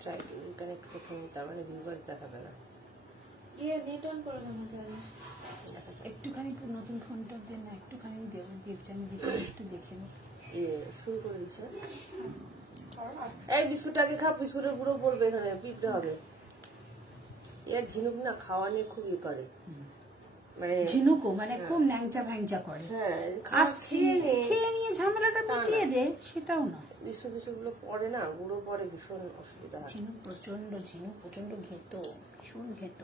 Try connect করতে তার মানে ভিউয়ার্স দেখাবে না। নেট অন করে দাও তাহলে। একটুখানি নতুন ফোনটা দেন না, একটুখানি দেখছেন একটু দেখে নি। শুরু করে দিচ্ছে। এই বিস্কুটটা আগে খা, বিস্কুটের গুঁড়ো পড়বে এখানে, পিপড়ে হবে। এর ঝিনুক না খাওয়া নিয়ে খুবই করে, মানে ঝিনুকও মানে খুব ন্যাংচা ভ্যাংচা করে। হ্যাঁ খেয়ে নিয়ে ঝামেলাটা মিটিয়ে দে, সেটাও না। বিস্কুট গুলো পড়ে না, গুঁড়ো পড়ে, ভীষণ অসুবিধা হয়। ঝিনুক প্রচন্ড ঘেত, ভীষণ ঘেত।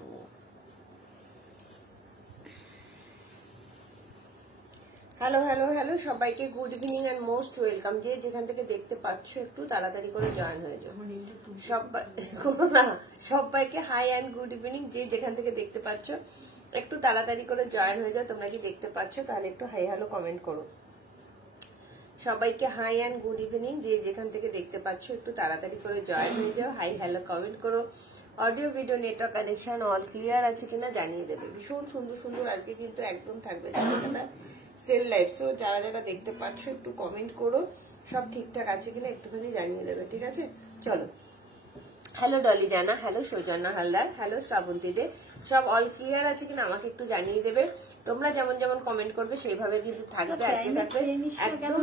হ্যালো হ্যালো হ্যালো সবাইকে good evening and most welcome. যে যেখান থেকে দেখতে পাচ্ছ একটু তাড়াতাড়ি করে জয়েন হয়ে যাও সবাইকে হাই এন্ড গুড ইভিনিং। যে যেখান থেকে দেখতে পাচ্ছ একটু তাড়াতাড়ি করে জয়েন হয়ে যাও। তোমরা কি দেখতে পাচ্ছ তাহলে একটু হাই হ্যালো কমেন্ট করো। সবাইকে হাই এন্ড গুড ইভিনিং। যে যেখান থেকে দেখতে পাচ্ছ একটু তাড়াতাড়ি করে জয়েন হয়ে যাও, হাই হ্যালো কমেন্ট করো। Audio video network connection all clear আছে কিনা জানিয়ে দেবে। ভীষণ সুন্দর সুন্দর আজকে কিন্তু একদম থাকবে সেল লাইভ। সো যারা যারা দেখতে পাচ্ছ একটু কমেন্ট করো, সব ঠিকঠাক আছে কিনা একটুখানি জানিয়ে দেবে, ঠিক আছে? চলো, হ্যালো ডলি জানা, হ্যালো সৌজন্যা হালদার, হ্যালো শ্রাবন্তী দে, সব অল ক্লিয়ার আছে কিনা আমাকে একটু জানিয়ে দেবে। তোমরা যেমন যেমন কমেন্ট করবে সেইভাবে কিন্তু থাকবে। আজকে থাকবে একদম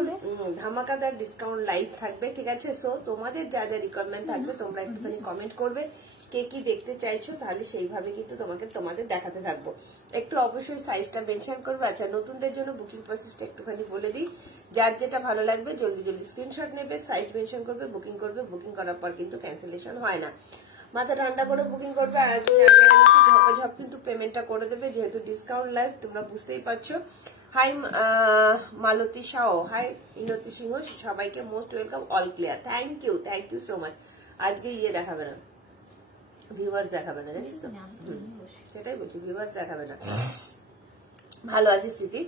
ধামাকাদার ডিসকাউন্ট লাইভ থাকবে, ঠিক আছে? সো তোমাদের যা যা রিকোয়ারমেন্ট থাকবে তোমরা একটুখানি কমেন্ট করবে, কে কি দেখতে চাইছো, তাহলে সেইভাবে কিন্তু তোমাদের দেখাতে থাকবো। একটু অবশ্যই সাইজটা মেনশন করবে। আচ্ছা, নতুনদের জন্য বুকিং প্রসেসটা একটুখানি বলে দিই। যার যেটা ভালো লাগবে জলদি জলদি স্ক্রিনশট নেবে, সাইজ মেনশন করবে, বুকিং করবে। বুকিং করার পর কিন্তু ক্যান্সেলেশন হয় না, মাথা ঠান্ডা করে বুকিং করবে। আর ঝপাঝপ কিন্তু পেমেন্টটা করে দেবে, যেহেতু ডিসকাউন্ট লাইভ তোমরা বুঝতেই পারছো। হাই মালতী শাহ, হাই মিনতি সিংহ, সবাইকে most welcome, all clear. Thank you so much. আজকে দেখাবে না, ভিউয়ার্স দেখাবে না, জানিস তো? সেটাই বলছি, ভিউয়ার্স দেখাবে না। ভালো আছি স্মৃতি,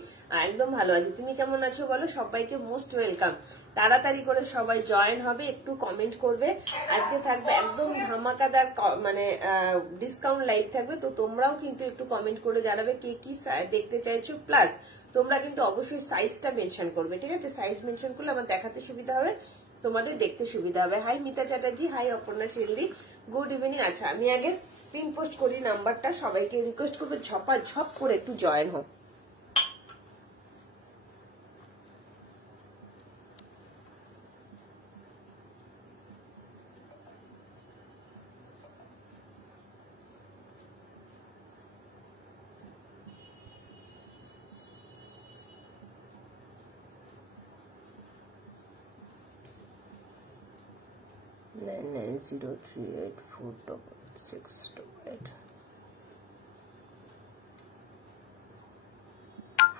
একদম ভালো আছি। তুমি কেমন আছো বলো? সবাইকে মোস্ট ওয়েলকাম। তাড়াতাড়ি করে সবাই জয়েন হবে, একটু কমেন্ট করবে। আজকে থাকবে একদম ধামাকাদার মানে ডিসকাউন্ট লাইভ থাকবে। তো তোমরাও কিন্তু একটু কমেন্ট করে জানাবে কে কি দেখতে চাইছো। প্লাস তোমরা কিন্তু অবশ্যই সাইজটা মেনশন করবে, ঠিক আছে? সাইজ মেনশন করলে আমার দেখাতে সুবিধা হবে, তোমাদের দেখতে সুবিধা হবে। হাই মিতা চ্যাটার্জি, হাই অপর্ণা শিল্দি, গুড ইভিনিং। আচ্ছা, আমি আগে পিন পোস্ট করি নাম্বারটা, সবাইকে রিকোয়েস্ট করবো ঝপাঝপ করে একটু জয়েন হোক।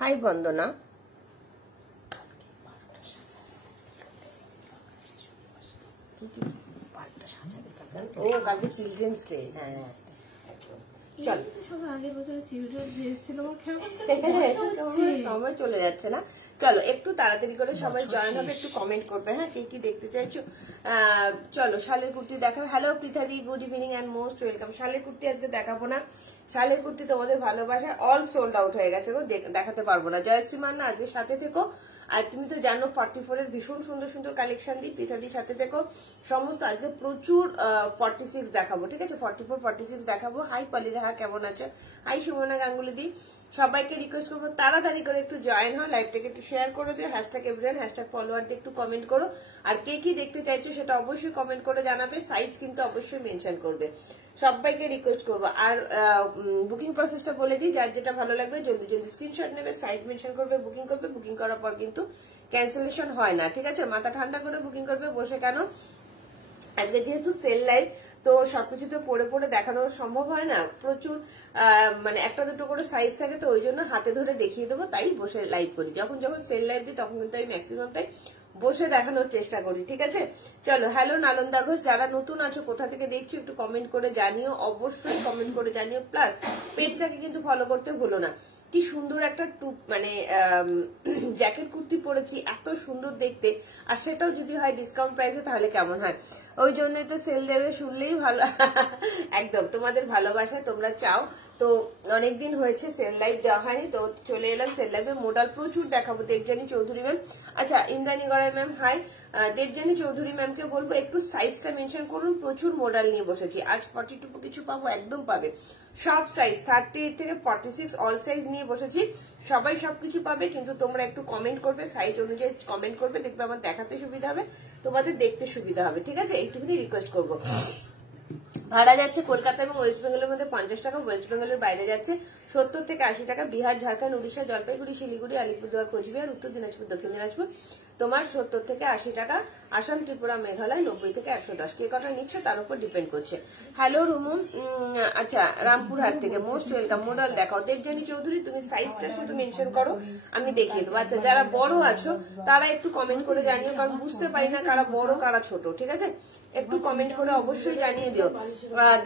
হাই বন্দনা, ও কালকে চিলড্রেন্স ডে। হ্যাঁ চল, সময় চলে যাচ্ছে না, চলো একটু তাড়াতাড়ি করে সবাই জয়েন হবে, একটু কমেন্ট করবে। হ্যাঁ, কে কি দেখতে চাইছো? চলো, শালের কুর্তি দেখাবো। হ্যালো পৃথাদি, good evening and most welcome. শালের কুর্তি আজকে দেখাবো না, শালের কুর্তি তোমাদের ভালোবাসা অল সোল্ড আউট হয়ে গেছে গো, দেখাতে পারবো না। জয়শ্রী মান্না আজকে সাথে থেকো। আর তুমি তো জানো 44 এর ভীষণ সুন্দর সুন্দর কালেকশন দিই, পৃথাদির সাথে থেকো। সমস্ত আজকে প্রচুর 46 দেখাবো, ঠিক আছে? 44 46 দেখাবো। হাই পলিরেহা, কেমন আছো? হাই সুমনা গাঙ্গুলি দি, সবাইকে রিকোয়েস্ট করবো তাড়াতাড়ি করে একটু জয়েন হও, লাইভটাকে একটু শেয়ার করে দিও, হ্যাশট্যাগ এভরিওয়ান, হ্যাশট্যাগ ফলোয়ার দিয়ে একটু কমেন্ট করো। আর কে কি দেখতে চাইছো সেটা অবশ্যই কমেন্ট করে জানাবে, সাইজ কিন্তু অবশ্যই মেনশন করবে। সবাইকে রিকোয়েস্ট করবো। আর বুকিং প্রসেসটা বলে দিই, যার যেটা ভালো লাগবে জলদি জলদি স্ক্রিনশট নেবে, সাইজ মেনশন করবে, বুকিং করবে। বুকিং করার পর কিন্তু ক্যান্সেলেশন হয় না, ঠিক আছে? মাথা ঠান্ডা করে বুকিং করবে, বসে কেন। আজকে যেহেতু সেল লাইভ, তো সবকিছু তো পরে পরে দেখানো সম্ভব হয় না, প্রচুর মানে একটা দুটো করে সাইজ থাকে, তো ওই জন্য হাতে ধরে দেখিয়ে দেবো, তাই বসে লাইভ করি। যখন যখন সেল লাইভ দিই তখন কিন্তু আমি ম্যাক্সিমামটাই বসে দেখানোর চেষ্টা করি, ঠিক আছে? চলো, হ্যালো নালন্দা ঘোষ, যারা নতুন আছো কোথা থেকে দেখছো একটু কমেন্ট করে জানিও, অবশ্যই কমেন্ট করে জানিও। প্লাস পেজটাকে কিন্তু ফলো করতে ভুলো না। কি সুন্দর একটা মানে জ্যাকেট কুর্তি পরেছি, এত সুন্দর দেখতে, আর সেটাও যদি হয় ডিসকাউন্ট প্রাইসে তাহলে কেমন হয়? ওই জন্যই তো সেল দেবে, শুনলেই ভালো। একদম তোমাদের ভালোবাসায় তোমরা চাও, তো অনেকদিন হয়েছে সেল লাইভ দেওয়া হয়নি, তো চলে এলাম সেল লাইভে। মডেল প্রচুর দেখাবো। দেবজানী চৌধুরী ম্যাম, আচ্ছা ইন্দ্রাণী গড়াই ম্যাম হাই। দেবজানী চৌধুরী ম্যামকে বলবো একটু সাইজটা মেনশন করুন, প্রচুর মডেল নিয়ে বসেছি আজ। 42 কিছু পাবো, একদম পাবে সব সাইজ 38 থেকে 46 অল সাইজ নিয়ে বসেছি। সবাই সবকিছু পাবে, কিন্তু তোমরা একটু কমেন্ট করবে, সাইজ অনুযায়ী কমেন্ট করবে, দেখবে আমার দেখাতে সুবিধা হবে, তোমাদের দেখতে সুবিধা হবে, ঠিক আছে? এইটুকুনি রিকোয়েস্ট করবো। ভাড়া যাচ্ছে কলকাতা এবং ওয়েস্ট বেঙ্গলের মধ্যে 50 টাকা, ওয়েস্ট বেঙ্গলের বাইরে যাচ্ছে 70 থেকে 80 টাকা। বিহার, ঝাড়খণ্ড, উড়িষ্যা, জলপাইগুড়ি, শিলিগুড়ি, আলিপুরদুয়ার, কোচবিহার, উত্তর দিনাজপুর, দক্ষিণ দিনাজপুর তোমার 70 থেকে 80 টাকা। আসাম, ত্রিপুরা, মেঘালয় 90 থেকে 110। কে কটা নিচ্ছ তার উপর ডিপেন্ড করছে। হ্যালো রুমু, আচ্ছা রামপুরহাট থেকে মোস্ট ওয়েলকাম। মডেল দেখাও। দেবজানী চৌধুরী তুমি সাইজটা শুধু মেনশন করো, আমি দেখিয়ে দেবো। আচ্ছা যারা বড় আছো তারা একটু কমেন্ট করে জানিও, কারণ বুঝতে পারি না কারা বড় কারা ছোট, ঠিক আছে? একটু কমেন্ট করে অবশ্যই জানিয়ে দিও।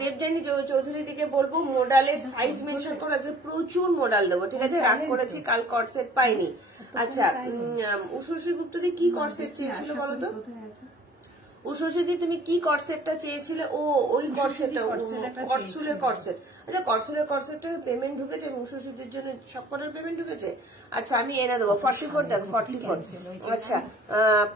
দেবজানী চৌধুরী দিকে বলবো মডেলের সাইজ মেনশন করো, আজকে প্রচুর মডেল দেবো, ঠিক আছে? রাগ করেছি কাল কর্সেট পাইনি। আচ্ছা উষসী গুপ্তদি কি কর্সেট চেয়েছিল বলো তো? উষসী তুমি কি কর্সেটটা চেয়েছিলে? ও ওই কর্সেটটা, কর্সুলের কর্সেট। আচ্ছা কর্সুলের কর্সেটটা পেমেন্ট ঢুকেছে, উষসীদের জন্য সব কটার পেমেন্ট ঢুকেছে। আচ্ছা আমি এনে দেবো। 44 দেখো 44। আচ্ছা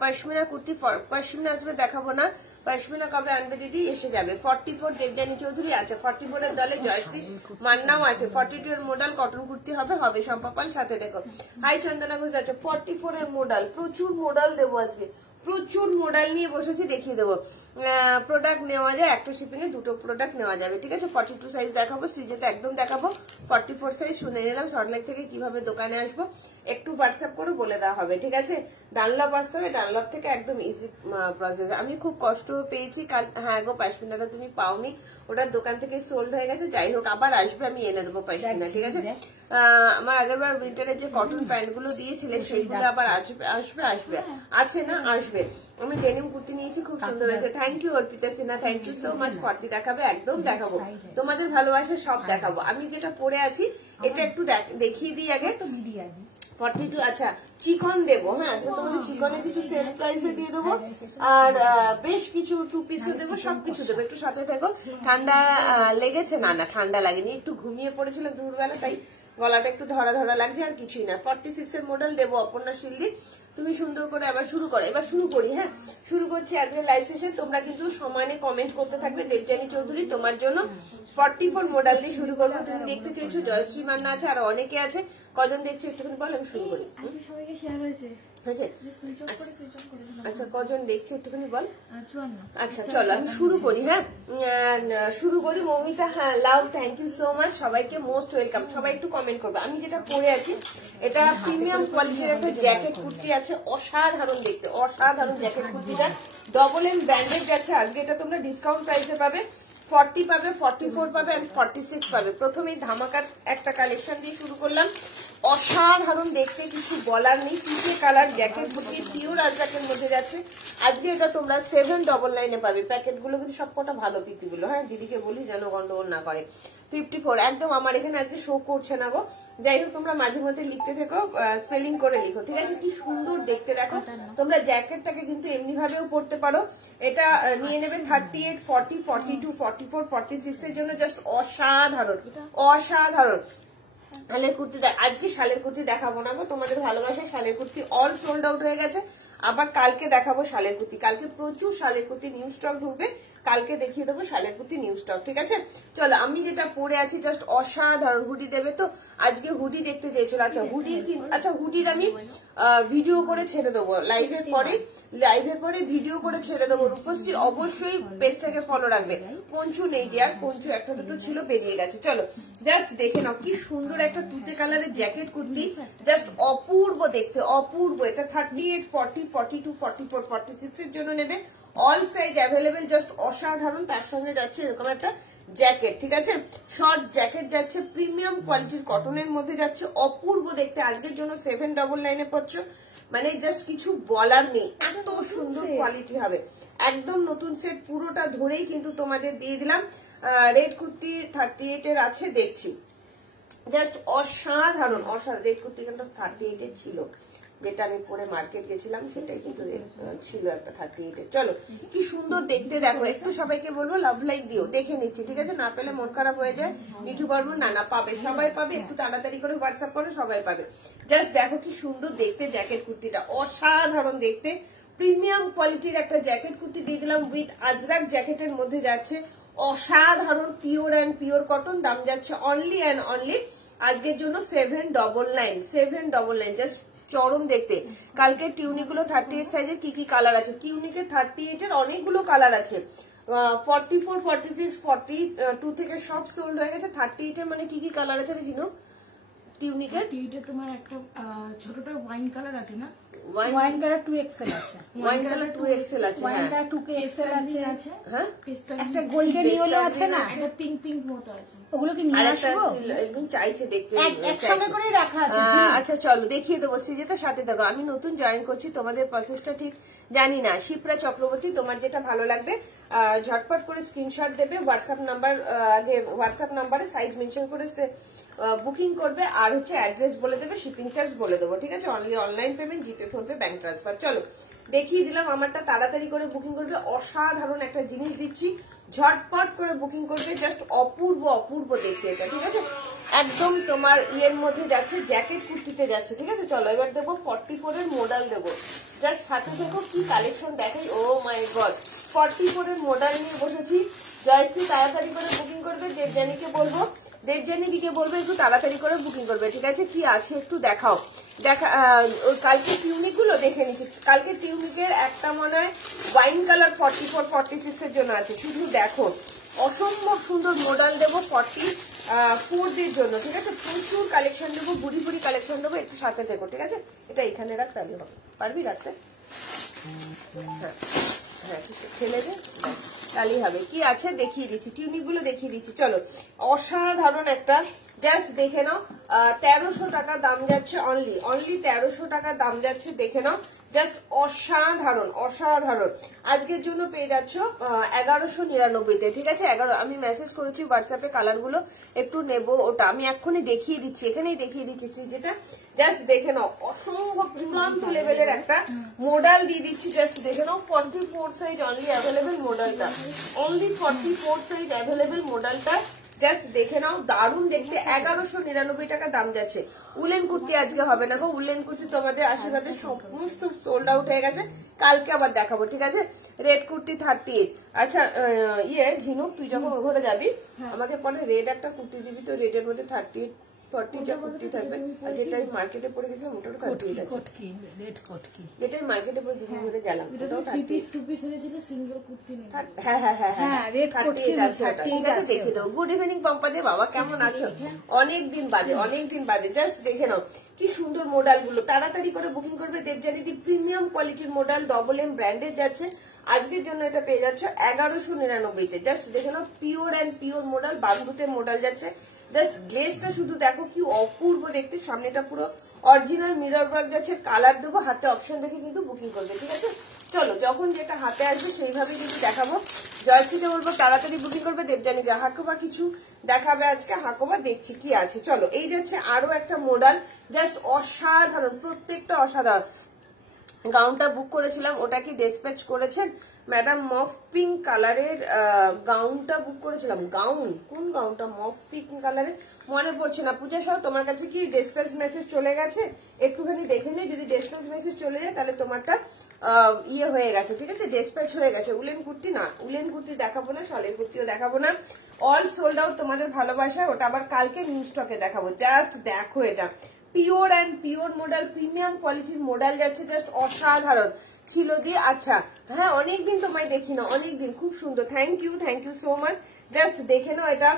পশমিনা কুর্তি, পশমিনা আসবে দেখাবো না, পশমিনা কবে আনবে দিদি? এসে যাবে। 44 দেবজানী চৌধুরী। আচ্ছা 44 এর দলে জয়শ্রী মান্নাও আছে। 42 এর মডেল কটন কুর্তি হবে, হবে সম্পাপাল সাথে দেখো। হাই চন্দনা ঘোষ। আচ্ছা 44 এর মডেল, প্রচুর মডেল দেবো আজকে, প্রচুর মডেল নিয়ে বসেছি, দেখিয়ে দেবো। প্রোডাক্ট নেওয়া যায়, একটা শিপিং এ দুটো প্রোডাক্ট নেওয়া যাবে, ঠিক আছে? 42 সাইজ দেখাবো, শ্রীজেতে একদম দেখাবো। 44 সাইজ শুনে নিলাম। সল্টলেক থেকে কিভাবে দোকানে আসবো একটু হোয়াটসঅ্যাপ করে বলে দেওয়া হবে, ঠিক আছে? ডানলপ আসতে হবে, ডানলপ থেকে একদম ইজি প্রসেস। আমি খুব কষ্ট পেয়েছি কাল। হ্যাঁ গো পশমিনাটা তুমি পাওনি, ওটার দোকান থেকে সোল্ড হয়ে গেছে। যাই হোক আবার আসবে, আমি এনে দেবো পশমিনা, ঠিক আছে? আমার আগেরবার উইন্টারের যে কটন প্যান্ট গুলো দিয়েছিলে সেইগুলো আবার আসবে আসবে আসবে, আছে না আসবে। আমি ডেনিম কুর্তি নিয়েছি, খুব সুন্দর হয়েছে। Thank you Arpita Sinha, thank you so much. 40 দেখাবে, একদম দেখাবো, তোমাদের ভালোবাসা সব দেখাবো। আমি যেটা পরে আছি এটা একটু দেখিয়ে দিই আগে। 42 আচ্ছা চিকন দেবো। হ্যাঁ তোমাদের চিকনে কিছু সেল প্রাইসে দিয়ে দেবো, আর বেশ কিছু 2 পিসও দেবো, সবকিছু দেবো। একটু সাথে থাকো। ঠান্ডা লেগেছে? না না ঠান্ডা লাগেনি, একটু ঘুমিয়ে পড়েছিলাম দুপুরবেলা, তাই গলাটা একটু ধরা ধরা লাগছে, আর কিছুই না। 46 এর মডেল দেবো অপর্ণা শিল্ডি। তুমি সুন্দর করে আবার শুরু করো। এবার শুরু করি। হ্যাঁ শুরু করছি আজকে লাইভ সেশন। তোমরা কিন্তু সমানে কমেন্ট করতে থাকবে। দেবজানী চৌধুরী তোমার জন্য 44 মডেল দিয়ে শুরু করবো। তুমি দেখতে চেয়েছো, জয়শ্রী মান্না আছে, আর অনেকে আছে। কজন দেখছি একটুখানি বল, আমি শুরু করি। সবাইকে শেয়ার হয়েছে। আচ্ছা কজন দেখছে একটুখানি বল। আচ্ছা চলো আমি শুরু করি। হ্যাঁ শুরু করি। মৌমিতা, হ্যাঁ লাভ, থ্যাংক ইউ সো মাচ। সবাইকে মোস্ট ওয়েলকাম। সবাই একটু কমেন্ট করবে। আমি যেটা পরে আছি এটা প্রিমিয়াম কোয়ালিটির একটা জ্যাকেট কুর্তি আছে, অসাধারণ দেখতে, অসাধারণ জ্যাকেট কুর্তিটা। ডবল এম ব্র্যান্ডেড যাচ্ছে আজকে। এটা তোমরা ডিসকাউন্ট প্রাইসে পাবে। 40 পাবে, 44 পাবে, আর 46 পাবে। প্রথমেই ধামাকার একটা কালেকশন দিয়ে শুরু করলাম। অসাধারণ দেখতে, কিছু বলার নেই। পিচে কালার জ্যাকেট কুর্তি, পিওর আজরাকের মধ্যে যাচ্ছে আজকে। এটা তোমরা 799 পাবে। প্যাকেট গুলো কিন্তু সবকটা ভালো পিপি গুলো। হ্যাঁ দিদিকে বলি যেন গন্ডগোল না করে। 54 একদম আমার এখানে আজকে শো করছে না গো। যাই হোক তোমরা মাঝে মধ্যে লিখতে থেকো, স্পেলিং করে লিখো, ঠিক আছে? কি সুন্দর দেখতে দেখো। তোমরা জ্যাকেটটাকে কিন্তু এমনি ভাবেও পরতে পারো। এটা নিয়ে নেবে 38, 40, 42, 44, 46 এর জন্য। জাস্ট অসাধারণ, অসাধারণ শালের কুর্তি। আজকে শালের কুর্তি দেখাবো না গো, তোমাদের ভালোবাসা শালের কুর্তি অল সোল্ড আউট হয়ে গেছে। আবার কালকে দেখাবো শালের কুর্তি। কালকে প্রচুর শালের কুর্তি নিউ স্টক ঢুকবে, কালকে দেখিয়ে দেবো শালের কুর্তি নিউ স্টক, ঠিক আছে? চলো আমি যেটা পরে আছি জাস্ট অসাধারণ। হুডি দেবে তো? আজকে হুডি দেখতে চেয়েছিল। আচ্ছা হুডি, আচ্ছা হুডির আমি ভিডিও করে ছেড়ে দেবো লাইভের পরে। লাইভের পরে ভিডিও করে ছেড়ে দেবো। রূপশ্রী অবশ্যই পেজটাকে ফলো রাখবে। পঞ্চু নেই ডিয়ার, পঞ্চু একটা দুটো ছিল, বেরিয়ে গেছে। চলো জাস্ট দেখে নাও কি সুন্দর একটা তুতে কালারের জ্যাকেট কুর্তি, জাস্ট অপূর্ব দেখতে, অপূর্ব। এটা 38, 40, 42, 44, 46 এর জন্য নেবে। অল সাইজ অ্যাভেলেবেল, জাস্ট অসাধারণ। তার সঙ্গে যাচ্ছে এরকম একটা জ্যাকেট, ঠিক আছে? শর্ট জ্যাকেট যাচ্ছে, প্রিমিয়াম কোয়ালিটির কটনের মধ্যে যাচ্ছে, অপূর্ব দেখতে। আজকের জন্য 799 পাচ্ছ, মানে জাস্ট কিছু বলার নেই, এত সুন্দর কোয়ালিটি হবে। একদম নতুন সেট, পুরোটা ধরেই কিন্তু তোমাদের দিয়ে দিলাম। রেড কুর্তি 38 এর আছে, দেখছি জাস্ট অসাধারণ, অসাধারণ। রেড কুর্তি কিন্তু 38 এর ছিল, যেটা আমি পরে মার্কেট গেছিলাম সেটাই কিন্তু ছিল একটা 38 এর। চলো কি সুন্দর দেখতে, দেখো একটু সবাইকে বলবো লাভ লাইক দিও, দেখে নিচ্ছি ঠিক আছে, না পেলে মন খারাপ হয়ে যায়। মিঠু বলবো না না পাবে, সবাই পাবে, একটু তাড়াতাড়ি করে হোয়াটসঅ্যাপ করো, সবাই পাবে। জাস্ট দেখো কি সুন্দর দেখতে জ্যাকেট কুর্তিটা, অসাধারণ দেখতে, প্রিমিয়াম কোয়ালিটির একটা জ্যাকেট কুর্তি দিয়ে দিলাম উইথ আজরাক জ্যাকেটের মধ্যে যাচ্ছে, অসাধারণ পিওর অ্যান্ড পিওর কটন। দাম যাচ্ছে অনলি অ্যান্ড অনলি আজকের জন্য 799 জাস্ট চরম দেখতে। কালকে টিউনিগুলো 38 সাইজের কি কি কালার আছে, টিউনিকের 38 এর অনেকগুলো কালার আছে, 44, 46, 42 থেকে সব সোল্ড হয়ে গেছে। 38 এর মানে কি কি কালার আছে জিনো টিউনিকের? তোমার একটা ছোটটা ওয়াইন কালার আছে না, ওয়াইন কালার 2XL আছে, ওয়াইন কালার 2XL আছে, ওয়াইন কালার 2XL আছে, হ্যাঁ একটা গোল্ডেন ইয়েলো আছে না, একটা পিঙ্ক পিঙ্ক মতো আছে, ওগুলো কি নিয়ে আসবো? একদম চাইছে দেখতে, একসঙ্গে করে রাখা আছে। আচ্ছা চলো দেখিয়ে দেবো, শ্রীজিতের সাথে দেখো। আমি নতুন জয়েন করছি, তোমাদের প্রসেসটা ঠিক জানি না। শিপ্রা চক্রবর্তী, তোমার যেটা ভালো লাগবে ঝটপট করে স্ক্রিনশট দেবে, হোয়াটসঅ্যাপ নাম্বার আগে হোয়াটসঅ্যাপ নাম্বারে সাইজ মেনশন করে বুকিং করবে, আর হচ্ছে অ্যাড্রেস বলে দেবে, শিপিং চার্জ বলে দেবো ঠিক আছে। অনলি অনলাইন পেমেন্ট, জিপে, ফোনপে, ব্যাংক ট্রান্সফার। চলো দেখিয়ে দিলাম আমারটা, তাড়াতাড়ি করে বুকিং করবে, অসাধারণ একটা জিনিস দিচ্ছি, ঝটপট করে বুকিং করবে, জাস্ট অপূর্ব অপূর্ব দেখতে এটা ঠিক আছে। একদম তোমার ইয়ের মধ্যে যাচ্ছে, জ্যাকেট কুর্তিতে যাচ্ছে ঠিক আছে। চলো এবার দেবো 44 এর মডেল দেবো, জাস্ট সাথে দেখো কি কালেকশন দেখাই, ও মাই গড। 44 এর মডেল নিয়ে বসেছি, জয়শ্রী তাড়াতাড়ি করে বুকিং করবে, দেবজানীকে বলবো, দেবজানী দিকে বলবো একটু তাড়াতাড়ি করে বুকিং করবে ঠিক আছে। কি আছে একটু দেখাও, কালকে টিউনিক গুলো দেখে নিচ্ছি। কালকে টিউনিকের একটা মনে হয় ওয়াইন কালার 44, 46 এর জন্য আছে, শুধু দেখো অসম্ভব সুন্দর মডেল দেবো 44 দের জন্য ঠিক আছে। প্রচুর কালেকশন দেবো, বুড়ি বুড়ি কালেকশন দেবো, একটু সাথে দেখো ঠিক আছে। এটা এখানে রাখ, তাহলে হবে, পারবি রাখতে? হ্যাঁ হ্যাঁ ফেলে দে, তাহলেই হবে। কি আছে দেখিয়ে দিচ্ছি, টিউনিক গুলো দেখিয়ে দিচ্ছি। চলো অসাধারণ একটা, জাস্ট দেখে নাও, 1300 টাকা দাম যাচ্ছে, অনলি 1300 টাকা দাম যাচ্ছে, দেখে নাও, জাস্ট অসাধারণ অসাধারণ। আজকের জন্য পেয়ে যাচ্ছ 1199-তে ঠিক আছে। 11 আমি মেসেজ করেছি হোয়াটসঅ্যাপে, কালার গুলো একটু নেবো, ওটা আমি এক্ষুনি দেখিয়ে দিচ্ছি, এখানেই দেখিয়ে দিচ্ছি যেটা, জাস্ট দেখে নাও, অসম্ভব চূড়ান্ত লেভেলের একটা মডেল দিয়ে দিচ্ছি, জাস্ট দেখে নাও। 44 সাইজ অনলি অ্যাভেলেবেল মডেলটা, অনলি 44 সাইজ অ্যাভেলেবেল মডেলটা, জাস্ট দেখে নাও, দারুণ দেখতে। 1199 টাকা দাম যাচ্ছে। উলেন কুর্তি আজকে হবে না গো, উলেন কুর্তি তোমাদের আশীর্বাদে সমস্ত সোল্ড আউট হয়ে গেছে, কালকে আবার দেখাবো ঠিক আছে। রেড কুর্তি 38। আচ্ছা ঝিনুক তুই যখন ওই ঘরে যাবি আমাকে পরে রেড একটা কুর্তি দিবি, তো রেডের মধ্যে 38, 40 যা কুর্তি থাকবে, আর যেটা আমি মার্কেটে পরে গেছিলাম ওটাও 38 আছে, যেটা আমি মার্কেটে পরে দিবি ঘুরে গেলাম ওটাও 38। হ্যাঁ হ্যাঁ হ্যাঁ হ্যাঁ রেড 38 আছে, ঠিক আছে দেখে দাও। গুড ইভিনিং পম্পাদে, বাবা কেমন আছো? অনেকদিন বাদে জাস্ট দেখে নাও কি সুন্দর মডেল গুলো, তাড়াতাড়ি করে বুকিং করবে। দেবজানীদি প্রিমিয়াম কোয়ালিটির মডেল, ডবল এম ব্র্যান্ডের যাচ্ছে, আজকের জন্য এটা পেয়ে যাচ্ছ 1199-তে। জাস্ট দেখে নাও, পিওর অ্যান্ড পিওর মডেল, বান্ধুতে মডেল যাচ্ছে, জাস্ট গ্লেজটা শুধু দেখো কি অপূর্ব দেখতে, সামনেটা পুরো অরিজিনাল মিরর ওয়ার্ক যাচ্ছে, কালার দেবো, হাতে অপশন দেখে কিন্তু বুকিং করবে ঠিক আছে। চলো যখন যেটা হাতে আসবে সেইভাবে কিন্তু দেখাবো। জয়শ্রীকে বলবো তাড়াতাড়ি বুকিং করবে, দেবজানীকে হাকোবা কিছু দেখাবে আজকে, হাকোবা দেখছি কি আছে। চলো এই যাচ্ছে আরো একটা মডেল, জাস্ট অসাধারণ, প্রত্যেকটা অসাধারণ। গাউনটা বুক করেছিলাম, ওটা কি ডিসপ্যাচ করেছেন ম্যাডাম? মফ পিঙ্ক কালারের গাউনটা বুক করেছিলাম, গাউন কোন গাউনটা? মফ পিঙ্ক কালারের মনে পড়ছে না। পূজা সহ তোমার কাছে কি ডিসপ্যাচ মেসেজ চলে গেছে? একটুখানি দেখে নিই, যদি ডিসপ্যাচ মেসেজ চলে যায় তাহলে তোমারটা ইয়ে হয়ে গেছে ঠিক আছে, ডিসপ্যাচ হয়ে গেছে। উলেন কুর্তি না, উলেন কুর্তি দেখাবো না, শালের কুর্তিও দেখাবো না, অল সোল্ড আউট। তোমাদের ভালোবাসা, ওটা আবার কালকে নিউ স্টকে দেখাবো। জাস্ট দেখো এটা pure and pure model, premium কোয়ালিটির মডেল যাচ্ছে, জাস্ট অসাধারণ ছিল দিয়ে। আচ্ছা হ্যাঁ অনেকদিন তোমায় দেখি না, অনেকদিন, খুব সুন্দর, thank you so much. Just দেখে নাও, এটা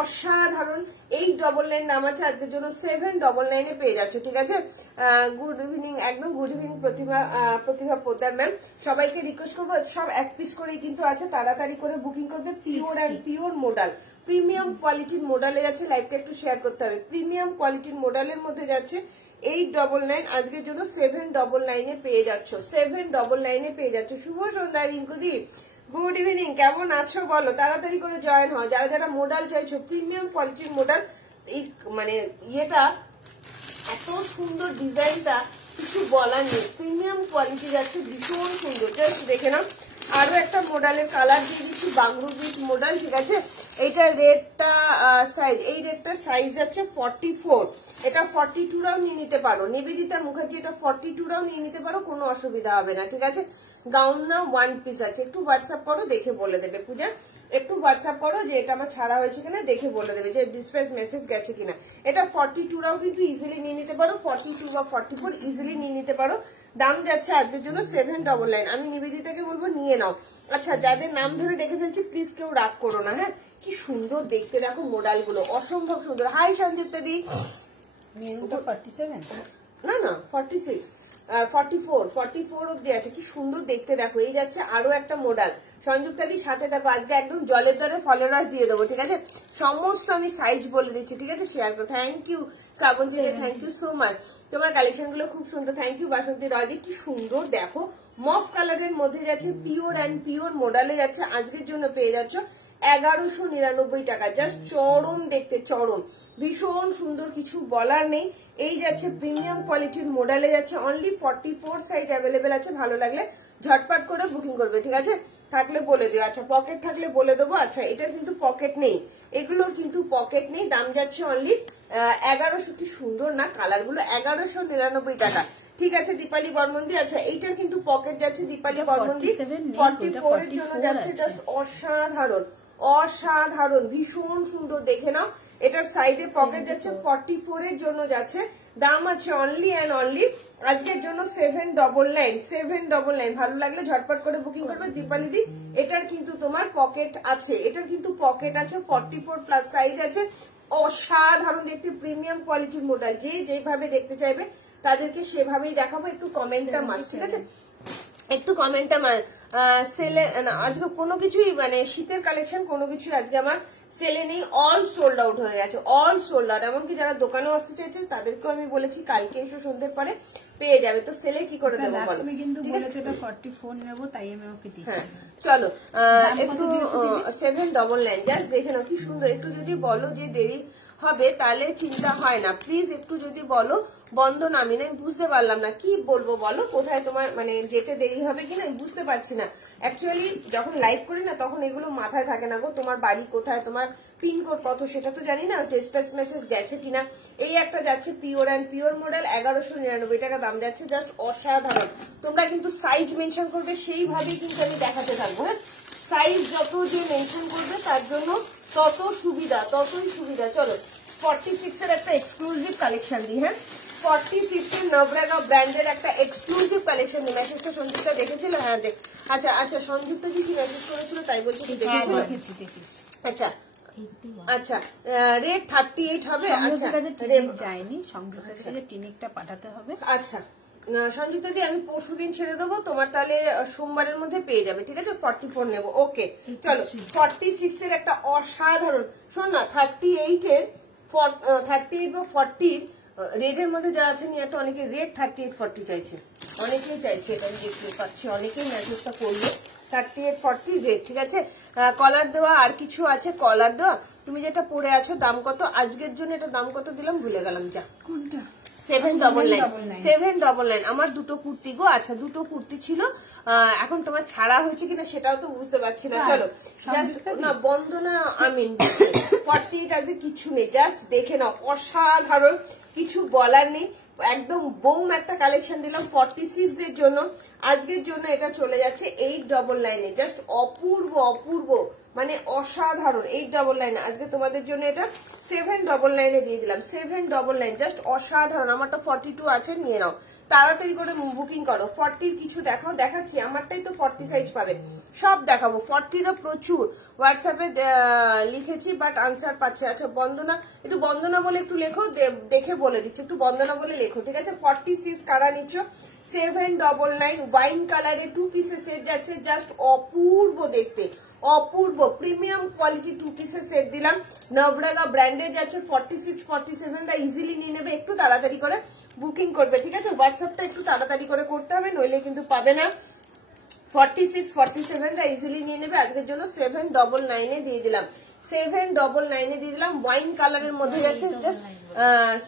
অসাধারণ। 899 নাম আছে, আজকের জন্য 799-এ পেয়ে যাচ্ছ ঠিক আছে। গুড ইভিনিং, একদম গুড ইভিনিং প্রতিভা পোদ্দার ম্যাম। সবাইকে রিকোয়েস্ট করবো সব এক পিস করেই কিন্তু আছে, তাড়াতাড়ি করে বুকিং করবে। Pure and pure model, premium কোয়ালিটির মডেলে যাচ্ছে, লাইভটা একটু শেয়ার করতে হবে। প্রিমিয়াম কোয়ালিটির মডেলের মধ্যে যাচ্ছে 899, আজকের জন্য 799-এ পেয়ে যাচ্ছ, 799-এ পেয়ে যাচ্ছ। শুভ সন্ধ্যা রিঙ্কুদি, গুড ইভিনিং, কেমন আছো বলো? তাড়াতাড়ি করে জয়েন হও যারা যারা মডেল চাইছো, প্রিমিয়াম কোয়ালিটির মডেল। এই মানে ইয়েটা এত সুন্দর, ডিজাইনটা কিছু বলার নেই, প্রিমিয়াম কোয়ালিটি যাচ্ছে, ভীষণ সুন্দর। জাস্ট দেখে নাও। আরো একটা মডেলের কালার দিয়ে দিচ্ছি, বাংরুবিট মডেল, ঠিক আছে। এইটা রেডটা সাইজ, এই রেডটার সাইজ যাচ্ছে 44, এটা 42রাও নিয়ে নিতে পারো। নিবেদিতা মুখার্জি এটা 42রাও নিয়ে নিতে পারো, কোনো অসুবিধা হবে না, ঠিক আছে। গাউন না ওয়ান পিস আছে, একটু হোয়াটসঅ্যাপ করো, দেখে বলে দেবে। পূজা একটু হোয়াটসঅ্যাপ করো যে এটা আমার ছাড়া হয়েছে কিনা, দেখে বলে দেবে যে ডিসপ্যাচ মেসেজ গেছে কিনা। এটা 42রাও কিন্তু ইজিলি নিয়ে নিতে পারো, 42 বা 44 ইজিলি নিয়ে নিতে পারো। দাম যাচ্ছে আজকের জন্য 799। আমি নিবেদিতাকে বলবো নিয়ে নাও। আচ্ছা, যাদের নাম ধরে রেখে ফেলছি প্লিজ কেউ রাগ করো না, হ্যাঁ। কি সুন্দর দেখতে দেখো মডেল গুলো, অসম্ভব সুন্দর। হাই সংযুক্তা দি, মেরুনটা 47, না না 46, 44 অব্দি আছে। কি সুন্দর দেখতে দেখো। এই যাচ্ছে আরো একটা মডেল। সংযুক্তাদির সাথে দেখো, আজকে একদম জলের দরে ফলের রস দিয়ে দেবো, ঠিক আছে। সমস্ত আমি সাইজ বলে দিচ্ছি, ঠিক আছে। শেয়ার করো। Thank you Shrabanti, thank you so much. তোমার কালেকশন গুলো খুব সুন্দর, থ্যাংক ইউ বাসন্তী রয়দি। কি সুন্দর দেখো, মফ কালারের মধ্যে যাচ্ছে, পিওর অ্যান্ড পিওর মডেলে যাচ্ছে। আজকের জন্য পেয়ে যাচ্ছ 1199 টাকা। জাস্ট চরম দেখতে, চরম, ভীষণ সুন্দর, কিছু বলার নেই। এই যাচ্ছে প্রিমিয়াম কোয়ালিটির মডেলে যাচ্ছে, অনলি 44 সাইজ অ্যাভেলেবেল আছে। ভালো লাগলে ঝটপট করে বুকিং করবে, ঠিক আছে। থাকলে বলে দিও। আচ্ছা, পকেট থাকলে বলে দেবো। আচ্ছা, এটার কিন্তু পকেট নেই, এগুলোর কিন্তু পকেট নেই। দাম যাচ্ছে অনলি 1100। কি সুন্দর না কালার গুলো, 1199 টাকা, ঠিক আছে। দীপালি বর্মন্দি, আচ্ছা এইটার কিন্তু পকেট যাচ্ছে দীপালি বর্মন্দি 44 এর জন্য যাচ্ছে। জাস্ট অসাধারণ, অসাধারণ, ভীষণ সুন্দর, দেখে নাও। এটার সাইডে পকেট যাচ্ছে, 44 এর জন্য যাচ্ছে। দাম আছে অনলি অ্যান্ড অনলি আজকের জন্য 799। ভালো লাগলে ঝটপট করে বুকিং করবে দীপালি দি। এটার কিন্তু তোমার পকেট আছে, এটার কিন্তু পকেট আছে, 44 প্লাস সাইজ আছে। অসাধারণ দেখতে, প্রিমিয়াম কোয়ালিটির মডেল। যে যেভাবে দেখতে চাইবে তাদেরকে সেভাবেই দেখাবো। একটু কমেন্টটা মাস, ঠিক আছে, একটু কমেন্টটা মাস। সেলে আজকে কোনো কিছুই মানে শীতের কালেকশন কোনো কিছুই আজকে আমার সেলে নেই, অল সোল্ড আউট হয়ে গেছে, অল সোল্ড আউট। এমনকি যারা দোকানেও আসতে চাইছে তাদেরকেও আমি বলেছি কালকে এসে সন্ধ্যের পরে পেয়ে যাবে। তো সেলে কি করে দেবো বলো, ঠিক আছে। 44 নেবো, তাই আমি ওকে দিচ্ছি। হ্যাঁ চলো, একটু 799 জাস্ট দেখে নাও। কি সুন্দর, একটু যদি বলো যে দেরি হবে তাহলে চিন্তা হয় না, প্লিজ একটু যদি বলো। বন্ধন আমি না, বুঝতে পারলাম না কি বলবো বলো, কোথায় তোমার মানে যেতে দেরি হবে কিনা আমি বুঝতে পারছি না। অ্যাকচুয়ালি যখন লাইভ করি না তখন এগুলো মাথায় থাকে না গো। তোমার বাড়ি কোথায়, তোমার পিনকোড কত সেটা তো জানি না, ডিসপ্যাচ মেসেজ গেছে কিনা। এই একটা যাচ্ছে পিওর অ্যান্ড পিওর মডেল, 1199 টাকা দাম যাচ্ছে। জাস্ট অসাধারণ। তোমরা কিন্তু সাইজ মেনশন করবে, সেইভাবেই কিন্তু আমি দেখাতে থাকবো, হ্যাঁ। সাইজ যত যে মেনশন করবে তার জন্য তত সুবিধা, ততই সুবিধা। চলো 46 এর একটা এক্সক্লুসিভ কালেকশন দিই, হ্যাঁ। 46 এর নবরাগা ব্র্যান্ডের একটা এক্সক্লুসিভ কালেকশন দিই। মেসেজটা সঞ্জুক্তা দেখেছিল? হ্যাঁ দেখ। আচ্ছা আচ্ছা, সঞ্জুক্তা কি মেসেজ করেছিল তাই বলছি, দেখেছিল? দেখেছি। আচ্ছা আচ্ছা, রেট 38 হবে। আচ্ছা যায়নি, সংযুক্তার কাছে টিনিকটা পাঠাতে হবে। আচ্ছা সঞ্জুক্তা দি, আমি পরশুদিন ছেড়ে দেবো, তোমার তাহলে সোমবারের মধ্যে পেয়ে যাবে, ঠিক আছে। 44 নেবো, ওকে। চলো 46 এর একটা অসাধারণ, শোন না 38 এর 38 বা 40 রেডের মধ্যে যা আছে নিয়ে, একটা অনেকে রেড 38 40 চাইছে, অনেকেই চাইছে, এটা আমি দেখতে পাচ্ছি, অনেকেই মেসেজটা করলো 38 40 রেড, ঠিক আছে। কলার দেওয়া আর কিছু আছে, কলার দেওয়া। তুমি যেটা পরে আছো দাম কত আজকের জন্য, এটা দাম কত দিলাম ভুলে গেলাম, যা কোনটা 799। আমার দুটো কুর্তি গো। আচ্ছা, দুটো কুর্তি ছিল, এখন তোমার ছাড়া হয়েছে কিনা সেটাও তো বুঝতে পারছি না। চলো জাস্ট না, বন্দনা আমিন 48 আজকে কিছু নেই, জাস্ট দেখে নাও, অসাধারণ, কিছু বলার নেই। একদম বোম একটা কালেকশন দিলাম 46 দের জন্য। আজকের জন্য এটা চলে যাচ্ছে 899 জাস্ট অপূর্ব অপূর্ব, মানে অসাধারণ। 899 আজকে তোমাদের জন্য এটা 799 দিয়ে দিলাম, 799 জাস্ট অসাধারণ। আমারটা 42 আছে, নিয়ে নাও, তাড়াতাড়ি করে বুকিং করো। 40 কিছু দেখাও, দেখাচ্ছি, আমারটাই তো 40 সাইজ পাবে, সব দেখাবো। 40রও প্রচুর হোয়াটসঅ্যাপে লিখেছি বাট আনসার পাচ্ছে। আচ্ছা বন্দনা, একটু বন্দনা বলে একটু লেখো, দেখে বলে দিচ্ছি, একটু বন্দনা বলে লেখো, ঠিক আছে। 46 কারা নিচ্ছ, 799 ওয়াইন কালারে 2 পিসের সেট যাচ্ছে, জাস্ট অপূর্ব দেখতে, অপূর্ব প্রিমিয়াম কোয়ালিটি 2 পিসের সেট দিলাম। নবরাগা ব্র্যান্ডের যাচ্ছে 46 47টা ইজিলি নিয়ে নেবে, একটু তাড়াতাড়ি করে বুকিং করবে, ঠিক আছে। হোয়াটসঅ্যাপটা একটু তাড়াতাড়ি করে করতে হবে, নইলে কিন্তু পাবে না। 46 47টা ইজিলি নিয়ে নেবে। আজকের জন্য 799 দিয়ে দিলাম, 799 দিয়ে দিলাম। ওয়াইন কালারের মধ্যে যাচ্ছে, জাস্ট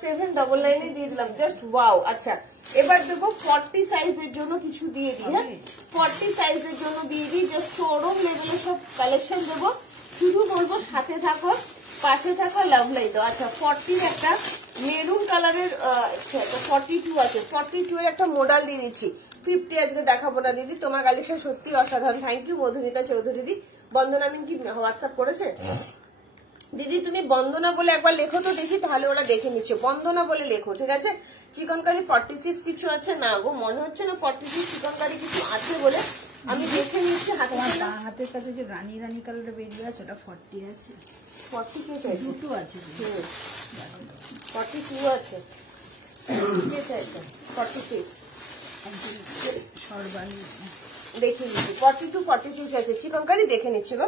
799 দিয়ে দিলাম, জাস্ট ওয়াও। আচ্ছা এবার দেবো 40 সাইজের জন্য কিছু দিয়ে দিই। হ্যাঁ 40 সাইজের জন্য দিয়ে দিই, জাস্ট শোরুম লেভেলের সব কালেকশন দেবো। শুধু বলবো সাথে থাকো, পাশে থাকো, লাভ লাইক দাও। আচ্ছা 40 একটা মেরুন কালারের 42 আছে, 42 এর একটা মডেল দিয়ে দিচ্ছি। 50 আজকে দেখাবো না দিদি, তোমার কালেকশন সত্যি অসাধারণ। থ্যাংক ইউ মধুমিতা চৌধুরী দি। বন্দনা মিন কি হোয়াটসঅ্যাপ করেছে? দিদি তুমি বন্দনা বলে একবার লেখো তো দেখি, তাহলে ওরা দেখে নিচ্ছে। বন্দনা বলে লেখো, ঠিক আছে। চিকনকারি 46 কিছু আছে না গো, মনে হচ্ছে না 46 চিকনকারি কিছু আছে বলে, আমি দেখে নিচ্ছি হাতে। হাতের কাছে যে রানী রানী কালারটা বেরিয়ে আছে ওটা 40 আছে, 40 কে চাইছে? দুটো আছে, 42 আছে, কে চাইছে? 46 সর্বাণী দেখে নিচ্ছি, 42 46 আছে চিকনকারি, দেখে নিচ্ছি গো।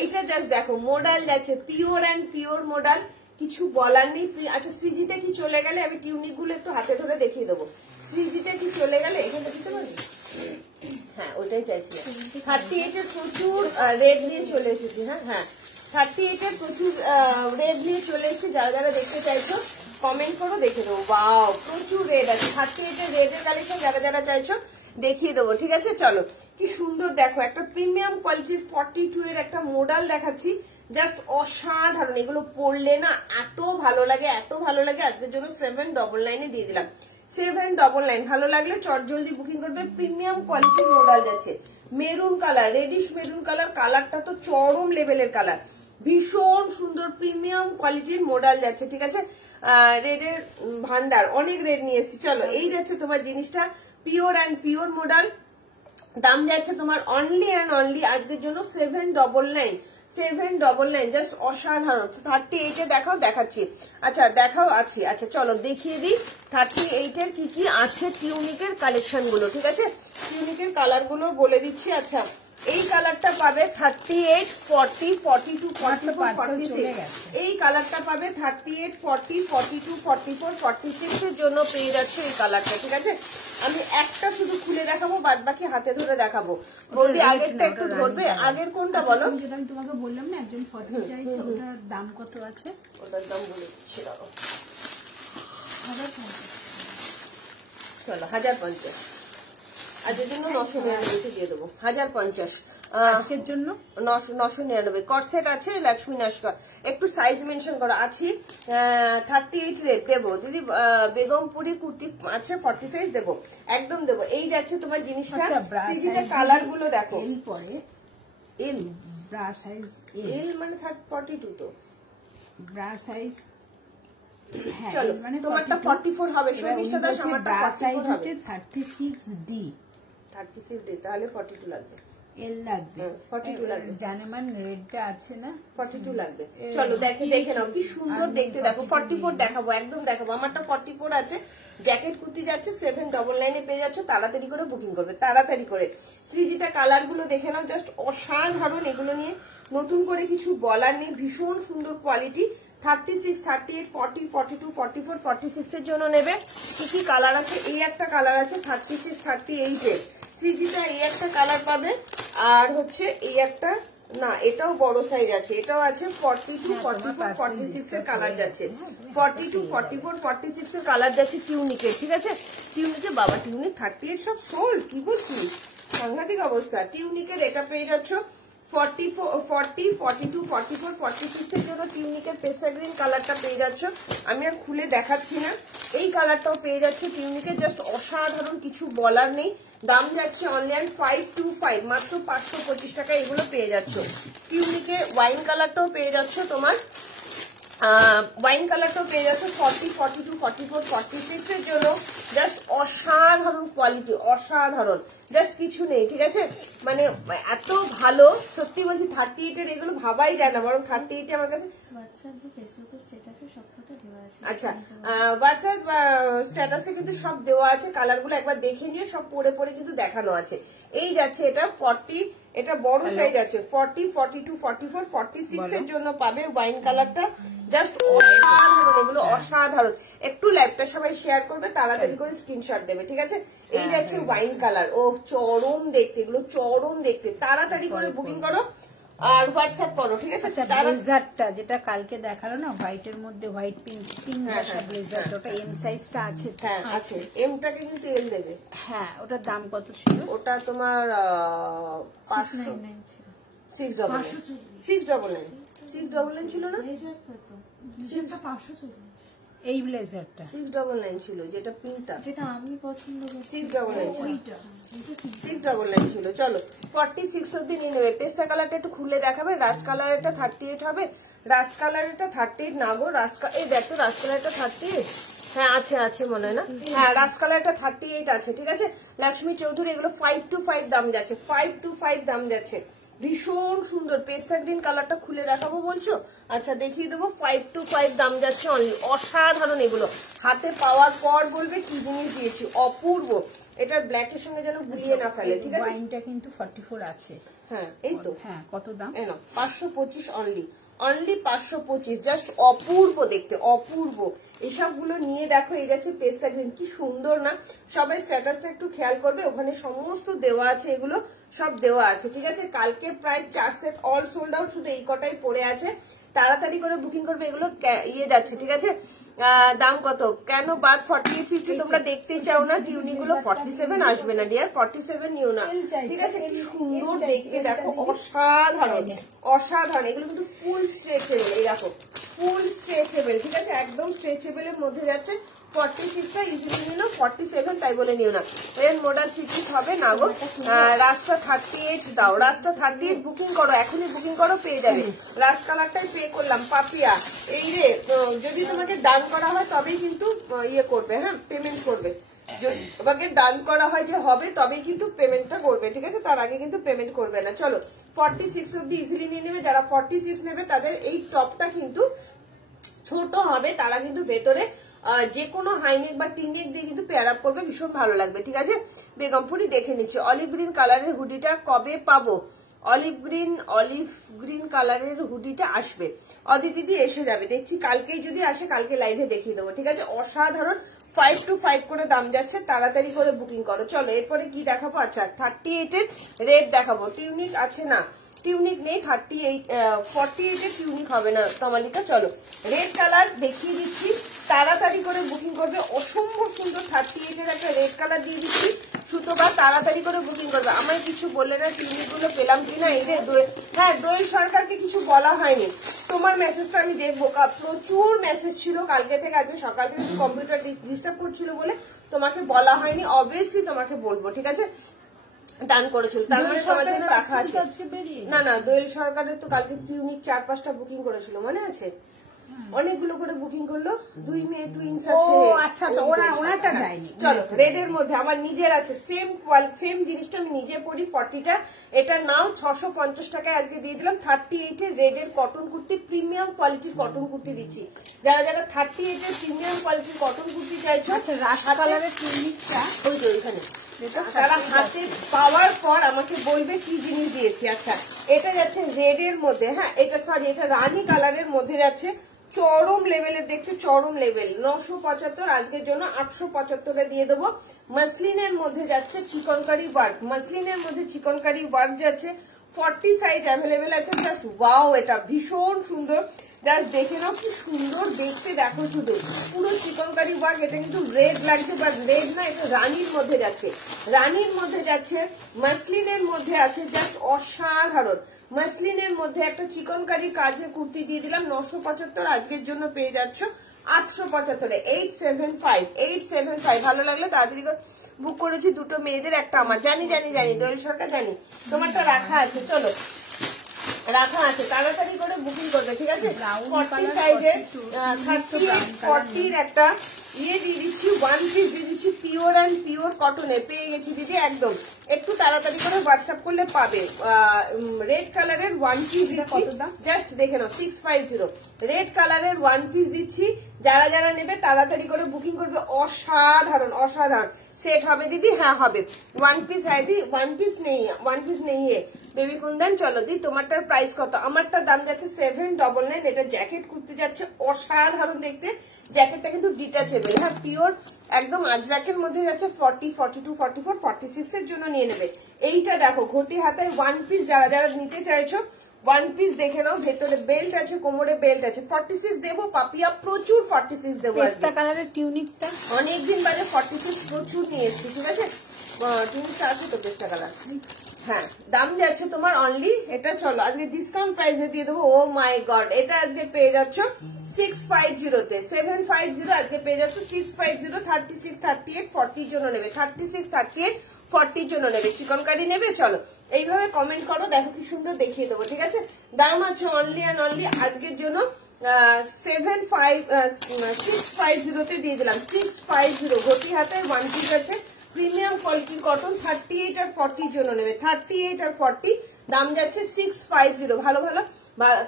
এইটা জাস্ট দেখো মডেল যাচ্ছে পিওর অ্যান্ড পিওর মডেল, কিছু বলার নেই। আচ্ছা সৃজিতে কি চলে গেলে, আমি টিউনিক গুলো একটু হাতে ধরে দেখিয়ে দেবো। সৃজিতে কি চলে গেলে এখানে দিতে পারবি? হ্যাঁ ওইটাই চাইছিলাম। 38 এর প্রচুর রেড নিয়ে চলে এসেছি। হ্যাঁ হ্যাঁ 38 এর প্রচুর রেড নিয়ে চলে এসেছি। যারা যারা দেখতে চাইছো কমেন্ট করো, দেখে দেবো। ওয়াও প্রচুর রেড আছে, 38 এর রেড এর কালেকশন যারা যারা চাইছো দেখিয়ে দেবো, ঠিক আছে। চলো কি সুন্দর দেখো, একটা প্রিমিয়াম কোয়ালিটির 42 এর একটা মডেল দেখাচ্ছি, জাস্ট অসাধারণ। এগুলো পরলে না এত ভালো লাগে, এত ভালো লাগে। আজকের জন্য 799 দিয়ে দিলাম, 799। ভালো লাগলে চট জলদি বুকিং করবে। প্রিমিয়াম কোয়ালিটির মডেল যাচ্ছে maroon colour, radish maroon colour, কালারটা তো চরম লেভেলের কালার, ভীষণ সুন্দর প্রিমিয়াম কোয়ালিটির মডেল যাচ্ছে, ঠিক আছে। রেডের ভান্ডার, অনেক রেড নিয়ে এসেছি। চলো এই যাচ্ছে তোমার জিনিসটা পিওর অ্যান্ড পিওর মডেল, দাম যাচ্ছে তোমার অনলি অ্যান্ড অনলি আজকের জন্য 799, 799, জাস্ট অসাধারণ। 38 এ দেখাও, দেখাচ্ছি। আচ্ছা দেখাও আছি। আচ্ছা চলো দেখিয়ে দিই 38 এর কি কি আছে, টিউনিকের কালেকশন গুলো, ঠিক আছে। টিউনিকের কালার গুলো বলে দিচ্ছি। আচ্ছা এই কালারটা পাবে 38, 40, 42, 44, 46। এই কালারটা পাবে 38, 40, 42, 44, 46 এর জন্য পেয়ে যাচ্ছে এই কালারটা, ঠিক আছে। আমি একটা শুধু খুলে দেখাবো, বাদ বাকি হাতে ধরে দেখাবো। বৌদি আগেরটা একটু ধরবে, আগের কোনটা বলো? যেটা আমি তোমাকে বললাম না একজন 40 চাইছে, ওটার দাম কত আছে? ওটার দাম বলে দিচ্ছি দাঁড়াও। 1050। চলো 1050, আজকের জন্য 999 দিয়ে দেবো। 1050 আজকের জন্য 999। কটসেট আছে লক্ষ্মী নস্কর, একটু সাইজ মেনশন করো। আছি 38 রেট দেবো দিদি। বেগমপুরি কুর্তি আছে 40 সাইজ দেবো, একদম দেবো। এই যাচ্ছে তোমার জিনিসটা, সিজিতে কালার গুলো দেখো। এল পরে এল ব্রা সাইজ, এল মানে 42 তো। ব্রা সাইজ চলো তোমারটা 44 হবে, শর্মিষ্ঠা দাস আমারটা 44 হবে। 36D, 36 ডে, তাহলে 42 লাগবে। এল লাগবে, 42 লাগবে। জানেমান রেডটা আছে না, 42 লাগবে। চলো দেখে নাও কি সুন্দর দেখতে, দেখো 44 দেখাবো, একদম দেখাবো। আমারটা 44 আছে। জ্যাকেট কুর্তি যাচ্ছে 799 এ পেয়ে যাচ্ছে, তাড়াতাড়ি করে বুকিং করবে, তাড়াতাড়ি করে। সৃজিতা কালার গুলো দেখে নাও, জাস্ট অসাধারণ। এগুলো নিয়ে নতুন করে কিছু বলার নেই, ভীষণ সুন্দর কোয়ালিটি। 36, 38, 40, 42, 44, 46 এর জন্য নেবে। কি কি কালার আছে? এই একটা কালার আছে 36, 38 এর। সৃজিতা এই একটা কালার পাবে, আর হচ্ছে এই একটা, না এটাও বড় সাইজ আছে, এটাও আছে 42, 44, 46 এর কালার যাচ্ছে। 42, 44, 46 এর কালার যাচ্ছে টিউনিকে, ঠিক আছে। টিউনিকে বাবা, টিউনিক 38 সব সোল্ড, কি বলছি, সাংঘাতিক অবস্থা। টিউনিকের এটা পেয়ে যাচ্ছ 40, 42, 44, 46 এর জন্য টিউনিকের পেস্তা গ্রিন কালারটা পেয়ে যাচ্ছ। আমি আর খুলে দেখাচ্ছি না। এই কালারটাও পেয়ে যাচ্ছ টিউনিকের, জাস্ট অসাধারণ, কিছু বলার নেই। দাম যাচ্ছে অনলাইন 525, মাত্র 525 টাকা এগুলো পেয়ে যাচ্ছ। টিউনিকের ওয়াইন কালারটাও পেয়ে যাচ্ছ তোমার, ওয়াইন কালারটাও পেয়ে যাচ্ছে 40, 42, 44, 46 এর জন্য। জাস্ট অসাধারণ কোয়ালিটি, অসাধারণ, জাস্ট কিছু নেই, ঠিক আছে। মানে এত ভালো, সত্যি বলছি। 38 এর এগুলো ভাবাই যায় না, বরং 38 আমার কাছে আচ্ছা হোয়াটসঅ্যাপ স্ট্যাটাসে কিন্তু সব দেওয়া আছে। কালার গুলো একবার দেখে নিয়ে সব পরে পরে কিন্তু দেখানো আছে। এই যাচ্ছে এটা 40 এটা বড় সাইজ আছে 40, 42, 44, 46 এর জন্য পাবে ওয়াইন কালারটা। জাস্ট অসাধারণ, এগুলো অসাধারণ। একটু লাইভটা সবাই শেয়ার করবে, তাড়াতাড়ি করে স্ক্রিনশট দেবে, ঠিক আছে? এই যাচ্ছে ওয়াইন কালার, ও চরম দেখতে, এগুলো চরম দেখতে। তাড়াতাড়ি করে বুকিং করো আর হোয়াটসঅ্যাপ করো, ঠিক আছে? ব্লেজারটা যেটা কালকে দেখালো না, হোয়াইটের মধ্যে হোয়াইট পিঙ্ক ব্লেজার, ওটা এম সাইজটা আছে। হ্যাঁ আছে, এমটাকে কিন্তু এল দেবে। হ্যাঁ, ওটার দাম কত ছিল? ওটা তোমার 699 ছিল না? এই ব্লেজারটা 699 ছিল, যেটা পিঙ্কটা, যেটা আমি পছন্দ করি 699 ছিল। চলো 46 অব্দি নিয়ে নেবে। পেস্তা কালারটা একটু খুলে দেখাবে। রাস্ট কালারেরটা 38 হবে। রাস্ট কালারেরটা 38 না গো, রাস্ট এই দেখো, রাস্ট কালারটা 38, হ্যাঁ আছে আছে মনে হয় না? হ্যাঁ রাস্ট কালারটা 38 আছে, ঠিক আছে? লক্ষ্মী চৌধুরী, এগুলো 525 দাম যাচ্ছে, 525 দাম যাচ্ছে। ভীষণ সুন্দর পেস্তা গ্রিন কালারটা খুলে দেখাবো বলছো? আচ্ছা দেখিয়ে দেবো। 525 দাম যাচ্ছে অনলি। অসাধারণ, এগুলো হাতে পাওয়ার পর বলবে কি জিনিস দিয়েছি, অপূর্ব। এটার ব্ল্যাকের সঙ্গে যেন গুলিয়ে না ফেলে, ঠিক আছে? ওয়াইনটা কিন্তু 44 আছে। হ্যাঁ এই তো। হ্যাঁ, কত দাম? 525 অনলি, অনলি 525। জাস্ট অপূর্ব দেখতে, অপূর্ব। এসবগুলো নিয়ে দেখো। এই যাচ্ছে পেস্তা গ্রিন, কি সুন্দর না? সবাই স্ট্যাটাসটা একটু খেয়াল করবে, ওখানে সমস্ত দেওয়া আছে, এগুলো সব দেওয়া আছে, ঠিক আছে? কালকে প্রায় 4 সেট অল সোল্ড আউট, শুধু এই কটাই পড়ে আছে। তাড়াতাড়ি করে বুকিং করবে, এগুলো ইয়ে যাচ্ছে, ঠিক আছে? দাম কত? কেন বাদ 48-50 তোমরা দেখতেই চাও না? টিউনি গুলো 47 আসবে না ডিয়ার, 47 নিও না, ঠিক আছে? কি সুন্দর দেখতে দেখো, অসাধারণ অসাধারণ। এগুলো কিন্তু ফুল স্ট্রেচেবল, এই দেখো ফুল স্ট্রেচেবল, ঠিক আছে? একদম স্ট্রেচেবল এর মধ্যে যাচ্ছে। 46টা ইজিলি নিল, 47 তাই বলে নিও না। এর মডাল সিটিস হবে না গো। রাস্তা 38 দাও, রাস্তা 38 বুকিং করো, এখনই বুকিং করো, পেয়ে যাবে। রাস্ট কালারটাই পে করলাম, পাপিয়া। এই রে, যদি তোমাকে ডান করা হয় তবেই কিন্তু ইয়ে করবে, হ্যাঁ পেমেন্ট করবে। যদি তোমাকে ডান করা হয় যে হবে, তবেই কিন্তু পেমেন্টটা করবে, ঠিক আছে? তার আগে কিন্তু পেমেন্ট করবে না। চলো 46 অব্দি ইজিলি নিয়ে নেবে। যারা 46 নেবে তাদের এই টপটা কিন্তু ছোট হবে, তারা কিন্তু ভেতরে যে কোনো হাইনেক বা টিনেক দিয়ে কিন্তু পেয়ার আপ করবে, ভীষণ ভালো লাগবে, ঠিক আছে? বেগমপুরি দেখে নিচ্ছি। অলিভ গ্রিন কালারের হুডিটা কবে পাবো? অলিভ গ্রিন কালারের হুডিটা আসবে, অদিতি এসে যাবে, দেখছি কালকেই যদি আসে, কালকে লাইভে দেখিয়ে দেবো, ঠিক আছে? অসাধারণ 525 করে দাম যাচ্ছে, তাড়াতাড়ি করে বুকিং করো। চলো এরপরে কি দেখাবো? আচ্ছা 38 এর রেড দেখাবো। টিউনিক আছে না? টিউনিক নেই। 48 এর টিউনিক হবে না তমালিকা। চলো রেড কালার দেখিয়ে দিচ্ছি, তাড়াতাড়ি করে বুকিং করবে। অসম্ভব সুন্দর 38 এর একটা রেড কালার দিয়ে দিচ্ছি, সুতোবার তাড়াতাড়ি করে বুকিং করবে। আমায় কিছু বললে না টিউনিক গুলো পেলাম কিনা? এই রে হ্যাঁ, দোয়েল সরকারকে কিছু বলা হয়নি। তোমার মেসেজটা আমি দেখবো, প্রচুর মেসেজ ছিল কালকে থেকে, আজকে সকাল থেকে কম্পিউটার ডিস্টার্ব করছিল বলে তোমাকে বলা হয়নি। অবভিয়াসলি তোমাকে বলবো, ঠিক আছে? ডান করেছিল, তার মানে তোমার জন্য রাখা আছে। না না, দোয়েল সরকারের তো কালকে টিউনিক 4-5টা বুকিং করেছিল, মনে আছে? অনেকগুলো করে বুকিং করলো, 2 মেয়ে টুইন্স আছে। আচ্ছা ওনাটা যায়নি। চলো রেড এর মধ্যে আমার নিজের আছে, সেম জিনিসটা আমি নিজে পরি। 40টা, এটার নাম 650 টাকায় আজকে দিয়ে দিলাম। 38 এর রেড এর কটন কুর্তি, প্রিমিয়াম কোয়ালিটির কটন কুর্তি দিচ্ছি। যারা যারা 38 এর প্রিমিয়াম কোয়ালিটির কটন কুর্তি চাইছো, রাস্ট কালারের টিউনিকটা ওই যে ওইখানে, তারা হাতে পাওয়ার পর আমাকে বলবে কি জিনিস দিয়েছি। আচ্ছা এটা যাচ্ছে রেড এর মধ্যে, হ্যাঁ এটা সরি, এটা রানী কালারের মধ্যে যাচ্ছে, চরম লেভেলের দেখতে, চরম লেভেল। 975 আজকের জন্য 875 দিয়ে দেবো। মাসলিনের মধ্যে যাচ্ছে চিকনকারি ওয়ার্ক, মাসলিনের মধ্যে চিকনকারি ওয়ার্ক যাচ্ছে। 40 সাইজ অ্যাভেলেবেল আছে। জাস্ট ওয়াও, এটা ভীষণ সুন্দর, জাস্ট দেখে নাও কি সুন্দর দেখতে, দেখো শুধু পুরো চিকনকারি ওয়ার্ক। এটা কিন্তু রেড লাগছে, বাট রেড না, এটা রানীর মধ্যে যাচ্ছে, রানীর মধ্যে যাচ্ছে, মাসলিনের মধ্যে আছে। জাস্ট অসাধারণ। মাসলিনের মধ্যে একটা চিকনকারি কাজের কুর্তি দিয়ে দিলাম, 975 আজকের জন্য পেয়ে যাচ্ছ 875 875। ভালো লাগলে তাড়াতাড়ি বুক করেছি, দুটো মেয়েদের একটা আমার। জানি দোয়েল সরকার জানি, তোমারটা রাখা আছে। চলো রাখা আছে, তাড়াতাড়ি করে বুকিং করবে, ঠিক আছে? 40 সাইজের 40 একটা ইয়ে দিয়ে দিচ্ছি, 1 পিস দিয়ে দিচ্ছি, পিওর অ্যান্ড পিওর কটনে পেয়ে গেছি দিদি, একদম। একটু তাড়াতাড়ি করে হোয়াটসঅ্যাপ করলে পাবে। রেড কালারের 1 পিস দিচ্ছি, জাস্ট দেখে নাও, 650 রেড কালারের 1 পিস দিচ্ছি। যারা যারা নেবে তাড়াতাড়ি করে বুকিং করবে। অসাধারণ অসাধারণ সেট হবে দিদি, হ্যাঁ হবে। 1 পিস হ্যাঁ দি, 1 পিস নেই, বেবি কুন্দন চলো দি তোমারটার প্রাইস কত? আমারটার দাম যাচ্ছে 799। এটা জ্যাকেট করতে যাচ্ছে অসাধারণ দেখতে। জ্যাকেটটা কিন্তু ডিটাচেবল, হ্যাঁ পিওর একদম আজরাকের মধ্যে যাচ্ছে 40, 42, 44, 46 এর জন্য নিয়ে নেবে। এইটা দেখো ঘটি হাতায় ওয়ান পিস, যারা যারা নিতে চাইছো ওয়ান পিস দেখে নাও, ভেতরে বেল্ট আছে, কোমরে বেল্ট আছে। 46 দেবো পাপিয়া, প্রচুর 46 দেবো। পেস্তা কালারের টিউনিকটা অনেকদিন বাদে 46 প্রচুর নিয়ে এসছি, ঠিক আছে? টিউনিকটা আছে তো পেস্তা কালার, হ্যাঁ। দাম যাচ্ছে তোমার অনলি, এটা চলো আজকে ডিসকাউন্ট প্রাইসে দিয়ে দেবো। ও মাই গড, এটা আজকে পেয়ে যাচ্ছ 650 তে, 750 আজকে পেয়ে যাচ্ছ 650। 36, 38, 40 জন্য নেবে, 36, 38, 40 জন্য নেবে। চিকনকারি নেবে? চলো এইভাবে কমেন্ট করো, দেখো কি সুন্দর দেখিয়ে দেবো, ঠিক আছে? দাম আছে অনলি অ্যান্ড অনলি আজকের জন্য 650 তে দিয়ে দিলাম। 650 ঘটি হাতে ওয়ান পিস আছে, প্রিমিয়াম কোয়ালিটির কটন। 38 আর 40 জন্য নেবে, 38 আর 40 দাম যাচ্ছে 650। ভালো ভালো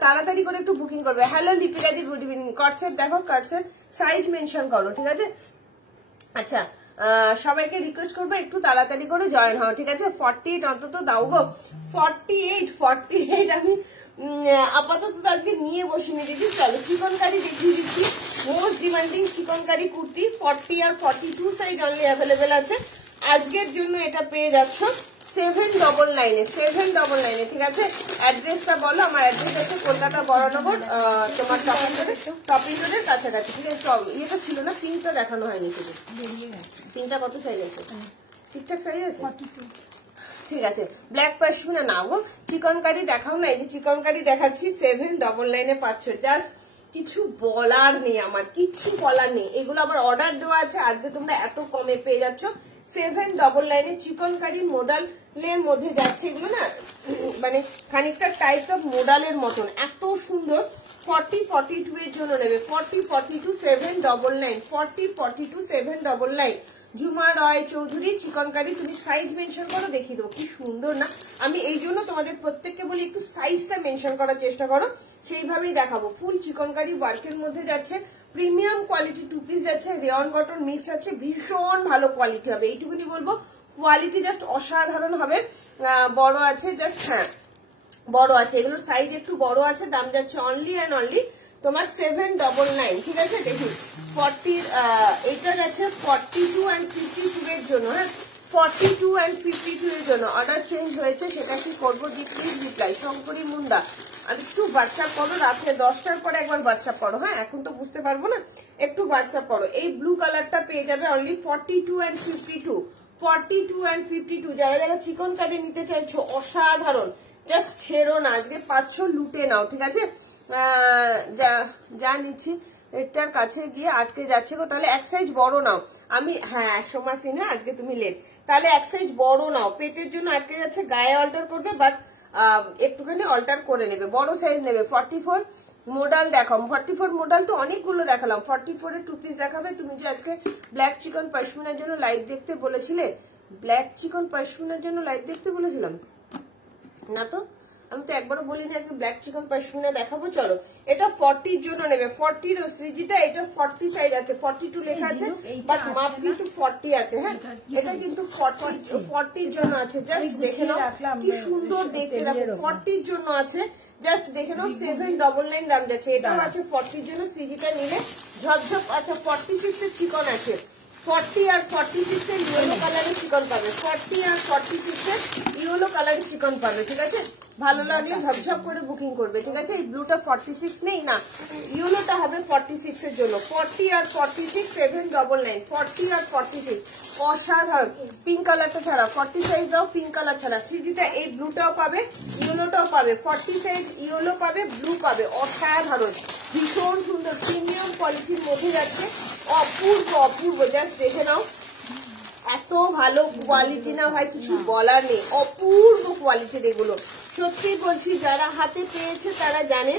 তাড়াতাড়ি করে একটু বুকিং করবে। হ্যালো লিপিকাদি, গুড ইভিনিং। কটসেট দেখো, কটসেট সাইজ মেনশন করো, ঠিক আছে? আচ্ছা সবাইকে রিকোয়েস্ট করবো একটু তাড়াতাড়ি করে জয়েন হও, ঠিক আছে? 48 অন্তত দাও গো, 48 আমি আপাতত আজকে নিয়ে বসিনি দিদি। চলো চিকনকারি দেখিয়ে দিচ্ছি, মোস্ট ডিমান্ডিং চিকনকারি কুর্তি 40 আর 42 সাইজ অনলি অ্যাভেলেবেল আছে। আজকের জন্য এটা পেয়ে যাচ্ছ 799 ঠিক আছে? অ্যাড্রেসটা বলো। আমার অ্যাড্রেস আছে কলকাতা বড়নগর, তোমার টপিং রোডের কাছাকাছি, ঠিক আছে? ইয়েটা ছিল না, পিঙ্কটা দেখানো হয়নি শুধু। পিঙ্কটা কত সাইজ আছে? ঠিকঠাক সাইজ আছে, 42। ঠিক আছে। ব্ল্যাক পশমিনা না গো, চিকনকারি দেখাও না। এই যে চিকনকারি দেখাচ্ছি 799 পাচ্ছ। জাস্ট কিছু বলার নেই, আমার কিচ্ছু বলার নেই। এগুলো আবার অর্ডার দেওয়া আছে, আজকে তোমরা এত কমে পেয়ে যাচ্ছ। 799 চিকনকারি মোডালের মধ্যে যাচ্ছে এগুলো না, মানে খানিকটা টাইপ অফ মোডালের মতন, এত সুন্দর। 40, 42 এর জন্য নেবে, 40, 42, 799, 40, 42, 799। জুমা রয় চৌধুরী চিকনকারি, তুমি সাইজ মেনশন করো, দেখিয়ে দেবো কি সুন্দর না। আমি এই জন্য তোমাদের প্রত্যেককে বলি একটু সাইজটা মেনশন করার চেষ্টা করো, সেইভাবেই দেখাবো। ফুল চিকনকারি ওয়ার্কের মধ্যে যাচ্ছে, প্রিমিয়াম কোয়ালিটি টু পিস যাচ্ছে, রেয়ন কটন মিক্স আছে, ভীষণ ভালো কোয়ালিটি হবে, এইটুকুনি বলবো। কোয়ালিটি জাস্ট অসাধারণ হবে। বড় আছে জাস্ট, হ্যাঁ বড় আছে, এগুলোর সাইজ একটু বড় আছে। দাম যাচ্ছে অনলি অ্যান্ড অনলি তোমার 799, ঠিক আছে? দেখি 40 এটা যাচ্ছে 42 and 52 এর জন্য, হ্যাঁ 42 and 52 এর জন্য অর্ডার চেঞ্জ হয়েছে, সেটা কি করবো? Please reply. শঙ্করী মুন্ডা, আর একটু হোয়াটসঅ্যাপ করো, রাত্রে 10টার পরে একবার হোয়াটসঅ্যাপ করো, হ্যাঁ এখন তো বুঝতে পারবো না, একটু হোয়াটসঅ্যাপ করো। এই ব্লু কালারটা পেয়ে যাবে অনলি 42 and 52, 42 and 52। যারা যারা চিকন কারি নিতে চাইছো অসাধারণ, জাস্ট ছেড়ো না, আজকে 500 লুটে নাও, ঠিক আছে? যা নিচ্ছি এটার কাছে গিয়ে আটকে যাচ্ছে গো, তাহলে এক সাইজ বড় নাও। আমি হ্যাঁ সোমা সিনহা, আজকে তুমি লেট, তাহলে এক সাইজ বড় নাও। পেটের জন্য আটকে যাচ্ছে, গায়ে অল্টার করবে, বাট একটুখানি অল্টার করে নেবে, বড় সাইজ নেবে। 44 মডেল দেখাও, 44 মডেল তো অনেকগুলো দেখালাম, 44 এর টু পিস দেখাবে। তুমি যে আজকে ব্ল্যাক চিকন পশমিনার জন্য লাইভ দেখতে বলেছিলে, ব্ল্যাক চিকন পশমিনার জন্য লাইভ দেখতে বলেছিলাম না তো? আমি তো একবারও বলিনি আজকে ব্ল্যাক চিকন পশমিনা দেখাবো। চলো এটা 40 জন্য নেবে, 40 সৃজিতা, এটা 40 সাইজ আছে, 42 লেখা আছে, বাট মাপ কিন্তু 40 আছে, হ্যাঁ এটা কিন্তু 40 জন্য আছে। জাস্ট দেখে নাও কি সুন্দর দেখতে, দেখো 40 জন্য আছে, জাস্ট দেখে নাও। 799 দাম যাচ্ছে, এটাও আছে 40 জন্য। সৃজিতা নিলে ঝকঝক। আচ্ছা 46 এর চিকন আছে, 40 আর 46 এর ইয়েলো কালারের চিকন পাবে, 40 আর 46 এর ইয়েলো কালারের চিকন পাবে, ঠিক আছে? ভালো লাগলে ঝপঝপ করে বুকিং করবে, ঠিক আছে? এই ব্লুটা 46 নেই না, ইয়েলোটা হবে 46 এর জন্য। 40 আর 46, 799, 40 আর 46 অসাধারণ। পিঙ্ক কালারটা ছাড়া 40 সাইজ দাও, পিঙ্ক কালার ছাড়া। সৃজিতা এই ব্লুটাও পাবে, ইয়েলোটাও পাবে, 40 সাইজ ইয়েলো পাবে, ব্লু পাবে, অসাধারণ ভীষণ সুন্দর প্রিমিয়াম কোয়ালিটির মধ্যে যাচ্ছে, অপূর্ব অপূর্ব। জাস্ট দেখে নাও, এত ভালো কোয়ালিটি না ভাই, কিছু বলার নেই, অপূর্ব কোয়ালিটির এগুলো। সত্যি বলছি, যারা হাতে পেয়েছে তারা জানে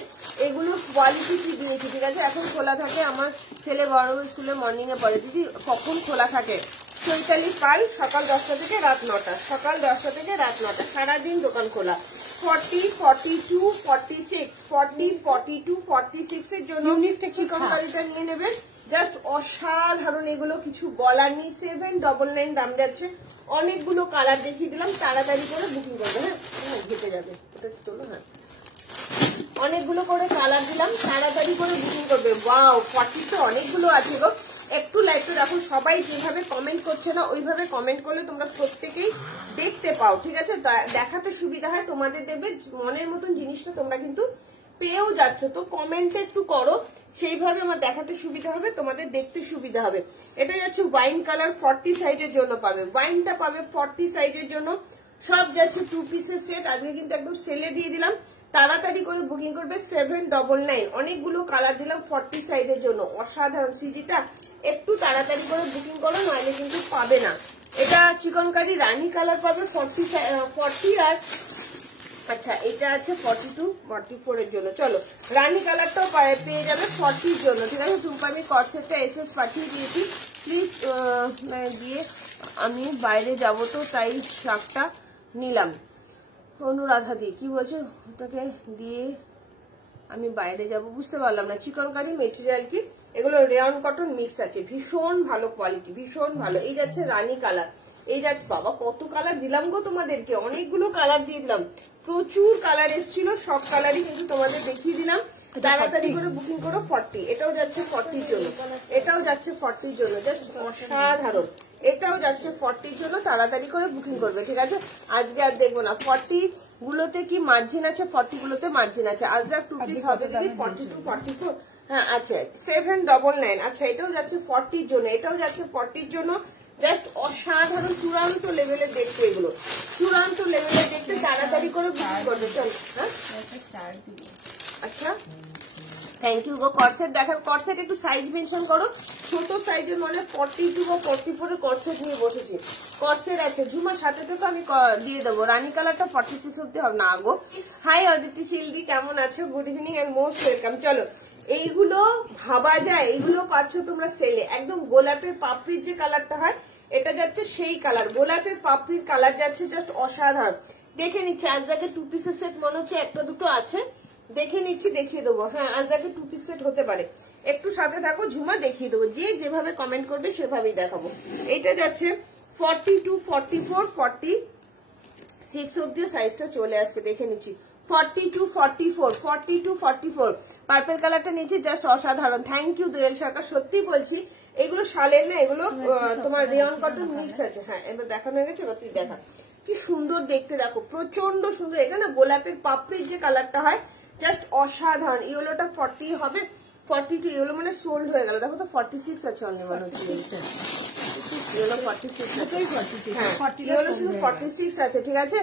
এগুলোর কোয়ালিটি কি দিয়েছি, ঠিক আছে? এখন খোলা থাকে, আমার ছেলে বড় স্কুলে মর্নিং এ পড়ে। দিদি কখন খোলা থাকে? চৈতালি পাল, সকাল 10টা থেকে রাত 9টা, সকাল 10টা থেকে রাত 9টা, সারাদিন দোকান খোলা। 40, 42, 46, 40, 42, 46 এর জন্য চিকন কারিটা নিয়ে নেবেন। জাস্ট অসাধারণ, এগুলো কিছু বলার নেই। 799 দাম যাচ্ছে। অনেকগুলো কালার দেখিয়ে দিলাম, তাড়াতাড়ি করে বুকিং করবে। হ্যাঁ ঘেটে যাবে, ওটা চলো। হ্যাঁ অনেকগুলো করে কালার দিলাম, তাড়াতাড়ি করে বুকিং করবে। ওয়াও 40 তো অনেকগুলো আছে গো। একটু লাইকটা রাখো, সবাই যেভাবে কমেন্ট করছে না ওইভাবে কমেন্ট করলে তোমরা প্রত্যেকেই দেখতে পাও, ঠিক আছে? দেখাতে সুবিধা হয় তোমাদের, দেখবে মনের মতন জিনিসটা তোমরা কিন্তু পেয়েও যাচ্ছ। তো কমেন্টে একটু করো, সেইভাবে আমার দেখাতে সুবিধা হবে, তোমাদের দেখতে সুবিধা হবে। এটা যাচ্ছে ওয়াইন কালার, 40 সাইজের জন্য পাবে। ওয়াইনটা পাবে 40 সাইজের জন্য। সব যাচ্ছে 2 পিসের সেট। আজকে কিন্তু একদম সেলে দিয়ে দিলাম, তাড়াতাড়ি করে বুকিং করবে। 799 অনেকগুলো কালার দিলাম 40 সাইজের জন্য। অসাধারণ সিজিটা, একটু তাড়াতাড়ি করে বুকিং করো, নইলে কিন্তু পাবে না। এটা চিকনকারি রানী কালার পাবে 40 আর আচ্ছা এটা আছে 42 44 এর জন্য। চলো রানী কালারটাও পেয়ে যাবে 40 এর জন্য, ঠিক আছে? তুমি আমি কর্সেটটা এসএস পাঠিয়ে দিয়েছি, প্লিজ দিয়ে আমি বাইরে যাব, তো তাই শাকটা নিলাম। অনুরাধা দি কি বলছো, ওটাকে দিয়ে আমি বাইরে যাব, বুঝতে পারলাম না। চিকনকারি মেটেরিয়াল কি এগুলো? রেয়ন কটন মিক্স আছে, ভীষণ ভালো কোয়ালিটি, ভীষণ ভালো। এই যাচ্ছে রানী কালার, এই যাচ্ছে, বাবা কত কালার দিলাম গো তোমাদেরকে, অনেকগুলো কালার দিয়ে দিলাম। প্রচুর কালার এসেছিল, সব কালারই কিন্তু তোমাদের দেখিয়ে দিলাম। তাড়াতাড়ি করে বুকিং করো। 40 এটাও যাচ্ছে 40 জন্য, এটাও যাচ্ছে 40 জন্য, জাস্ট অসাধারণ। এটাও যাচ্ছে 40 জন্য, তাড়াতাড়ি করে বুকিং করবে, ঠিক আছে? আজকে আর দেখবো না। 40 গুলোতে কি মার্জিন আছে? 40 গুলোতে মার্জিন আছে। আজরাক 2 পিস হবে দিদি, 42 44। হ্যাঁ আছে 799। আচ্ছা এটাও যাচ্ছে 40 জন্য, এটাও যাচ্ছে 40 জন্য। জাস্ট অসাধারণ, চূড়ান্ত লেভেলের দেখতে, এগুলো চূড়ান্ত লেভেলের দেখতে, তাড়াতাড়ি করে বুকিং করবে। চল হ্যাঁ আচ্ছা থ্যাংক ইউ গো। কর্সেট দেখার, কর্সেট একটু সাইজ মেনশন করো। ছোট সাইজের মানে 42 বা 44 এর কর্সেট নিয়ে বসেছি। কর্সেট আছে ঝুমার সাথে তো আমি দিয়ে দেবো। রানী কালারটা 46 অব্দি হবে না গো। হাই অদিতি শিলদি, কেমন আছো? Good evening and most welcome. চলো এইগুলো ভাবা যায়, এইগুলো পাচ্ছ তোমরা সেলে। একদম গোলাপের পাপড়ির যে কালারটা হয়, এটা যাচ্ছে সেই কালার, গোলাপের পাপড়ির কালার যাচ্ছে, জাস্ট অসাধারণ। দেখে নিচ্ছি আজ যাকে 2 পিসের সেট মনে হচ্ছে একটা দুটো আছে, দেখে নিচ্ছি, দেখিয়ে দেবো। হ্যাঁ আজ যাকে 2 পিস সেট হতে পারে, একটু সাথে থাকো, ঝুমা দেখিয়ে দেবো। যে যেভাবে কমেন্ট করবে সেভাবেই দেখাবো। এইটা যাচ্ছে 42 44 46 অব্দি সাইজটা চলে আসছে, দেখে নিচ্ছি। 42 44 42 44 পার্পল কালারটা নিচে, জাস্ট অসাধারণ। থ্যাংক ইউ দোয়েল সরকার, সত্যি বলছি এগুলো শালের না, এগুলো তোমার রেয়ন কটন মিক্স আছে। হ্যাঁ এবার দেখানো হয়ে গেছে, এবার তুই দেখা কি সুন্দর দেখতে, দেখো প্রচন্ড সুন্দর। এটা না গোলাপের পাপড়ির যে কালারটা হয়, জাস্ট অসাধারণ। ইয়েলোটা 40 হবে, 42 ইয়েলো মানে সোল্ড হয়ে গেল। দেখো তো 46 আছে অন্য মনে হচ্ছে, ইয়েলো 46 ইয়েলো শুধু 46 আছে, ঠিক আছে?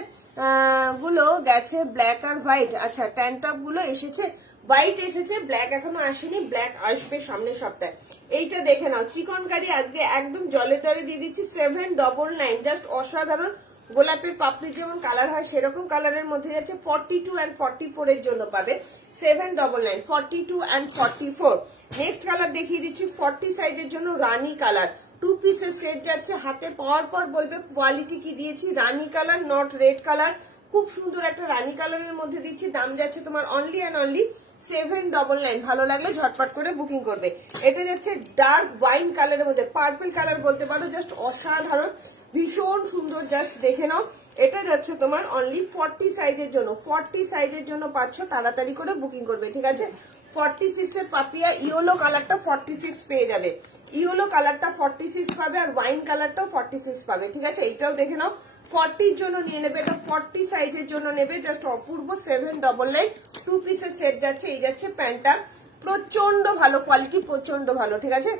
গুলো গেছে ব্ল্যাক আর হোয়াইট। আচ্ছা ট্যান টপ গুলো এসেছে, হোয়াইট এসেছে, ব্ল্যাক এখনো আসেনি, ব্ল্যাক আসবে সামনের সপ্তাহে। এইটা দেখে নাও, চিকনকারি আজকে একদম জলে তরে দিয়ে দিচ্ছি 799, জাস্ট অসাধারণ। গোলাপের পাপড়ি যেমন কালার হয় সেরকম কালারের মধ্যে যাচ্ছে। 42 and 44 এর জন্য পাবে 799, 42 and 44। নেক্সট কালার দেখিয়ে দিচ্ছি 40 সাইজের জন্য, রানী কালার। 2 পিসের সেট যাচ্ছে, হাতে পাওয়ার পর বলবে কোয়ালিটি কি দিয়েছি। রানী কালার, নট রেড কালার, খুব সুন্দর একটা রানী কালারের মধ্যে দিচ্ছি। দাম যাচ্ছে তোমার অনলি অ্যান্ড অনলি 799। ভালো লাগলে ঝটপট করে বুকিং করবে। এটা যাচ্ছে ডার্ক ওয়াইন কালারের মধ্যে, পার্পল কালার বলতে পারো, জাস্ট অসাধারণ, ভীষণ সুন্দর, জাস্ট দেখে নাও। এটা যাচ্ছে তোমার অনলি 40 সাইজের জন্য, 40 সাইজের জন্য পাচ্ছ, তাড়াতাড়ি করে বুকিং করবে, ঠিক আছে? 46 এর পাপিয়া ইয়েলো কালারটা 46 পেয়ে যাবে, ইয়েলো কালারটা 46 পাবে, আর ওয়াইন কালারটাও 46 পাবে, ঠিক আছে? এইটাও দেখে নাও, 40 জন্য নিয়ে নেবে, এটা 40 সাইজের জন্য নেবে, জাস্ট অপূর্ব। 799 2 পিসের সেট যাচ্ছে। এই যাচ্ছে প্যান্টটা, প্রচন্ড ভালো কোয়ালিটি, প্রচন্ড ভালো, ঠিক আছে?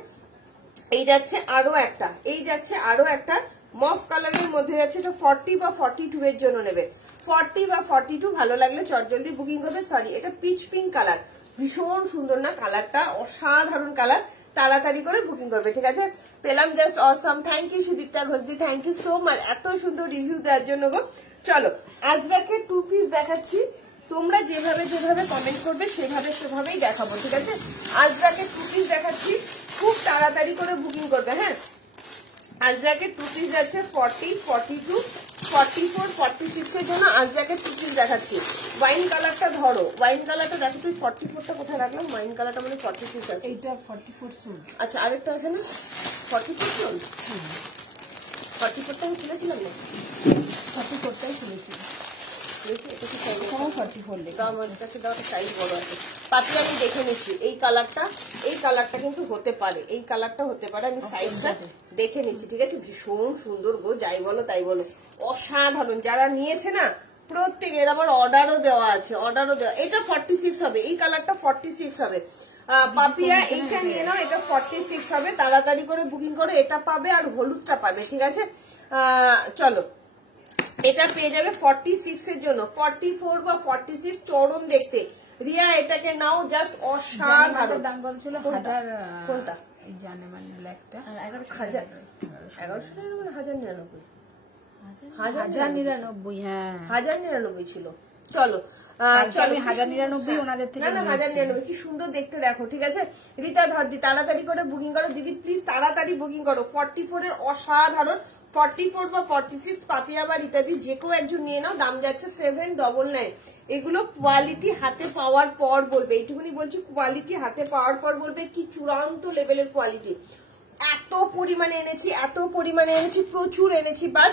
এই যাচ্ছে আরো একটা, এই যাচ্ছে আরো একটা মফ কালারের মধ্যে যাচ্ছে, এটা 40 বা 42 এর জন্য নেবে, 40 বা 42। ভালো লাগলে চটজলদি বুকিং করবে। সরি এটা পিচ পিঙ্ক কালার, ভীষণ সুন্দর না কালারটা, অসাধারণ কালার, তাড়াতাড়ি করে বুকিং করবে, ঠিক আছে? পেলাম, just awesome. Thank you Sudipta ঘোষদি, থ্যাংক ইউ সো মাচ এত সুন্দর রিভিউ দেওয়ার জন্য গো। চলো আজরাকে 2 পিস দেখাচ্ছি, তোমরা যেভাবে যেভাবে কমেন্ট করবে সেভাবেই দেখাবো, ঠিক আছে? আজরাকে 2 পিস দেখাচ্ছি, খুব তাড়াতাড়ি করে বুকিং করবে। হ্যাঁ আজরাকে 2 পিস যাচ্ছে 40 42 44 46 এর জন্য আজরাকের টু পিস দেখাচ্ছি। ওয়াইন কালারটা ধরো, ওয়াইন কালারটা দেখো তুই 44টা কোথায় রাখলাম, ওয়াইন কালারটা মানে 46 আছে। এইটা 44 সোল। আচ্ছা আরেকটা আছে না 44 সোল, 44টা আমি খুলেছিলাম না, 44টাই খুলেছি। এটা কি সাইজ? 44 লেখা। আমার কাছে দাও, সাইজ বড় আছে। পাতলা আমি দেখে নিচ্ছি, এই কালারটা কিন্তু হতে পারে, এই কালারটা হতে পারে, আমি সাইজটা দেখে নিচ্ছি, ঠিক আছে? ভীষণ সুন্দর গো, যাই বলো তাই বলো, অসাধারণ। যারা নিয়েছে না প্রত্যেকের, আমার অর্ডারও দেওয়া আছে, অর্ডারও দেওয়া। এটা 46 হবে, এই কালারটা 46 হবে। পাপিয়া এইটা নিয়ে নাও, এটা 46 হবে, তাড়াতাড়ি করে বুকিং করো, এটা পাবে আর হলুদটা পাবে, ঠিক আছে? চলো, এটা পেয়ে যাবে 46 এর জন্য, 44 বা 46 চরম দেখতে। রিয়া এটাকে নাও, জাস্ট অসাধারণ। দাম কত ছিল? 1000। কোনটা? এই জানে মানে ব্ল্যাকটা 1100 মানে 1099, 1099। হ্যাঁ 1099 ছিল। চলো আমি 1099 ওনাদের থেকে না 1099, কি সুন্দর দেখতে দেখো, ঠিক আছে? রীতা ধরদি তাড়াতাড়ি করে বুকিং করো দিদি, প্লিজ তাড়াতাড়ি বুকিং করো। 44 এর অসাধারণ, 44 বা 46 পাপিয়া বা রীতাদি যে কেউ একজন নিয়ে নাও, দাম যাচ্ছে 799। এগুলো কোয়ালিটি হাতে পাওয়ার পর বলবে, এইটুকুনি বলছি, কোয়ালিটি হাতে পাওয়ার পর বলবে কি চূড়ান্ত লেভেলের কোয়ালিটি। এত পরিমাণে এনেছি, প্রচুর এনেছি, বাট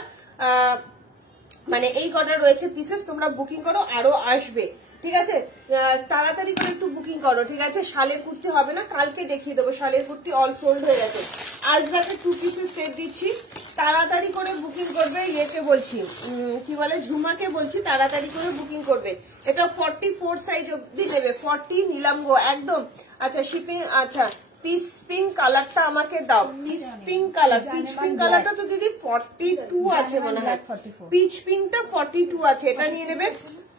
মানে এই কটা রয়েছে পিসেস, তোমরা বুকিং করো, আরো আসবে, ঠিক আছে? তাড়াতাড়ি করে একটু বুকিং করো, ঠিক আছে? শালের কুর্তি হবে না, কালকে দেখিয়ে দেবো, শালের কুর্তি অল সোল্ড হয়ে গেছে। আজ রাতে 2 পিসের সেট দিচ্ছি, তাড়াতাড়ি করে বুকিং করবে। ইয়েকে বলছি, কি বলে, ঝুমাকে বলছি তাড়াতাড়ি করে বুকিং করবে। এটা 44 সাইজ অব্দি নেবে, 40 নিলাম গো একদম। আচ্ছা শিপিং, আচ্ছা পিচ পিঙ্ক কালারটা আমাকে দাও, pitch pink colour, pitch pink কালারটা তো দিদি 42 আছে মনে হয়, পিচ পিঙ্কটা 42 আছে, এটা নিয়ে নেবে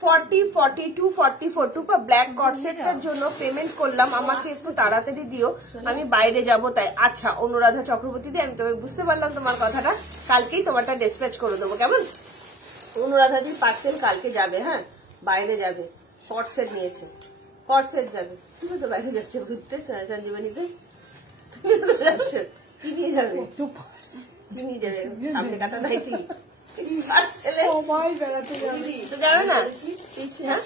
40 42 44। টুকু ব্ল্যাক কর্সেটটার জন্য পেমেন্ট করলাম, আমাকে একটু তাড়াতাড়ি দিও, আমি বাইরে যাব তাই। আচ্ছা অনুরাধা চক্রবর্তী দি, আমি তোমাকে বুঝতে পারলাম তোমার কথাটা, কালকেই তোমারটা ডিসপ্যাচ করে দেবো, কেমন? অনুরাধা দির পার্সেল কালকে যাবে, হ্যাঁ বাইরে যাবে, শর্ট সেট নিয়েছে, কর্সেট যাবে। তুমি তো বাইরে যাচ্ছে ঘুরতে সঞ্জীবনীতে, তুমি তো যাচ্ছ, কি নিয়ে যাবে? কি নিয়ে যাবে? সামনে কাটা নাই ঠিক যাবে না, হ্যাঁ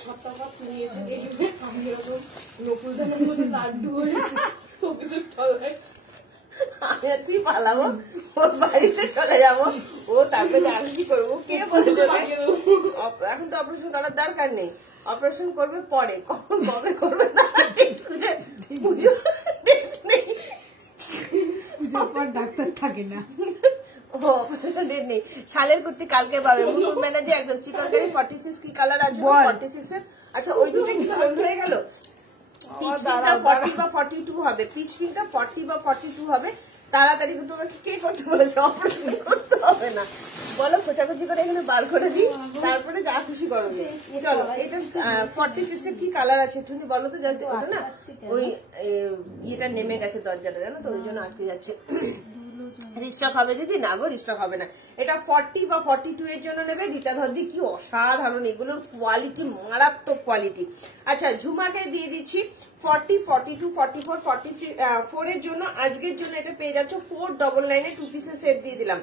আমি পালাবো, ওর বাড়িতে চলে যাবো, ও তারপরে আমি কি করবো, কে বলেছে? এখন তো অপারেশন করার দরকার নেই, অপারেশন করবে পরে, কখন কবে করবে পুজো নেই, পুজোর পর ডাক্তার থাকে না। ও ডেট নেই। শালের কুর্তি কালকে পাবে, মুকুট ব্যানার্জি একদম চিকনকারি 46 কি কালার আছে 46 এর? আচ্ছা ওই দুটো কি ফোল্ড হয়ে গেল? পিচ পিঙ্কটা 40 বা 42 হবে, পিচ পিঙ্কটা 40 বা 42 হবে। তাড়াতাড়ি তোমাকে কে করতে বলেছে? অপারেশন করতে হবে না, বলো খোঁচাখুচি করে এখানে বার করে দিই, তারপরে যা খুশি করো। চলো এটা 46 এর কি কালার আছে তুমি বলো তো, যাতে ওটা না ওই এটা নেমে গেছে দরজাটা, জানো তো, ওই জন্য আটকে যাচ্ছে। রিস্টক হবে দিদি? না গো রিস্টক হবে না, এটা 40 বা 42 এর জন্য নেবে। রীতা ধরদি কি অসাধারণ, এগুলোর কোয়ালিটি মারাত্মক কোয়ালিটি। আচ্ছা ঝুমাকে দিয়ে দিচ্ছি 40 42 44 44 এর জন্য, আজকের জন্য এটা পেয়ে যাচ্ছ 499 এ 2 পিসের সেট দিয়ে দিলাম,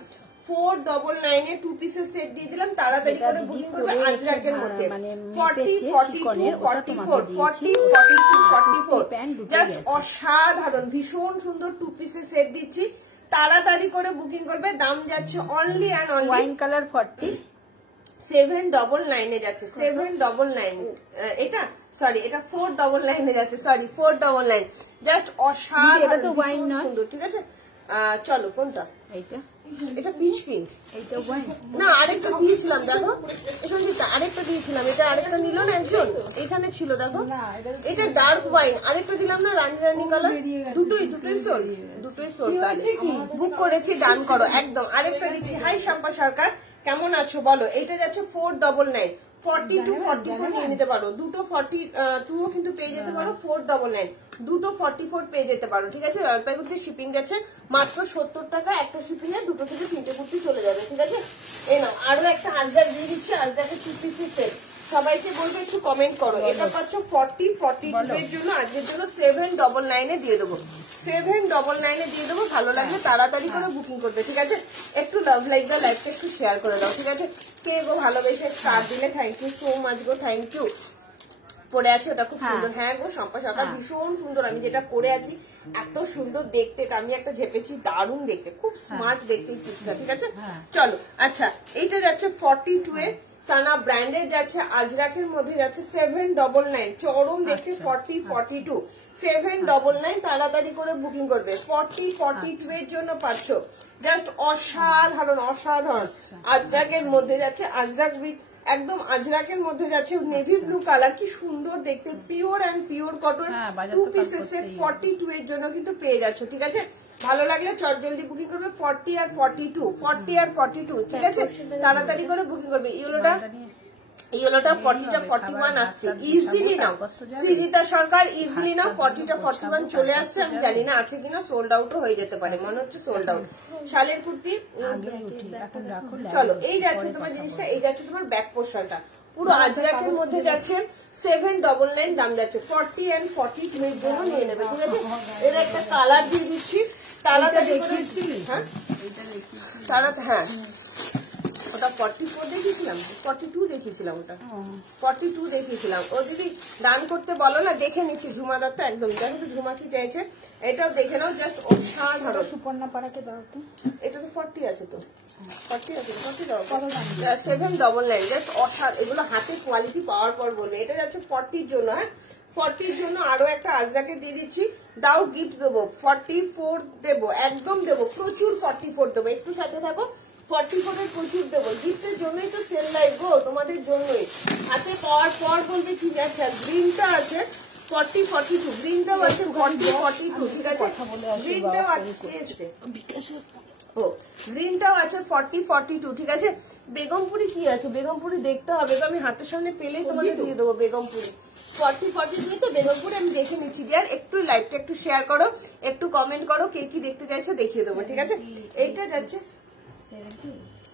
499 এ 2 পিসের সেট দিয়ে দিলাম। তাড়াতাড়ি করে বুকিং করবে আজরাকের মধ্যে। 40 42 44 40 42 44 জাস্ট অসাধারণ, ভীষণ সুন্দর 2 পিসের সেট দিচ্ছি, তাড়াতাড়ি করে বুকিং করবে। দাম যাচ্ছে only and only wine colour 40 799 এ যাচ্ছে, 799 এটা সরি এটা 499 এ যাচ্ছে, সরি 499, জাস্ট অসাধারণ সুন্দর, ঠিক আছে? চলো কোনটা? এইটা এটা পিচ পিঙ্ক, এইটা ওয়াইন না আরেকটা দিয়েছিলাম দেখো, সঞ্জিতা আরেকটা দিয়েছিলাম, এটা আরেকটা নিল না একজন, এখানে ছিল দেখো, এটা ডার্ক ওয়াইন, আরেকটা দিলাম না রানী রানী কালার, দুটোই সোল, বুক করেছি, ডান করো একদম। আরেকটা দিচ্ছি, হাই শাম্পা সরকার কেমন আছো বলো, এটা যাচ্ছে 499, 42 44 নিয়ে নিতে পারো, দুটো 42 কিন্তু পেয়ে যেতে পারো, 499 দুটো 44 পেয়ে যেতে পারো, ঠিক আছে? জলপাইগুড়িতে শিপিং যাচ্ছে মাত্র 70 টাকা, একটা শিপিং এ দুটো থেকে 3টে কুর্তি চলে যাবে, ঠিক আছে? এই নাও আরো একটা আজরাক দিয়ে দিচ্ছি, আজরাকের 2 পিসের সেট, সবাইকে বলবো একটু কমেন্ট করো। এটা পাচ্ছ 40-42 এর জন্য, আজকের জন্য 799 এ দিয়ে দেবো, 799 এ দিয়ে দেবো। ভালো লাগলে তাড়াতাড়ি করে বুকিং করবে, ঠিক আছে? একটু লাভ লাইক দা লাইভটা একটু শেয়ার করে দাও, ঠিক আছে? কে গো ভালোবেসে স্টার দিলে, থ্যাংক ইউ সো মাচ গো, থ্যাংক ইউ। পরে আছে ওটা খুব সুন্দর। হ্যাঁ গো শম্পা সরকার, ভীষণ সুন্দর। আমি যেটা পরে আছি এত সুন্দর দেখতে, এটা আমি একটা ঝেপেছি, দারুণ দেখতে, খুব স্মার্ট দেখতে পিসটা, ঠিক আছে? চলো আচ্ছা, এইটা যাচ্ছে 42 এর সানা ব্র্যান্ডের, যাচ্ছে আজরাকের মধ্যে, যাচ্ছে 799, চরম দেখতে 40-42, 799। তাড়াতাড়ি করে বুকিং করবে। 40-42 এর জন্য পাচ্ছ জাস্ট অসাধারণ অসাধারণ আজরাকের মধ্যে, যাচ্ছে আজরাক উইথ একদম আজরাকের মধ্যে, যাচ্ছে নেভি ব্লু কালার, কি সুন্দর দেখতে, pure and pure cotton, 2 pieces set 42 এর জন্য কিন্তু পেয়ে যাচ্ছ, ঠিক আছে? ভালো লাগলে চট জলদি বুকিং করবে। 40 আর 42, ঠিক আছে? তাড়াতাড়ি করে বুকিং করবে। ইয়েলোটা 40টা 41 আসছে, ইজিলি নাও সৃজিতা সরকার, ইজিলি নাও। 40টা 41 চলে আসছে, আমি জানি না আছে কিনা, সোল্ড আউটও হয়ে যেতে পারে, মনে হচ্ছে সোল্ড আউট। শালের কুর্তি, চলো এই যাচ্ছে তোমার জিনিসটা, এই যাচ্ছে তোমার ব্যাক পোর্শনটা পুরো আজরাকের মধ্যে, যাচ্ছে 799 দাম, যাচ্ছে 40 and 42 এর জন্য নিয়ে নেবে, ঠিক আছে? এর একটা কালার দিয়ে দিচ্ছি, তাড়াতাড়ি করে। হ্যাঁ হ্যাঁ, ওটা 44 দেখিয়েছিলাম, 42 দেখিয়েছিলাম, ওটা 42 দেখিয়েছিলাম। ও দিদি ডান করতে বলো না, দেখে নিচ্ছি। ঝুমা দত্ত একদম, দেখো তো ঝুমা কি চাইছে, এটাও দেখে নাও, জাস্ট অসাধারণ। সুপর্ণা পাড়াকে দাও তো, এটা তো 40 আছে, তো 40 আছে, 40 দাও, 799, জাস্ট অসাধারণ। এগুলো হাতে কোয়ালিটি পাওয়ার পর বলবে। এটা যাচ্ছে 40 জন্য, হ্যাঁ 40 জন্য আরো একটা আজরাকে দিয়ে দিচ্ছি, দাও গিফট দেবো, 44 দেবো, একদম দেবো, প্রচুর 44 দেবো, একটু সাথে থাকো। 44 এর প্রচুর দেবো, গিফটের জন্যই তো সেল লাইভ গো, তোমাদের জন্যই। হাতে পাওয়ার পর বলবে ঠিক আছে। গ্রিনটা আছে 40-42, গ্রিনটাও আছে 40-42, ঠিক আছে? গ্রিনটাও আছে, ও গ্রিনটাও আছে 40-42, ঠিক আছে? বেগমপুরি কি আছে, বেগমপুরি দেখতে হবে, আমি হাতের সামনে পেলেই তোমাকে দিয়ে দেবো। বেগমপুরি 40-42 তো বেগমপুরি আমি দেখে নিচ্ছি। ডিয়ার একটু লাইভটা একটু শেয়ার করো, একটু কমেন্ট করো, কে কি দেখতে চাইছো দেখিয়ে দেবো, ঠিক আছে? এইটা যাচ্ছে,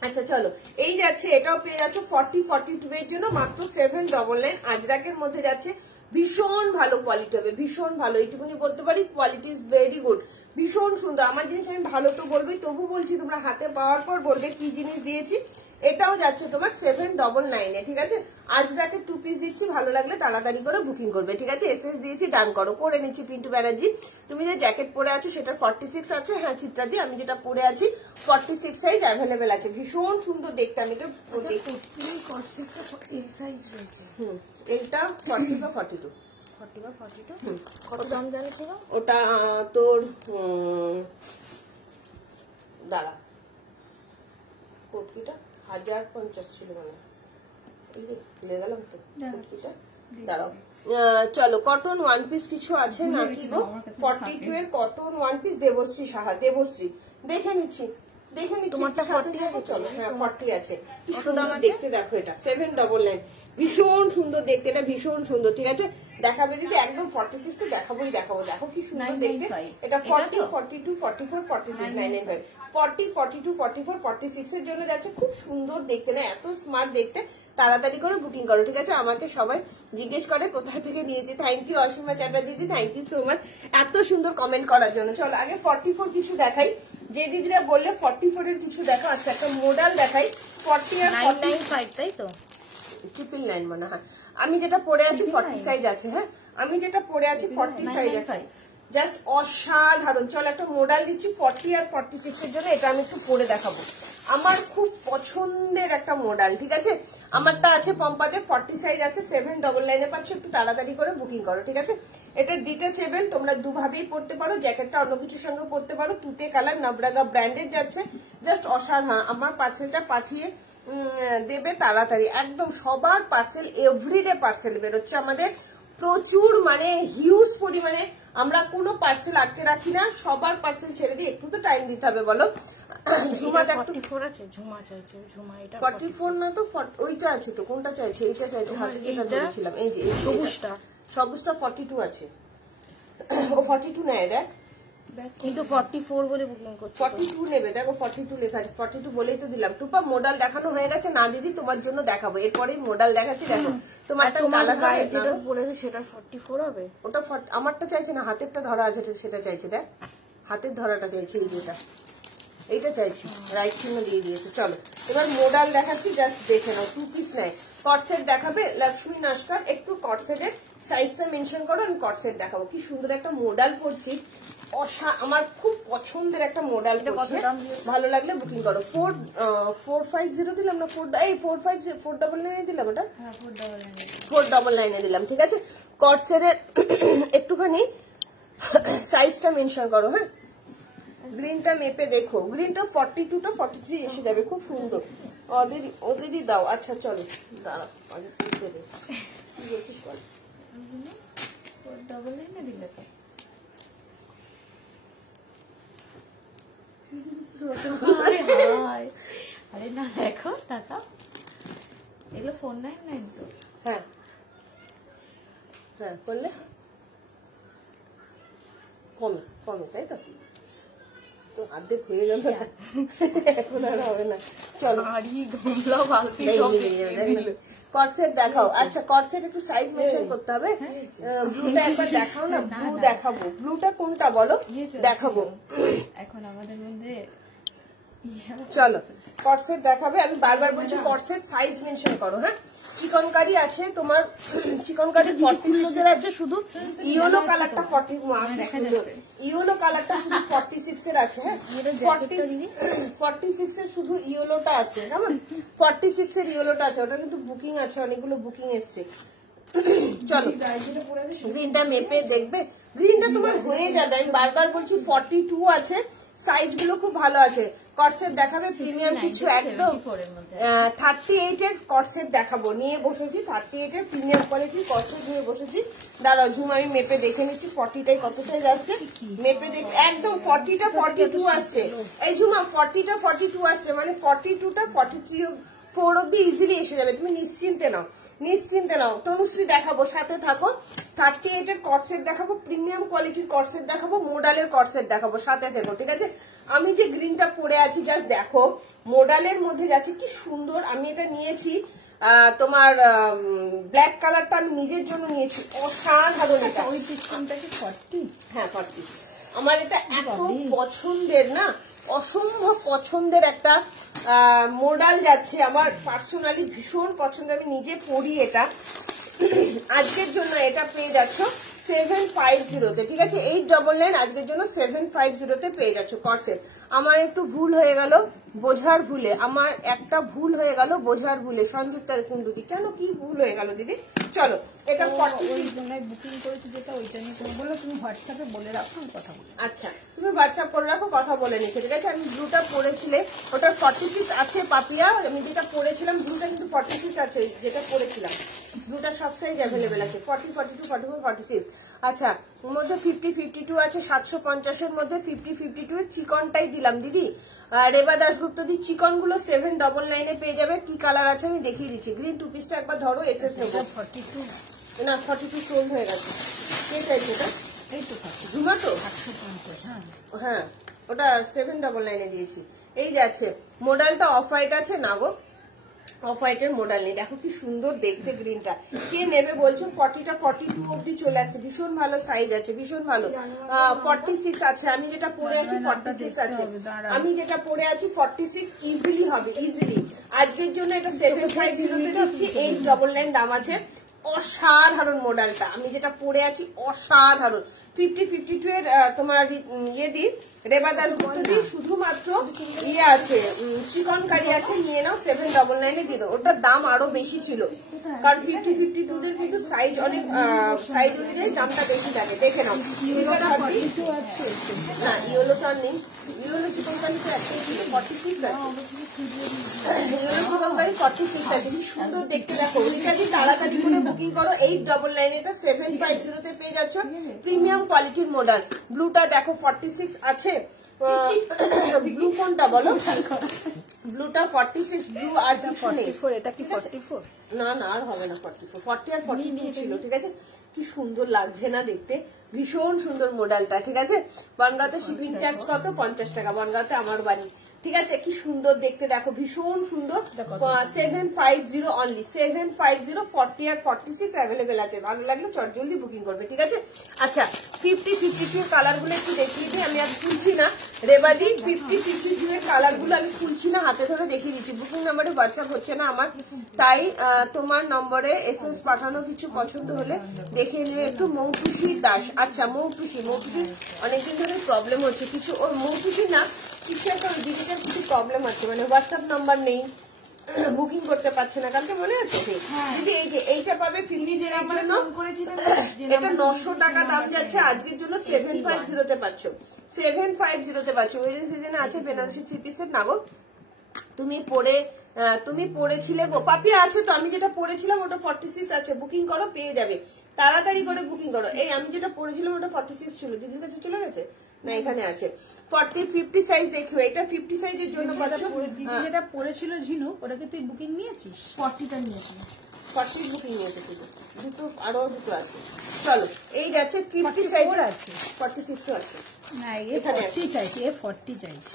আচ্ছা চলো এই যাচ্ছে, এটাও পেয়ে যাচ্ছে 40-42 এর জন্য মাত্র 799। আজরাকের মধ্যে যাচ্ছে, ভীষণ ভালো কোয়ালিটি হবে, ভীষণ ভালো, এইটুকুনি বলতে পারি, কোয়ালিটি ইজ ভেরি গুড, ভীষণ সুন্দর। আমার জিনিস আমি ভালো তো বলবই, তবু বলছি তোমরা হাতে পাওয়ার পর বলবে কি জিনিস দিয়েছি। এটাও যাচ্ছে তোমার 799 এ, ঠিক আছে? আজরাকে 2 পিস দিচ্ছি, ভালো লাগলে তাড়াতাড়ি করে বুকিং করবে, ঠিক আছে? এসএস দিয়েছি, ডান করো। পরে নিচ্ছি পিন্টু ব্যানার্জি, তুমি যে জ্যাকেট পরে আছো সেটা 46 আছে, হ্যাঁ চিত্রাদি আমি যেটা পরে আছি 46 সাইজ অ্যাভেলেবেল আছে, ভীষণ সুন্দর দেখতে। আমি তো এইটা 40 বা 42, 40 বা 42, কত দাম জানিস? ওটা তোর দাঁড়া, কোটকিটা 1050 ছিল, মানে ভুলে গেলাম তো কোটকিটা, দাঁড়াও। চলো কটন ওয়ান পিস কিছু আছে নাকি গো? 42 এর cotton one piece, Debashree Saha, Debashree দেখে নিচ্ছি, দেখে নিচ্ছি। চলো হ্যাঁ 40 আছে, কি সুন্দর দেখতে, দেখো এটা 799, ভীষণ সুন্দর দেখতে, এটা ভীষণ সুন্দর, ঠিক আছে? দেখাবে দিদি একদম 46 তে দেখাবোই দেখাবো, দেখো কি সুন্দর দেখতে। এটা 40, 42, 44, 46, 995, 40, 42, 44, 46 এর জন্য যাচ্ছে, খুব সুন্দর দেখতে না, এত স্মার্ট দেখতে। তাড়াতাড়ি করে বুকিং করো, ঠিক আছে? আমাকে সবাই জিজ্ঞেস করে কোথা থেকে নিয়েছি। থ্যাংক ইউ অসীমা চ্যাটার্জি দিদি, থ্যাংক ইউ সো মাচ এত সুন্দর কমেন্ট করার জন্য। চলো আগে 44 কিছু দেখাই, যে দিদিরা বললে 44 এর কিছু দেখো। আচ্ছা একটা মডেল দেখাই, 40 আর 995, তাই তো? 999 মনে হয়। আমি যেটা পরে আছি 40 সাইজ আছে, হ্যাঁ আমি যেটা পরে আছি 40 সাইজ আছে, জাস্ট অসাধারণ। চলো একটা মডেল দিচ্ছি 40 আর 46 এর জন্য, এটা আমি একটু পরে দেখাবো। আমার খুব পছন্দের একটা মডেল, ঠিক আছে? আমারটা আছে পম্পাতে, 40 সাইজ আছে, 799 এ পাচ্ছ, একটু তাড়াতাড়ি করে বুকিং করো, ঠিক আছে? এটা ডিটাচেবল, তোমরা দুভাবেই পড়তে পারো, জ্যাকেটটা অন্য কিছুর সঙ্গে পড়তে পারো। তুতে কালার, নবরাগা ব্র্যান্ডেড যাচ্ছে, জাস্ট অসাধারণ। আমার পার্সেলটা পাঠিয়ে দেবে তাড়াতাড়ি, একদম সবার পার্সেল, এভরিডে পার্সেল বেরোচ্ছে আমাদের প্রচুর, মানে হিউজ পরিমাণে। আমরা কোনো পার্সেল আটকে রাখি না, সবার পার্সেল ছেড়ে দিই, একটু তো টাইম দিতে হবে বলো। ঝুমা 44 আছে, ঝুমা চাইছে, ঝুমা এটা 44 না তো, ওইটা আছে তো, কোনটা চাইছে? এইটা চাইছে, যেটা ধরেছিলাম, এই যে সবুজটা, সবুজটা 42 আছে, ও 42 নেয়, দেখ কিন্তু 44 বলে বুকিং করছি। 42 নেবে, দেখো 42 লেখা আছে, 42 বলেই তো দিলাম। টুপা মডেল দেখানো হয়ে গেছে না দিদি, তোমার জন্য দেখাবো, এরপরেই মডেল দেখাচ্ছি। দেখো তোমারটা কালার যেটা বলেছে সেটা 44 হবে। ওটা আমারটা চাইছে না, হাতেরটা ধরা আছে সেটা চাইছে, দেখ হাতের ধরাটা চাইছে, এই যেটা এইটা চাইছি, রাইট চিহ্ন দিয়ে দিয়েছে। চলো এবার মডেল দেখাচ্ছি, জাস্ট দেখে নাও। 2 পিস নেয়, কটসেট দেখাবে লক্ষ্মী নস্কর, একটু কটসেটের সাইজটা মেনশন করো, আমি কটসেট দেখাবো। কি সুন্দর একটা মডেল পড়ছি, আমার খুব পছন্দের একটা মডেল পড়ছে, ভালো লাগলে বুকিং করো। 450 দিলাম না, 499 দিলাম, ওটা 499 দিলাম, ঠিক আছে। কটসেটের একটুখানি সাইজটা মেনশন করো, হ্যাঁ। গ্রিনটা মেপে দেখো, গ্রিনটা 42 টা 43 এসে যাবে, খুব সুন্দর। ওদেরই দাও। আচ্ছা চলো দাঁড়া, আগে ফুলতে দে, কি বলছিস বল। ডবল লাইনে দিলে তো আরে না, দেখো টাকা এগুলো 499 তো। হ্যাঁ হ্যাঁ, করলে কমে কমে, তাই তো, তো অর্ধেক হয়ে গেল, এখন আর হবে না। চলো কটসেট দেখাও। আচ্ছা কটসেট একটু সাইজ মেনশন করতে হবে। ব্লুটা একবার দেখাও না, ব্লু দেখাবো। ব্লুটা কোনটা বলো, দেখাবো এখন আমাদের মধ্যে। চলো কটসেট দেখাবে, আমি বারবার বলছি কটসেট সাইজ মেনশন করো, হ্যাঁ। চিকনকারি আছে তোমার, চিকনকারি 46 এর আছে, শুধু ইয়েলো কালারটা 40, ইয়েলো কালারটা শুধু 46 এর আছে, হ্যাঁ। 46 এর শুধু ইয়েলোটা আছে, কেমন 46 এর ইয়েলোটা আছে, ওটা কিন্তু বুকিং আছে, অনেকগুলো বুকিং এসছে। চলো গ্রিনটা মেপে দেখবে, গ্রিনটা তোমার হয়ে যাবে, আমি বারবার বলছি 42 আছে, সাইজ গুলো খুব ভালো আছে। কটসেট দেখাবে প্রিমিয়াম কিছু, একদম 38 এর কটসেট দেখাবো, নিয়ে বসেছি 38 এর প্রিমিয়াম কোয়ালিটির কটসেট নিয়ে বসেছি। দাঁড়াও ঝুম, আমি মেপে দেখে নিচ্ছি 40টাই কত সাইজ আসছে, মেপে দেখ, একদম 40টা 42 আসছে। এই ঝুমা 40টা 42 আসছে, মানে 42টা 43 অব্দি ইজিলি এসে যাবে, তুমি নিশ্চিন্তে নাও, নিশ্চিন্তে নাও। তনুশ্রী দেখাবো, সাথে থাকো। 38 এর কটসেট দেখাবো, প্রিমিয়াম কোয়ালিটির কটসেট দেখাবো, মোডালের কটসেট দেখাবো, সাথে থেকো, ঠিক আছে। আমি যে গ্রিনটা পরে আছি জাস্ট দেখো, মোডালের মধ্যে যাচ্ছে, কি সুন্দর। আমি এটা নিয়েছি তোমার ব্ল্যাক কালারটা আমি নিজের জন্য নিয়েছি, অসাধারণ। এটা ওই সিস্টেমটা কি 40? হ্যাঁ 40। আমার এটা এত পছন্দের না, অসম্ভব পছন্দের একটা মডেল যাচ্ছে, আমার পার্সোনালি ভীষণ পছন্দের, আমি নিজে পরি এটা। আজকের জন্য এটা পেয়ে যাচ্ছ 750-তে, ঠিক আছে। 899 আজকের জন্য 750-তে পেয়ে যাচ্ছ কটসেট। আমার একটু ভুল হয়ে গেল বোঝার ভুলে, আমার একটা ভুল হয়ে গেল বোঝার ভুলে। সংযুক্তা কুন্ডুদি, কেন কি ভুল হয়ে গেল দিদি? চলো এটা 40 বুকিং করেছি যেটা, ওইটা নিয়ে তুমি বললো, তুমি হোয়াটসঅ্যাপে বলে রাখো, আমি কথা বলি। আচ্ছা তুমি হোয়াটসঅ্যাপ করে রাখো, কথা বলে নিচ্ছে, ঠিক আছে। আমি ব্লুটা পরেছিলে, ওটার 46 আছে পাপিয়া, আমি যেটা পরেছিলাম ব্লুটা কিন্তু 46 আছে, যেটা পরেছিলাম। ব্লুটা সব সাইজ অ্যাভেলেবেল আছে, 40, 42, 44, 46। আচ্ছা ওর মধ্যে 50, 52 আছে, 750 এর মধ্যে 50, 52 এর চিকনটাই দিলাম দিদি। রেবা দাশগুপ্ত দি, চিকন গুলো 799 পেয়ে যাবে। কি কালার আছে আমি দেখিয়ে দিচ্ছি। গ্রিন 2 পিসটা একবার ধরো, এসএস নেবো। 42 না 42 সোল্ড হয়ে গেছে। কে চাইছে এটা? এই তো ঝুমা তো 150। হ্যাঁ হ্যাঁ, ওটা 799 দিয়েছি। এই যাচ্ছে মডেলটা অফ হোয়াইট আছে না গো, অফ হোয়াইটের মডেল নেই। দেখো কি সুন্দর দেখতে গ্রিনটা। কে নেবে বলছো? 40টা 42 অব্দি চলে আসছে, ভীষণ ভালো সাইজ আছে, ভীষণ ভালো। 46 আছে, আমি যেটা পরে আছি 46 আছে, আমি যেটা পরে আছি 46 ইজিলি হবে, ইজিলি। আজকের জন্য এটা 750 দিচ্ছি, 899 দাম আছে। অসাধারণ মডেলটা, আমি যেটা পরে আছি অসাধারণ। 50, 52 এর তোমার ইয়ে দি, রেবা দাশগুপ্ত দি, শুধুমাত্র ইয়ে আছে, চিকনকারি আছে, নিয়ে নাও 799 দিয়ে দাও। ওটার দাম আরো বেশি ছিল, কারণ 50, 52 দের কিন্তু সাইজ অনেক, সাইজ অনুযায়ী দামটা বেশি থাকে, দেখে নাও। না ইয়েলোটা নেই, ইয়েলো চিকনকারি তো একটাই ছিল, 46 আছে, ইয়েলো চিকনকারি 46 আছে। কি সুন্দর দেখতে, দেখো। রিকাজি তাড়াতাড়ি করে বুকিং করো, 899 এটা 750-তে পেয়ে যাচ্ছ, প্রিমিয়াম কোয়ালিটির মডেল। ব্লুটা দেখো 46 আছে, ব্লু কোনটা বলো? ব্লুটা 46 ব্লু আর কিছু নেই। 44, এটা কি 44? না না আর হবে না 44, 40 আর 42 ছিল। ঠিক আছে, কি সুন্দর লাগছে না দেখতে, ভীষণ সুন্দর মডেলটা। ঠিক আছে, বনগাঁতে শিপিং চার্জ কত? 50 টাকা। বনগাঁতে আমার বাড়ি। ঠিক আছে, কি সুন্দর দেখতে, দেখো ভীষণ সুন্দর। 750 অনলি, 750, 40 আর 46 অ্যাভেলেবেল আছে। ভালো লাগলে চট জলদি বুকিং করবে। ঠিক আছে, আচ্ছা 50, 52 কালার গুলো একটু দেখিয়ে দিই। আমি আর খুলছি না রেবাদি, 50, 52 এর কালার গুলো আমি খুলছি না, হাতে ধরে দেখিয়ে দিচ্ছি। বুকিং নাম্বারে হোয়াটসঅ্যাপ হচ্ছে না আমার, তাই তোমার নম্বরে এসএস পাঠানো। কিছু পছন্দ হলে দেখে নিয়ে একটু। মৌটুসি দাস, আচ্ছা মৌটুসি অনেকদিন ধরে প্রবলেম হচ্ছে কিছু, ওর মৌটুসি না কিছু একটা ডিজিটাল কিছু প্রবলেম আছে, মানে হোয়াটসঅ্যাপ নাম্বার নেই, বুকিং করতে পারছে না। কালকে মনে আছে দিদি, এই যে এইটা পাবে 50 এর জন্য, এটা 900 টাকা দাম যাচ্ছে, আজকের জন্য 750 তে পাচ্ছ, 750 তে পাচ্ছ। ওয়েডিং সিজনে আছে বেনারসি 3 পিসের। না গো তুমি পড়েছিলে গো পাপিয়া, আছে তো, আমি যেটা পড়েছিলাম ওটা 46 আছে, বুকিং করো পেয়ে যাবে, তাড়াতাড়ি করে বুকিং করো। এই আমি যেটা পড়েছিলাম ওটা 46 ছিল, দিদির কাছে চলে গেছে না, এখানে আছে 40, 50 সাইজ দেখিও, এটা 50 সাইজের জন্য পাচ্ছ। যেটা পড়েছিল ঝিনু, ওটাকে তুই বুকিং নিয়েছিস? 40টা নিয়েছি, 40 বুকিং নিয়েছে শুধু, দুটো আরো দুটো আছে। চলো এই যাচ্ছে 50 সাইজ আছে, 46 আছে না, এ 40 চাইছি, এ 40 চাইছি,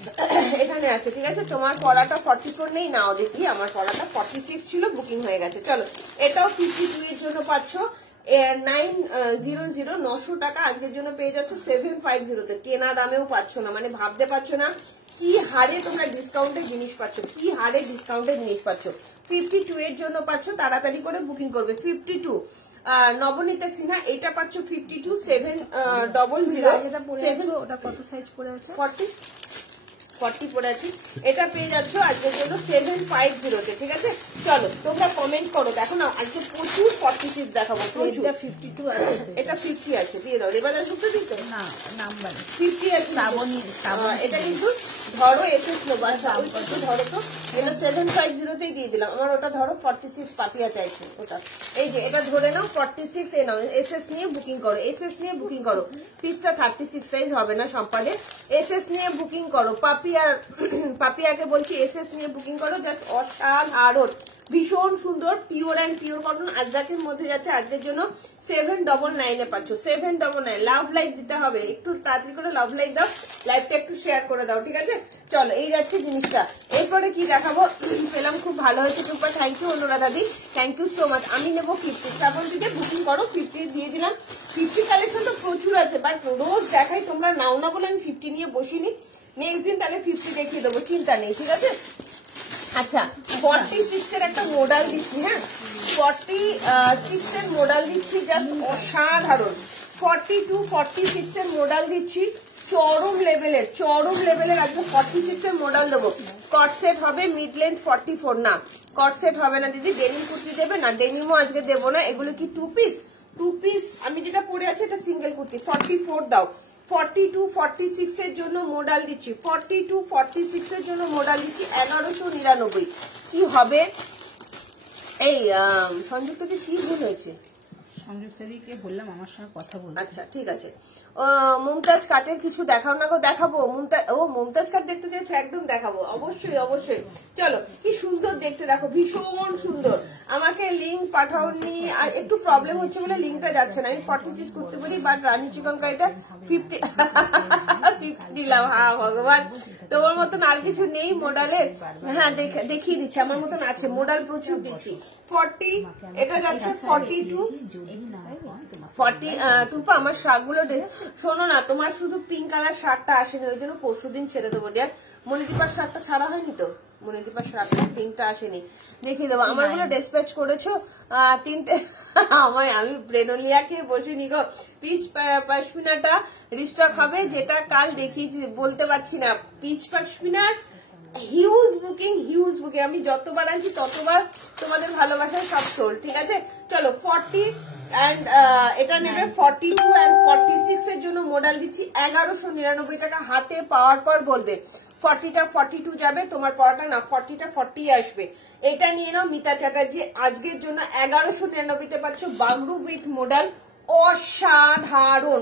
এখানে আছে। ঠিক আছে, তোমার পড়াটা 44 নেই, নাও দেখি, আমার পড়াটা 46 ছিল, বুকিং হয়ে গেছে। চলো এটাও 52 এর জন্য পাচ্ছ 900, 900 টাকা আজকের জন্য পেয়ে যাচ্ছ 750 তে। কেনা দামেও পাচ্ছ না, মানে ভাবতে পারছো না কি হারে তোমরা ডিসকাউন্টে জিনিস পাচ্ছ, কি হারে ডিসকাউন্টে জিনিস পাচ্ছ। 52 এর জন্য পাচ্ছ, তাড়াতাড়ি করে বুকিং করবে। 52 নবনীতা সিনহা, এটা পাচ্ছ 52, 700। ওটা কত সাইজ পড়ে আছে? 40 পড়ে আছি, এটা পেয়ে যাচ্ছ আজকের জন্য 750 তে। ঠিক আছে, চলো তোমরা কমেন্ট করো। দেখো না আজকে প্রচুর 46 দেখাবো, প্রচুর। 52 আছে, এটা 50 আছে, দিয়ে দাও। এবার আসবে দিতে না, নাম্বার 50 আছে। এটা কিন্তু ধরো এসএস নেবো, আচ্ছা ওই একটু ধরো তো, এটা 750 তেই দিয়ে দিলাম। আমার ওটা ধরো 46 পাপিয়া চাইছে ওটা, এই যে এটা ধরে নাও 46 এ নাও, এসএস নিয়ে বুকিং করো, এসএস নিয়ে বুকিং করো। পিসটা 36 সাইজ হবে না সম্পাদে, এসএস নিয়ে বুকিং করো। পাপিয়াকে বলছি এসএস নিয়ে বুকিং করো, জাস্ট অসাধারণ, ভীষণ সুন্দর, পিওর অ্যান্ড পিওর কটন আজরাকের মধ্যে যাচ্ছে। আজকের জন্য 799 এ পাচ্ছ, 799। লাভ লাইক দিতে হবে, একটু তাড়াতাড়ি করে লাভ লাইক দাও, লাইভটা একটু শেয়ার করে দাও। ঠিক আছে, চলো এই যাচ্ছে জিনিসটা। এরপরে কি দেখাবো, পেলাম খুব ভালো হয়েছে Tumpa, thank you Anuradha di, thank you so much. আমি নেবো 50, শ্রাবণ দিকে বুকিং করো, 50 দিয়ে দিলাম। 50 কালেকশন তো প্রচুর আছে, বাট রোজ দেখাই, তোমরা নাও না বলে আমি 50 নিয়ে বসিনি। নেক্সট দিন তাহলে 50 দেখিয়ে দেবো, চিন্তা নেই। ঠিক আছে, আচ্ছা 46 এর একটা মডেল দিচ্ছি, হ্যাঁ 46 এর মডেল দিচ্ছি, জাস্ট অসাধারণ। 42, 46 এর মডেল দিচ্ছি, চরম লেভেলের আজকে 46 এর মডেল দেবো। কট সেট হবে, মিড লেন্থ 44, না কট সেট হবে না দিদি। ডেনিম কুর্তি দেবে না, ডেনিমও আজকে দেবো না। এগুলো কি 2 পিস, আমি যেটা পরে আছি এটা সিঙ্গেল কুর্তি। 44 দাও, 42, 46 এর জন্য মডেল দিচ্ছি, 42, 46 এর জন্য মডেল দিচ্ছি 1199। কি হবে এই সংযুক্তকে কি ভুল হয়েছে? সংযুক্তাদিকে বললাম আমার সঙ্গে কথা বলতে। আচ্ছা ঠিক আছে, মুমতাজ কাটের কিছু দেখাও না গো। দেখাবো, মুমতাজ কাট দেখতে চাইছো, একদম দেখাবো, অবশ্যই। চলো কি সুন্দর দেখতে, দেখো ভীষণ সুন্দর। আমাকে লিঙ্ক পাঠাওনি, আর একটু প্রবলেম হচ্ছে বলে লিঙ্কটা যাচ্ছে না। আমি 46 করতে পারি, বাট রানী চিকন কারিটা 50 দিলাম। হ্যাঁ ভগবান, তোমার মতন আর কিছু নেই মডেলের? হ্যাঁ দেখিয়ে দিচ্ছি, আমার মতন আছে মডেল, প্রচুর দিচ্ছি। 40, এটা যাচ্ছে 42, 40। টুম্পা আমার শার্টগুলো শোনো না, তোমার শুধু পিঙ্ক কালার শার্টটা আসেনি, ওই জন্য পরশুদিন ছেড়ে দেবো। ডিয়ার মনিদীপার শার্টটা ছাড়া হয়নি তো, মনিদীপার শার্টটা পিঙ্কটা আসেনি, দেখিয়ে দেবো। আমার গুলো ডিসপ্যাচ করেছো 3টে। আমি ব্রেনোলিয়া খেয়ে বসিনি গো। পিচ পাশমিনাটা রিস্টক হবে, যেটা কাল দেখিয়েছি, বলতে পারছি না। পিচ পাশমিনার হিউজ বুকিং। আমি যতবার আনছি ততবার তোমাদের ভালোবাসায় সব সোল। ঠিক আছে, চলো 40 অ্যান্ড এটা নেবে 42 অ্যান্ড 46 এর জন্য মডেল দিচ্ছি 1199 টাকা। হাতে পাওয়ার পর বলবে 40টা 42 যাবে, তোমার পড়াটা না 40টা 40 আসবে। এটা নিয়ে নাও মিতা চ্যাটার্জি, আজকের জন্য 1199 তে পাচ্ছ বাংলু উইথ মডেল। অসাধারণ,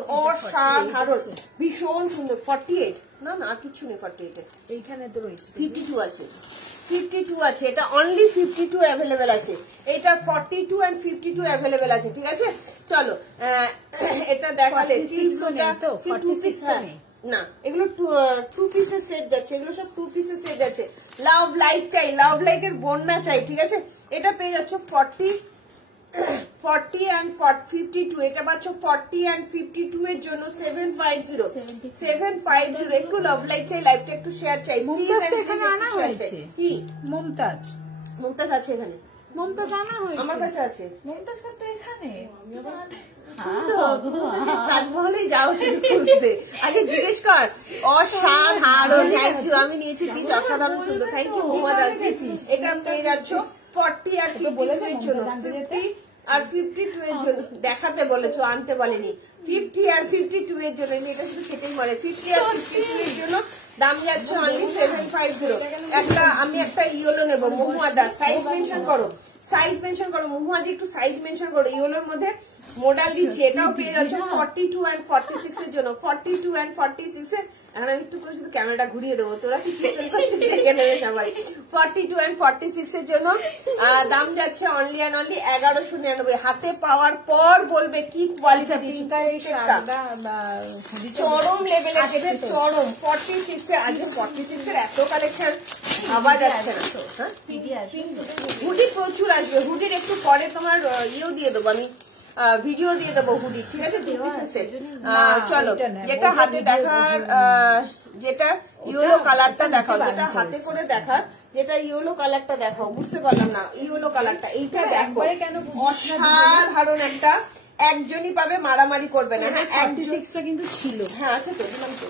ভীষণ সুন্দর। 48 না আর কিছু নেই, 48 এইখানে তো রয়েছে 52 আছে, 52 আছে, এটা অনলি 52 অ্যাভেলেবেল আছে, এটা 42 and 52 অ্যাভেলেবেল আছে, ঠিক আছে। চলো এটা দেখালে না, এগুলো 2 পিসের সেট যাচ্ছে, এগুলো সব 2 পিসের সেট যাচ্ছে। লাভ লাইক চাই, লাভ লাইকের বন্যা চাই, ঠিক আছে। এটা পেয়ে যাচ্ছ 40 and 52, এটা পাচ্ছ 40 and 52 এর জন্য 750 একটু লাভ লাইক চাই, লাইভটা একটু শেয়ার চাই। এখানে আনা হয়েছে কি মমতাজ আছে এখানে, মমতাজ আনা হয়েছে আমার কাছে আছে। মমতাজ করতে এখানে তাজমহলেই যাও শুধু খুঁজতে, আগে জিজ্ঞেস কর। অসাধারণ, থ্যাংক ইউ, আমি নিয়েছি পিস, অসাধারণ সুন্দর, থ্যাংক ইউ মোহাম্মদ আজকে। এটা পেয়ে যাচ্ছ 40 আর 52 এর জন্য, 50 আর 52 এর জন্য। দেখাতে বলেছো, আনতে বলেনি। 50 আর 52 এর জন্য, এটা শুধু কেটেই মারে। 50 আর 52 এর জন্য দাম যাচ্ছে অনলি 750। আমি একটা ইয়েলো নেবো, মহুয়াদা, সাইজ মেনশন করো, সাইজ মেনশন করো মহুয়াদি, একটু সাইজ মেনশন করো। ইয়েলোর মধ্যে মডেল দিচ্ছি, এটাও পেয়ে যাচ্ছ 42 and 46 এর জন্য, 42 and 46 এর। এখন আমি একটু করে শুধু ক্যামেরাটা ঘুরিয়ে দেবো, তোরা কি করছিস দেখে নেবে সবাই। 42 and 46 এর জন্য দাম যাচ্ছে অনলি অ্যান্ড অনলি 1199। হাতে পাওয়ার পর বলবে কি কোয়ালিটি দিচ্ছি, চরম লেভেলের, চরম 46 এর। আজকে 46 এর এত কালেকশন ভাবা যাচ্ছে না তো। হ্যাঁ, হুডি প্রচুর আসবে, হুডির একটু পরে তোমার ইয়েও দিয়ে দেবো আমি, ভিডিও দিয়ে দেবো হুডি, ঠিক আছে। চলো যেটা হাতে দেখার, যেটা ইয়েলো কালারটা দেখাও, যেটা হাতে করে দেখার, যেটা ইয়েলো কালারটা দেখাও। বুঝতে পারলাম না ইয়েলো কালারটা, এইটা দেখো, অসাধারণ একটা, একজনই পাবে, মারামারি করবে না। হ্যাঁ, 46টা কিন্তু ছিল, হ্যাঁ আছে তো, দিলাম তো।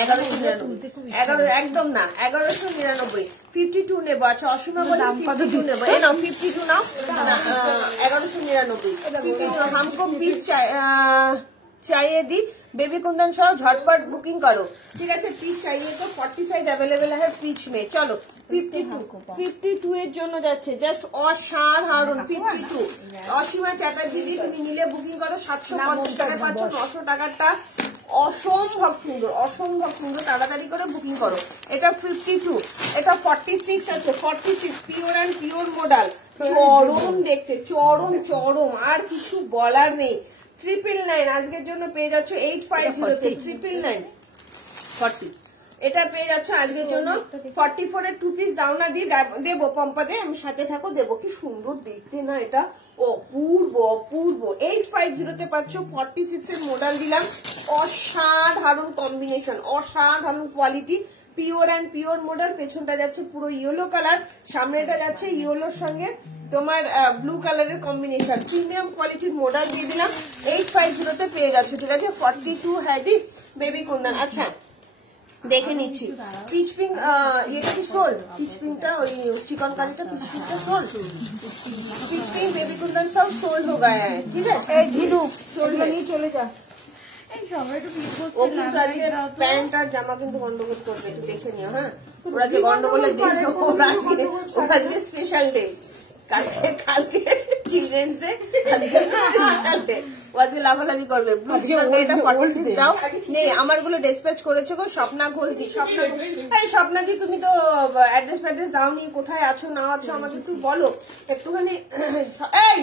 1199, একদম না, 1199। 52 নেবো, আচ্ছা অসীমা বলে 52 নেবো, এই নাও 52 নাও, 1199। হামকো পিস চাইয়ে দি, बेबी कुंदन सह झटपट बुकिंग करो, ठीक है। पिच चाहिए तो 40 साइज अवेलेबल है पिच में। चलो 52 এর জন্য যাচ্ছে, জাস্ট অসাধারণ 52। অসীমা চ্যাটার্জি দি তুমি নিলে বুকিং করো, 750 টাকায় পাচ্ছ, 900 টাকারটা অসম্ভব সুন্দর, অসম্ভব সুন্দর, তাড়াতাড়ি করে বুকিং করো। এটা 52, এটা 46 আছে, 46 পিওর অ্যান্ড পিওর মডেল, চরম দেখতে, চরম চরম, আর কিছু বলার নেই। 999 আজকের জন্য পেয়ে যাচ্ছ 850 তে, 999 40। এটা পেয়ে যাচ্ছ আজকের জন্য 44 এর 2 পিস দাও না, দিয়ে দেবো পম্পাতে, আমি সাথে থাকো, দেবো। কি সুন্দর দেখতে না এটা, অপূর্ব অপূর্ব। 850 তে পাচ্ছ, 46 এর মডেল দিলাম, অসাধারণ কম্বিনেশন, অসাধারণ quality, pure and pure model. পেছনটা যাচ্ছে পুরো ইয়েলো কালার, সামনেটা যাচ্ছে ইয়েলোর সঙ্গে তোমার ব্লু কালারের কম্বিনেশন, প্রিমিয়াম কোয়ালিটির মডেল দিয়ে দিলাম। 850 তে পেয়ে যাচ্ছে, ঠিক আছে। 42 হ্যাডি বেবি কুন্দন। আচ্ছা দেখে নিচ্ছি, পিচ পিঙ্ক, এটা কি সোল্ড? পিচ পিঙ্কটা, ওই চিকন কারিটা, পিচ পিঙ্কটা sold, peach pink baby kundan সব সোল্ড हो गया है, ठीक है। ঝিনু সোল্ড নিয়ে চলে যা। প্যান্ট আর জামা কিন্তু গন্ডগোল করবে, একটু দেখে নিও। হ্যাঁ, ওরা যে গন্ডগোলের দিন, ওরা আজকে স্পেশাল ডে, কালকে চিলড্রেন্স ডে, আজকে স্পেশাল ডে, আজকে লাফালাফি করবে। দাও নেই, আমার গুলো ডিসপ্যাচ করেছে গো স্বপ্না ঘোষ দি। স্বপ্না দি তুমি তো অ্যাড্রেস ফ্যাড্রেস দাওনি, কোথায় আছো না আছো আমাকে একটু বলো একটুখানি। এই